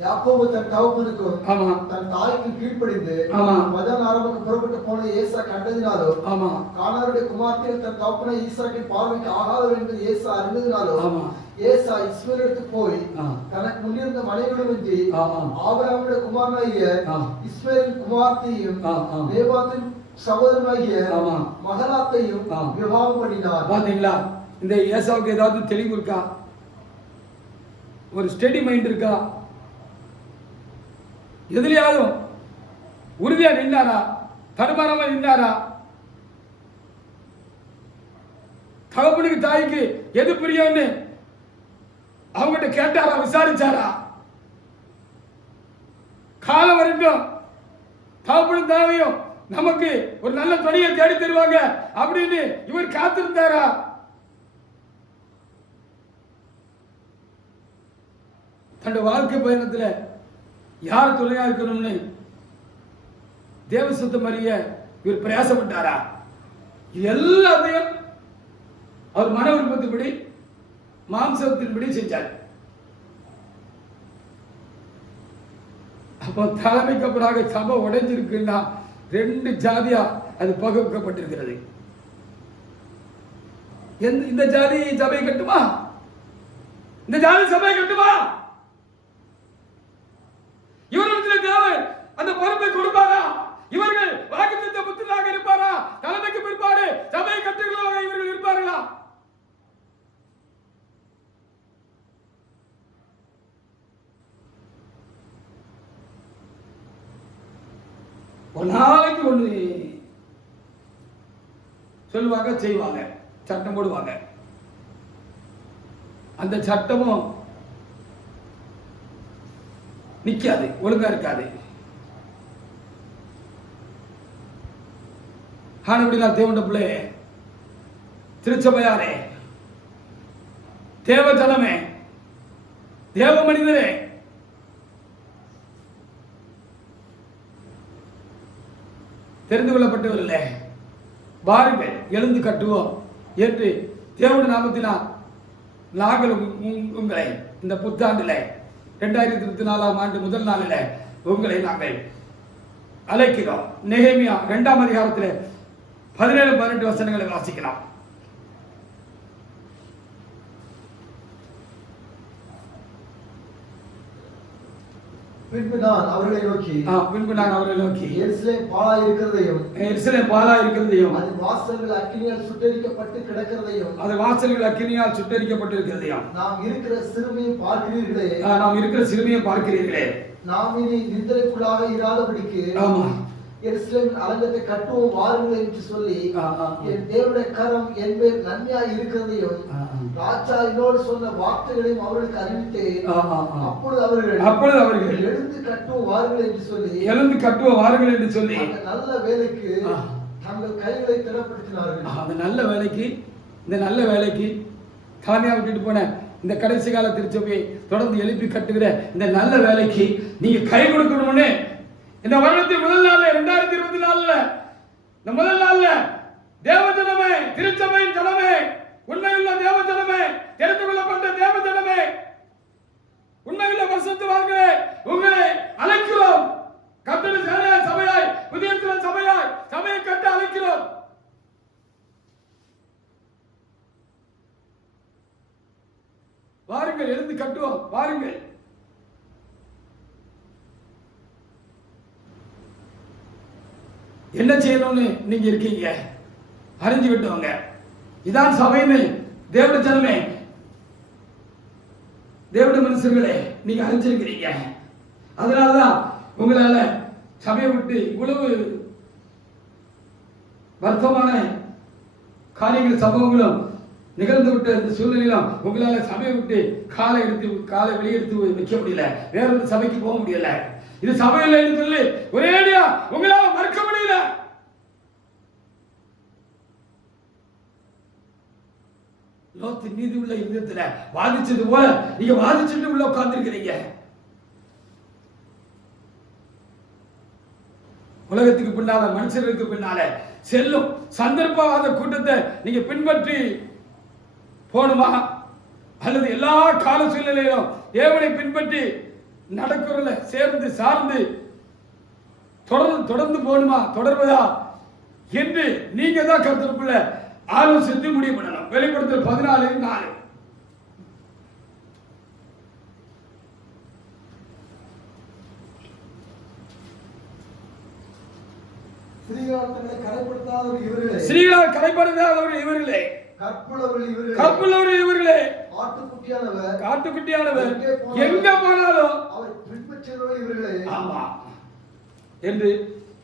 யாக்கோபு தன் தகப்பனுக்கும் ஆமா தன் தாய்க்கு கீழ்ப்படிந்து ஆமா மதன் ஆரம்பக்கு புறப்பட்டு போன ஏசா கண்டதினாலோ ஆமா கானாருடைய குமார்த்தியில் தன் தகப்பனை ஈசாக்கின் பார்வைக்கு ஆகாதவர் என்பது ஏசா அறிந்ததினாலோ ஆமா ஏசா இஸ்மேலுக்கு போய் தனக்கு முன்னிருந்த மனைவிடமின்றி ஆபிரகாமுடைய குமாரனாகிய இஸ்மேலின் குமார்த்தியும் நேபாத்தின் சகோதரனாகிய மகலாத்தையும் விவாகம் பண்ணினார். பாத்தீங்களா, இந்த ஏசாவுக்கு ஏதாவது தெளிவு இருக்கா? ஒரு ஸ்டெடி மைண்ட் இருக்கா? எதுலையாவது உறுதியா நின்றாரா? தடுமாறாம நின்றாரா? தகப்பனுக்கு தாய்க்கு எது பிரியம்னு அவங்ககிட்ட கேட்டாரா? விசாரிச்சாரா? காலம் வரைக்கும் தகப்பனும் தாயும் நமக்கு ஒரு நல்ல துணையை தேடி தருவாங்க அப்படின்னு இவர் காத்திருந்தாரா? தன்னுடைய வாழ்க்கை பயணத்துல யார் துணையா இருக்கணும்னு தேவ சுத்தம் அறிய இவர் பிரயாசப்பட்டாரா? இது எல்லாத்தையும் அவர் மன விருப்பத்தின்படி மாம்சத்தின்படி செஞ்சார். அப்போ தலைமைக்கப்படாக சபை உடைஞ்சிருக்குன்னா 2 ஜாதியா அது பகுக்கப்பட்டிருக்கிறது. இந்த ஜாதி சபை கட்டுமா? இந்த ஜாதி சபை கட்டுமா? இவர்களுக்கு தேவன் அந்த பொறுப்பை கொடுப்பாரா? இவர்கள் வாக்குத்தத்த புத்திரராக இருப்பாரா? தலைமைக்கு பிற்பாடு சபை கட்டுகளாக இவர்கள் இருப்பார்களா? ஒரு நாளைக்கு ஒண்ணு சொல்லுவாங்க, செய்வாங்க, சட்டம் போடுவாங்க. அந்த சட்டமும் நிக்காது, ஒழுங்கா இருக்காது. ஆனபடினா தேவனுடைய பிள்ளை, திருச்சபையாரே, தேவ ஜனமே, தேவ மனிதரே, தெரிந்து கொள்ளப்பட்டவர்களே, வாருங்கள் எழுந்து கட்டுவோம் என்று தேவனுடைய நாமத்தினால் நாங்கள் உங்களை இந்த புத்தாண்டில் 2024ஆம் ஆண்டு முதல் நாளில் உங்களை நாங்கள் அழைக்கிறோம். நெகேமியா 2ஆம் அதிகாரத்தில் 17-18 வசனங்களை வாசிக்கலாம். பின்பு நான் அவர்களை நோக்கி எருசலேம் பாழாய் இருக்கிறதையும் அதன் வாசல்கள் அக்கினியால் சுட்டெரிக்கப்பட்டு கிடக்கிறதையும் நாம் இருக்கிற சிறுமையை பார்க்கிறீர்களே. நாம் இனி நிந்தனைக்குள்ளாக இராதபடிக்கு எருசலேமின் அலங்கத்தை கட்டுவோம் வாருங்கள் என்று சொல்லி என் தேவனுடைய கரம் என் மேல் நன்மையாய் இருக்கிறதையும் ராஜா என்னோடு சொன்ன வார்த்தைகளையும் அவர்களுக்கு அறிவித்தேன். அப்பொழுது அவர்கள் எழுந்து கட்டுவோம் வாருங்கள் என்று சொல்லி அந்த நல்ல வேலைக்கு தங்கள் கைகளை திடப்படுத்தினார்கள். அந்த நல்ல வேலைக்கு, இந்த நல்ல வேலைக்கு தலைமையா விட்டுட்டு போன இந்த கடைசி கால திருச்சபையை தொடர்ந்து எழுப்பி கட்டுகிற இந்த நல்ல வேலைக்கு நீங்க கை கொடுக்கணும்னு இந்த வருடத்தின் முதல் நாள்ல 2024 இந்த முதல் நாள்ல தேவஜனமே, திருச்சபையின் ஜனமே, உண்மையுள்ள தேவஜனமே, தெரிந்து கொள்ளப்பட்ட தேவஜனமே, உண்மையுள்ள பரிசுத்தவான்களே, உங்களை அழைக்கிறோம். கர்த்தருடைய சபையாய், புதிய சபையாய் சபையை கட்ட அழைக்கிறோம். வாருங்கள், எழுந்து கட்டுவோம், வாருங்கள். என்ன செய்யணும்னு நீங்க இருக்கீங்க, அறிஞ்சு விட்டவங்க. இதான் சபைன்னு தேவட ஜனமே, தேவட மனுஷர்களே, நீங்க அறிஞ்சிருக்கிறீங்க. அதனாலதான் உங்களால சபையை விட்டு இவ்வளவு வருத்தமான காரியங்கள் சம்பவங்களும் நிகழ்ந்து விட்ட இந்த சூழ்நிலையிலும் உங்களால சபையை விட்டு காலை வெளியெடுத்து வைக்க முடியல, வேறொரு சபைக்கு போக முடியல. இது சபையில் சொல்லி ஒரேடியா உங்களால மறுக்க முடியல. லோத்து நீதி உள்ள இதயத்துல வாதிச்சது போல நீங்க வாதிச்சுட்டு உள்ள உட்கார்ந்து இருக்கிறீங்க. உலகத்துக்கு பின்னால, மனுஷர்களுக்கு பின்னால செல்லும் சந்தர்ப்பவாத கூட்டத்தை நீங்க பின்பற்றி போணுமா, அல்லது எல்லா கால சூழ்நிலையிலும் தேவனை பின்பற்றி நடக்கிறல சேர்ந்து சார்ந்து தொடர்ந்து போகணுமா, தொடர்வதா என்று நீங்க தான் கர்த்தருக்குள்ள ஆலோசித்து முடிவு பண்ணணும். வெளிப்படுத்தல் 14:4. ஸ்ரீகளால் கரைப்படுத்தாதவர்கள் இவர்களே, கற்புள்ளவர்கள் இவர்களே, காட்டுக்குட்டியானவர் எங்க போனாலும் ஆமா என்று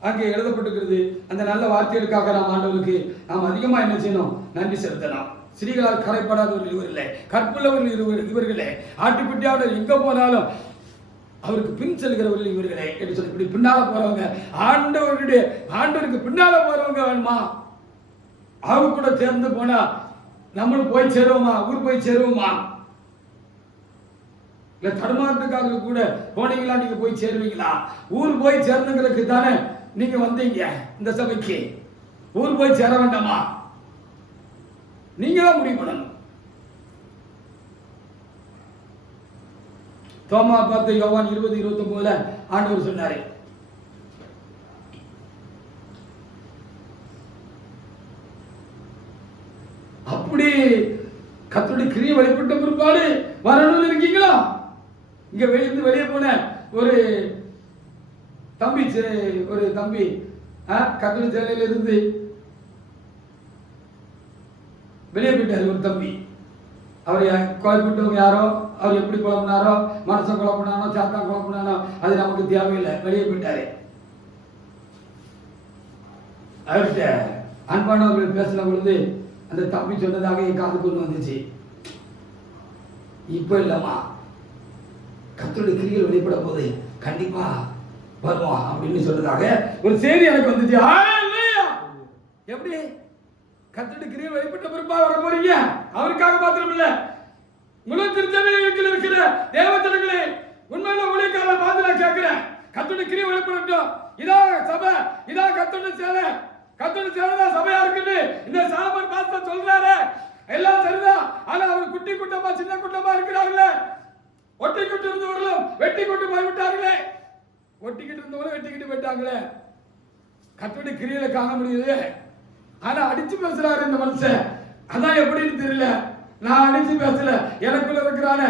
அங்கே எழுதப்பட்டிருக்கிறது. அந்த நல்ல வார்த்தைகளுக்காக நாம் ஆண்டவருக்கு நாம் அதிகமா என்ன செய்யணும், நன்றி செலுத்தலாம். ஸ்ரீகளால் கரைப்படாதவர்கள் இவர்களே, கற்புள்ளவர்கள் இவர்களே, ஆட்டுக்குட்டியானவர் எங்க போனாலும் அவருக்கு பின் செல்கிறவர்கள் இவர்களே என்று சொல்லி, இப்படி பின்னால போறவங்க, ஆண்டவருக்கு பின்னால போறவங்க வேணுமா, அவங்க கூட சேர்ந்து போனா நம்மளும் போய் சேருவோமா, ஊர் போய் சேருவோமா? இல்ல தடுமாற்றக்காரங்க கூட போனீங்களா, நீங்க போய் சேருவீங்களா? ஊர் போய் சேர்ந்துங்கிறதுக்கு தானே நீங்க வந்தீங்க இந்த சபைக்கு. ஊர் போய் சேர வேண்டாமா? நீங்க தான் முடிவு பண்ணணும். தோமா பார்த்து யோவான் 20:29 ஆண்டவர் சொன்னாரு, அப்படி கர்த்தருடைய கிரியை வெளிப்பட்ட பிற்பாடு வரணும்னு இருக்கீங்களா? இங்க வெளியே போன ஒரு தம்பி கர்த்தருடைய சேலையில இருந்து வெளியே போயிட்டாரு. ஒரு தம்பி, அவரை குழப்பிட்டவங்க யாரோ, அவர் எப்படி குழப்பினாரோ, மனசை குழப்பினானோ, சாத்தான் குழப்பினானோ, அது நமக்கு தேவையில்லை. வெளியே போயிட்டாரு. அவர்கிட்ட அன்பானவர்கள் பேசின பொழுது அந்த தம்பி சொன்னதாக என் காது கொண்டு வந்துச்சு, இப்ப இல்லம்மா, கர்த்தருடைய கிரிகள் வெளிப்பட போது கண்டிப்பா வருவான் அப்படின்னு சொன்னதாக ஒரு செய்தி எனக்கு வந்துச்சு. எப்படி கர்த்தருடைய கிரிகள் வெளிப்பட்ட பிறப்பா வர போறீங்க? அவருக்காக மாத்திரம் இல்ல, முழு திருச்சபையில் இருக்கிற தேவஜனங்களே, உண்மையில ஊழியக்காரரை பார்த்து நான் கேட்கிறேன், கர்த்தருடைய கிரியை வெளிப்படட்டும். இதான் சபை, இதான் கர்த்தருடைய சேலை, கர்த்தருடைய சேலை தான் சபையா இருக்குன்னு இந்த சாலமன் பாஸ்டர் சொல்றாரு. எல்லாம் சரிதான், ஆனா அவர் குட்டி கூட்டமா சின்ன கூட்டமா இருக்கிறார்களே, ஒட்டிக்கிட்டு இருந்தவர்களும் வெட்டி கொண்டு போய்விட்டார்களே, ஒட்டிக்கிட்டு இருந்தவர்களும் வெட்டிக்கிட்டு போயிட்டாங்களே. கர்த்தருடைய கிரியில காண முடியுது, ஆனா அடிச்சு பேசுறாரு இந்த மனுஷன். அதான் எப்படின்னு தெரியல. நான் அடிச்சு பேசல, எனக்குள்ள இருக்கிறான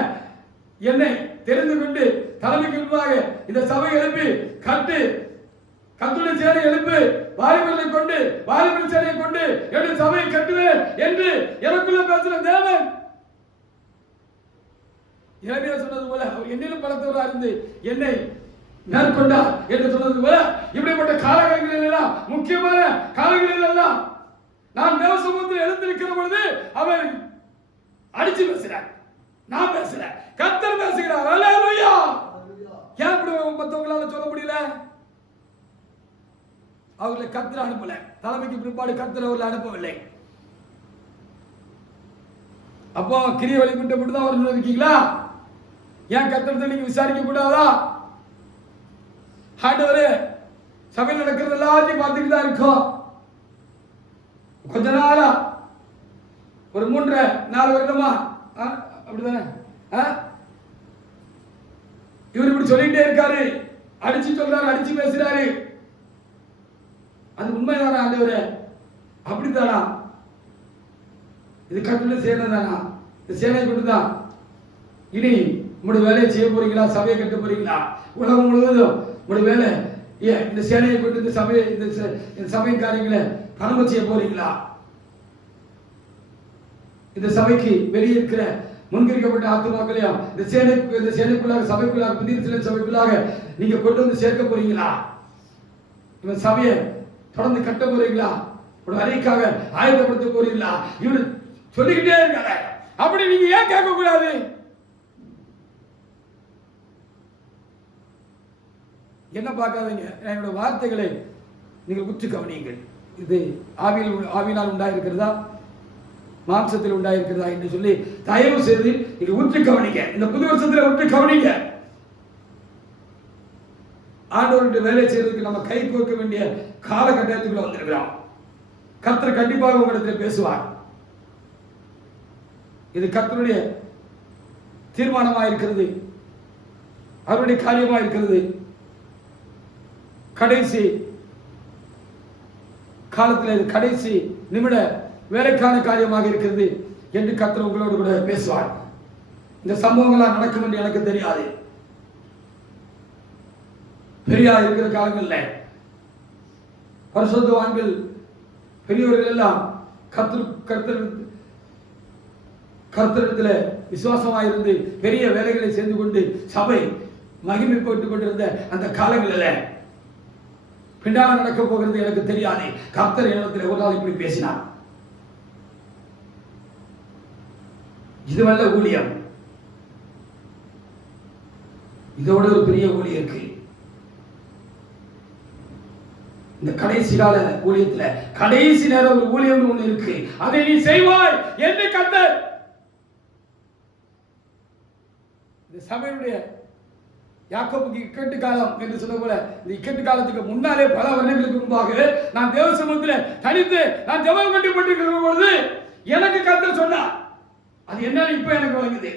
என்னை தெரிந்து கொண்டு தலைமைக்கு முன்பாக இந்த சபை எழுப்பி கர்த்தருடைய சேனை எழுப்பி வாலிபர்களை கொண்டு, வாலிபர் சேனையை கொண்டு என்னுடைய சபையை கட்டுவேன் என்று எனக்குள்ள பேசுற தேவன். ஏற்கனவே சொன்னது போல அவர் என்னிலும் பலத்தவராக இருந்து என்னை மேற்கொண்டார் என்று சொன்னது போல, இப்படிப்பட்ட காலங்களில் எல்லாம், முக்கியமான காலங்களில் எல்லாம் நான் தேவ சமூகத்தில் எழுந்திருக்கிற பொழுது அவர் அடிச்சு பேசுறார், நான் பேசுறேன், கர்த்தர் பேசுகிறார். அல்லேலூயா. ஏன் இப்படி மற்றவங்களால சொல்ல முடியல? அவர்களை கர்த்தர் அனுப்பல, தலைமைக்கு பிற்பாடு கர்த்தர் அவர்களை அனுப்பவில்லை. அப்போ கிரியை வெளிப்பட்ட மட்டும் தான் வரணும் இருக்கீங்களா? ஏன் கர்த்தர் நீங்க விசாரிக்க கூடாதா? ஆண்டவரே, சபையில் நடக்கிறது எல்லாத்தையும் பார்த்துட்டு தான் இருக்கோம். கொஞ்ச நாளா ஒரு 3-4 வருடமா அப்படிதானே இவர் இப்படி சொல்லிட்டே இருக்காரு, அடிச்சு சொல்றாரு, அடிச்சு பேசுறாரு. அது உண்மைதானா ஆண்டவரே? அப்படித்தானா? இது கட்டுல சேனை தானா? இந்த சேனை கொண்டுதான் இனி உங்களுடைய வேலையை செய்ய போறீங்களா? சபையை கட்ட போறீங்களா? உலகம் முழுவதும் உங்களுடைய வேலை இந்த சேனையை கொண்டு இந்த சபையை, இந்த சபையின் காரியங்களை பரம செய்ய போறீங்களா? இந்த சபைக்கு வெளியே இருக்கிற முன்கரிக்கப்பட்ட ஆத்துமாக்களையும் இந்த சேனைக்குள்ளாக, சபைக்குள்ளாக, புதிய சபைக்குள்ளாக நீங்க கொண்டு வந்து சேர்க்க போறீங்களா? இவன் சபையை தொடர்ந்து கட்ட போறீங்களா? ஒரு அறைக்காக ஆயத்தப்படுத்த போறீங்களா? இவரு சொல்லிக்கிட்டே இருக்காரு. அப்படி நீங்க ஏன் கேட்க கூடாது? என்ன பார்க்காதீங்க, என்னோட வார்த்தைகளை நீங்கள் உற்று கவனியுங்கள். இது ஆவியினால் உண்டாயிருக்கிறதா, மாம்சத்தில் உண்டாயிருக்கிறதா என்று சொல்லி தயவு செய்து நீங்க உற்று கவனிங்க. இந்த புது வருஷத்துல உற்று கவனிங்க. ஆண்டவருடைய வேலை செய்யறதுக்கு நம்ம கை கோர்க்க வேண்டிய காலகட்டத்துக்குள்ள வந்திருக்கிறோம். கர்த்தர் கண்டிப்பாக உங்களிடத்தில் பேசுவார். இது கர்த்தருடைய தீர்மானமாக இருக்கிறது, அவருடைய காரியமாக இருக்கிறது. கடைசி காலத்தில் இது கடைசி நிமிட வேலைக்கான காரியமாக இருக்கிறது என்று கர்த்தர் உங்களோடு கூட பேசுவார். இந்த சம்பவங்களாக நடக்கும் என்று எனக்கு தெரியாது. பெரியா இருக்கிற காலங்களில் பரிசுத்தவான்கள் பெரியவர்கள் எல்லாம் கர்த்தரிடத்தில் விசுவாசமாக இருந்து பெரிய வேலைகளை செய்து கொண்டு சபை மகிமைப்பட்டுக் கொண்டிருந்த அந்த காலங்களில் பின்னால நடக்க போகிறது எனக்கு தெரியாது. கர்த்தர் இடத்தில் ஒரு நாள் இப்படி பேசினார். இதுவல்ல ஊழியம், இதோட ஒரு பெரிய ஊழியம் இருக்கு. இந்த கடைசி கால ஊழியத்துல கடைசி நேரம் ஒரு ஊழியம் ஒண்ணு இருக்கு. அதை நீ செய்வாய் என்று கர்த்தர் இந்த சபையுடைய யாக்கோபுக்கு இக்கட்டு காலம் என்று சொல்ல போல இந்த இக்கட்டு காலத்துக்கு முன்னாலே பல வருடங்களுக்கு முன்பாக நான் தேவ சமூகத்தில் தனித்து நான் ஜெபம் கட்டி போட்டிருக்கிற பொழுது எனக்கு கர்த்தர் சொன்னார். அது என்னன்னு இப்ப எனக்கு வழங்குது.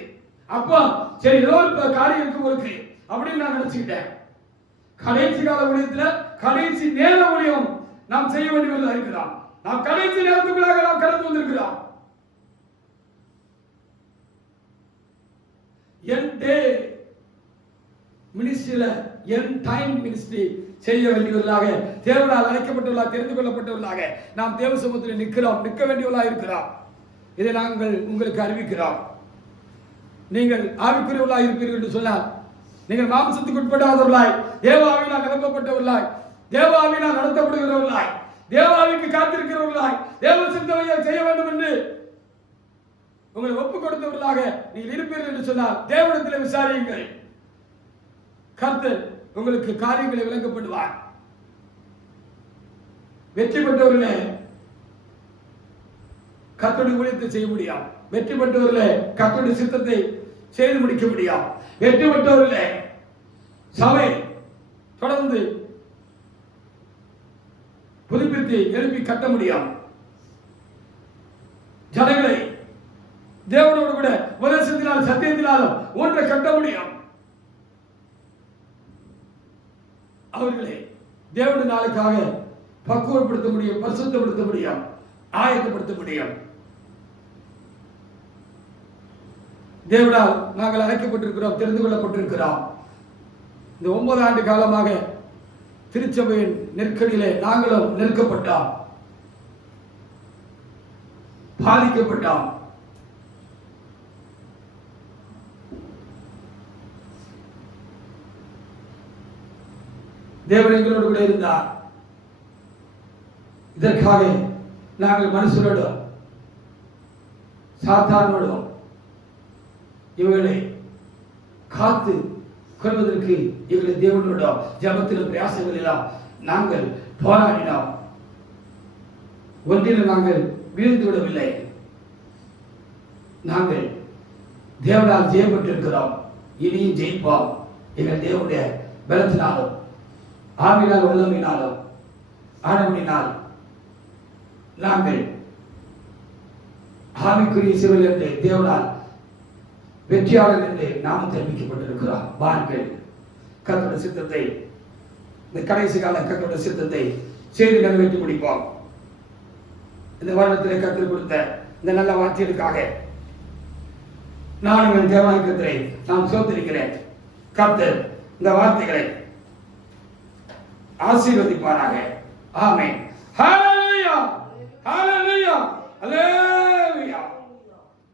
அப்போ சரி ஏதோ ஒரு காரியம் இருக்கு அப்படின்னு நான் நினைச்சுக்கிட்டேன். கடைசி கால ஊழியத்துல கடைசி நேர ஊழியம் நாம் செய்ய வேண்டியவர்களாக இருக்கிறோம். நாம் கடைசி நேரத்துக்குள்ளாக நாம் கடந்து வந்திருக்கிறோம். என் டே மினிஸ்ட்ரியில என் டைம் மினிஸ்ட்ரி செய்ய வேண்டியவர்களாக தேவனால் அழைக்கப்பட்டவர்களாக தெரிந்து கொள்ளப்பட்டவர்களாக நாம் தேவ சமூகத்தில் நிற்க வேண்டியவர்களாக இருக்கிறோம். இதை நாங்கள் உங்களுக்கு அறிவிக்கிறோம். நீங்கள் ஆவிக்குரியவர்களாக இருப்பீர்கள் என்று சொன்னால் நீங்கள் மாம்சத்துக்கு உட்படாதவர்களாய் தேவாவினால் நிரப்பப்பட்டவர்களாய் தேவாவினால் நடத்தப்படுகிறவர்களாய் தேவாவிக்கு காத்திருக்கிறவர்களாய் தேவ சிந்தனையை செய்ய வேண்டும் என்று உங்களை ஒப்புக் கொடுத்தவர்களாக நீங்கள் இருப்பீர்கள் என்று சொன்னால் தேவனிடத்தில் விசாரியுங்கள். கர்த்தர் உங்களுக்கு காரியங்களை விளங்கப்படுவார். வெற்றி பெற்றவர்களே கர்த்தருடைய ஊழியத்தை செய்ய முடியும். வெற்றி பெற்றவர்களே கர்த்தருடைய சித்தத்தை செய்து முடிக்க முடியும். வெற்றி பெற்றவர்களே சபை தொடர்ந்து புதுப்பித்து எழுப்பி கட்ட முடியும். ஜனங்களை தேவனோடு கூட உபதேசத்தினாலும் சத்தியத்தினாலும் ஒன்றை கட்ட முடியும். அவர்களை தேவனுடைய நாளுக்காக பக்குவப்படுத்த முடியும், பரிசுத்தப்படுத்த முடியும், ஆயத்தப்படுத்த முடியும். தேவனால் நாங்கள் அழைக்கப்பட்டிருக்கிறோம், தெரிந்து கொள்ளப்பட்டிருக்கிறோம். இந்த 9 ஆண்டு காலமாக திருச்சபையின் நெருக்கடியிலே நாங்களும் நெருக்கப்பட்டோம், பாதிக்கப்பட்டோம். தேவன் எங்களோடு கூட இருந்தார். இதற்காக நாங்கள் மனுஷனோடும் சாத்தானோடும் இவர்களை காத்து கொள்வதற்கு எங்களை தேவனோடும் ஜபத்திலும் பிரயாசங்களிலும் நாங்கள் போராடினோம். ஒன்றில் நாங்கள் வீழ்ந்து விடவில்லை. நாங்கள் தேவனால் ஜெயப்பட்டிருக்கிறோம், இனியும் ஜெயிப்போம். எங்கள் தேவனுடைய பலத்தினாலும் ஆவினால் வல்லமையினாலும் ஆனவனினால் நாங்கள் ஆவிக்குரிய சிவில் என்று தேவனால் வெற்றியாளர் என்று நாம் தெரிவிக்கப்பட்டிருக்கிறோம். வாருங்கள், கர்த்தருடைய சித்தத்தை இந்த கடைசி கால கர்த்தருடைய சித்தத்தை செய்து நிறைவேற்றி முடிப்போம். இந்த வருடத்திலே கர்த்தர் கொடுத்த இந்த நல்ல வார்த்தைகளுக்காக நான் உங்கள் தேவனாகிய கர்த்தரை நான் சோதரிக்கிறேன். கர்த்தர் இந்த வார்த்தைகளை ஆசீர்வதிப்பாராக. ஆமென். ஹalleluya, ஹalleluya, ஹalleluya.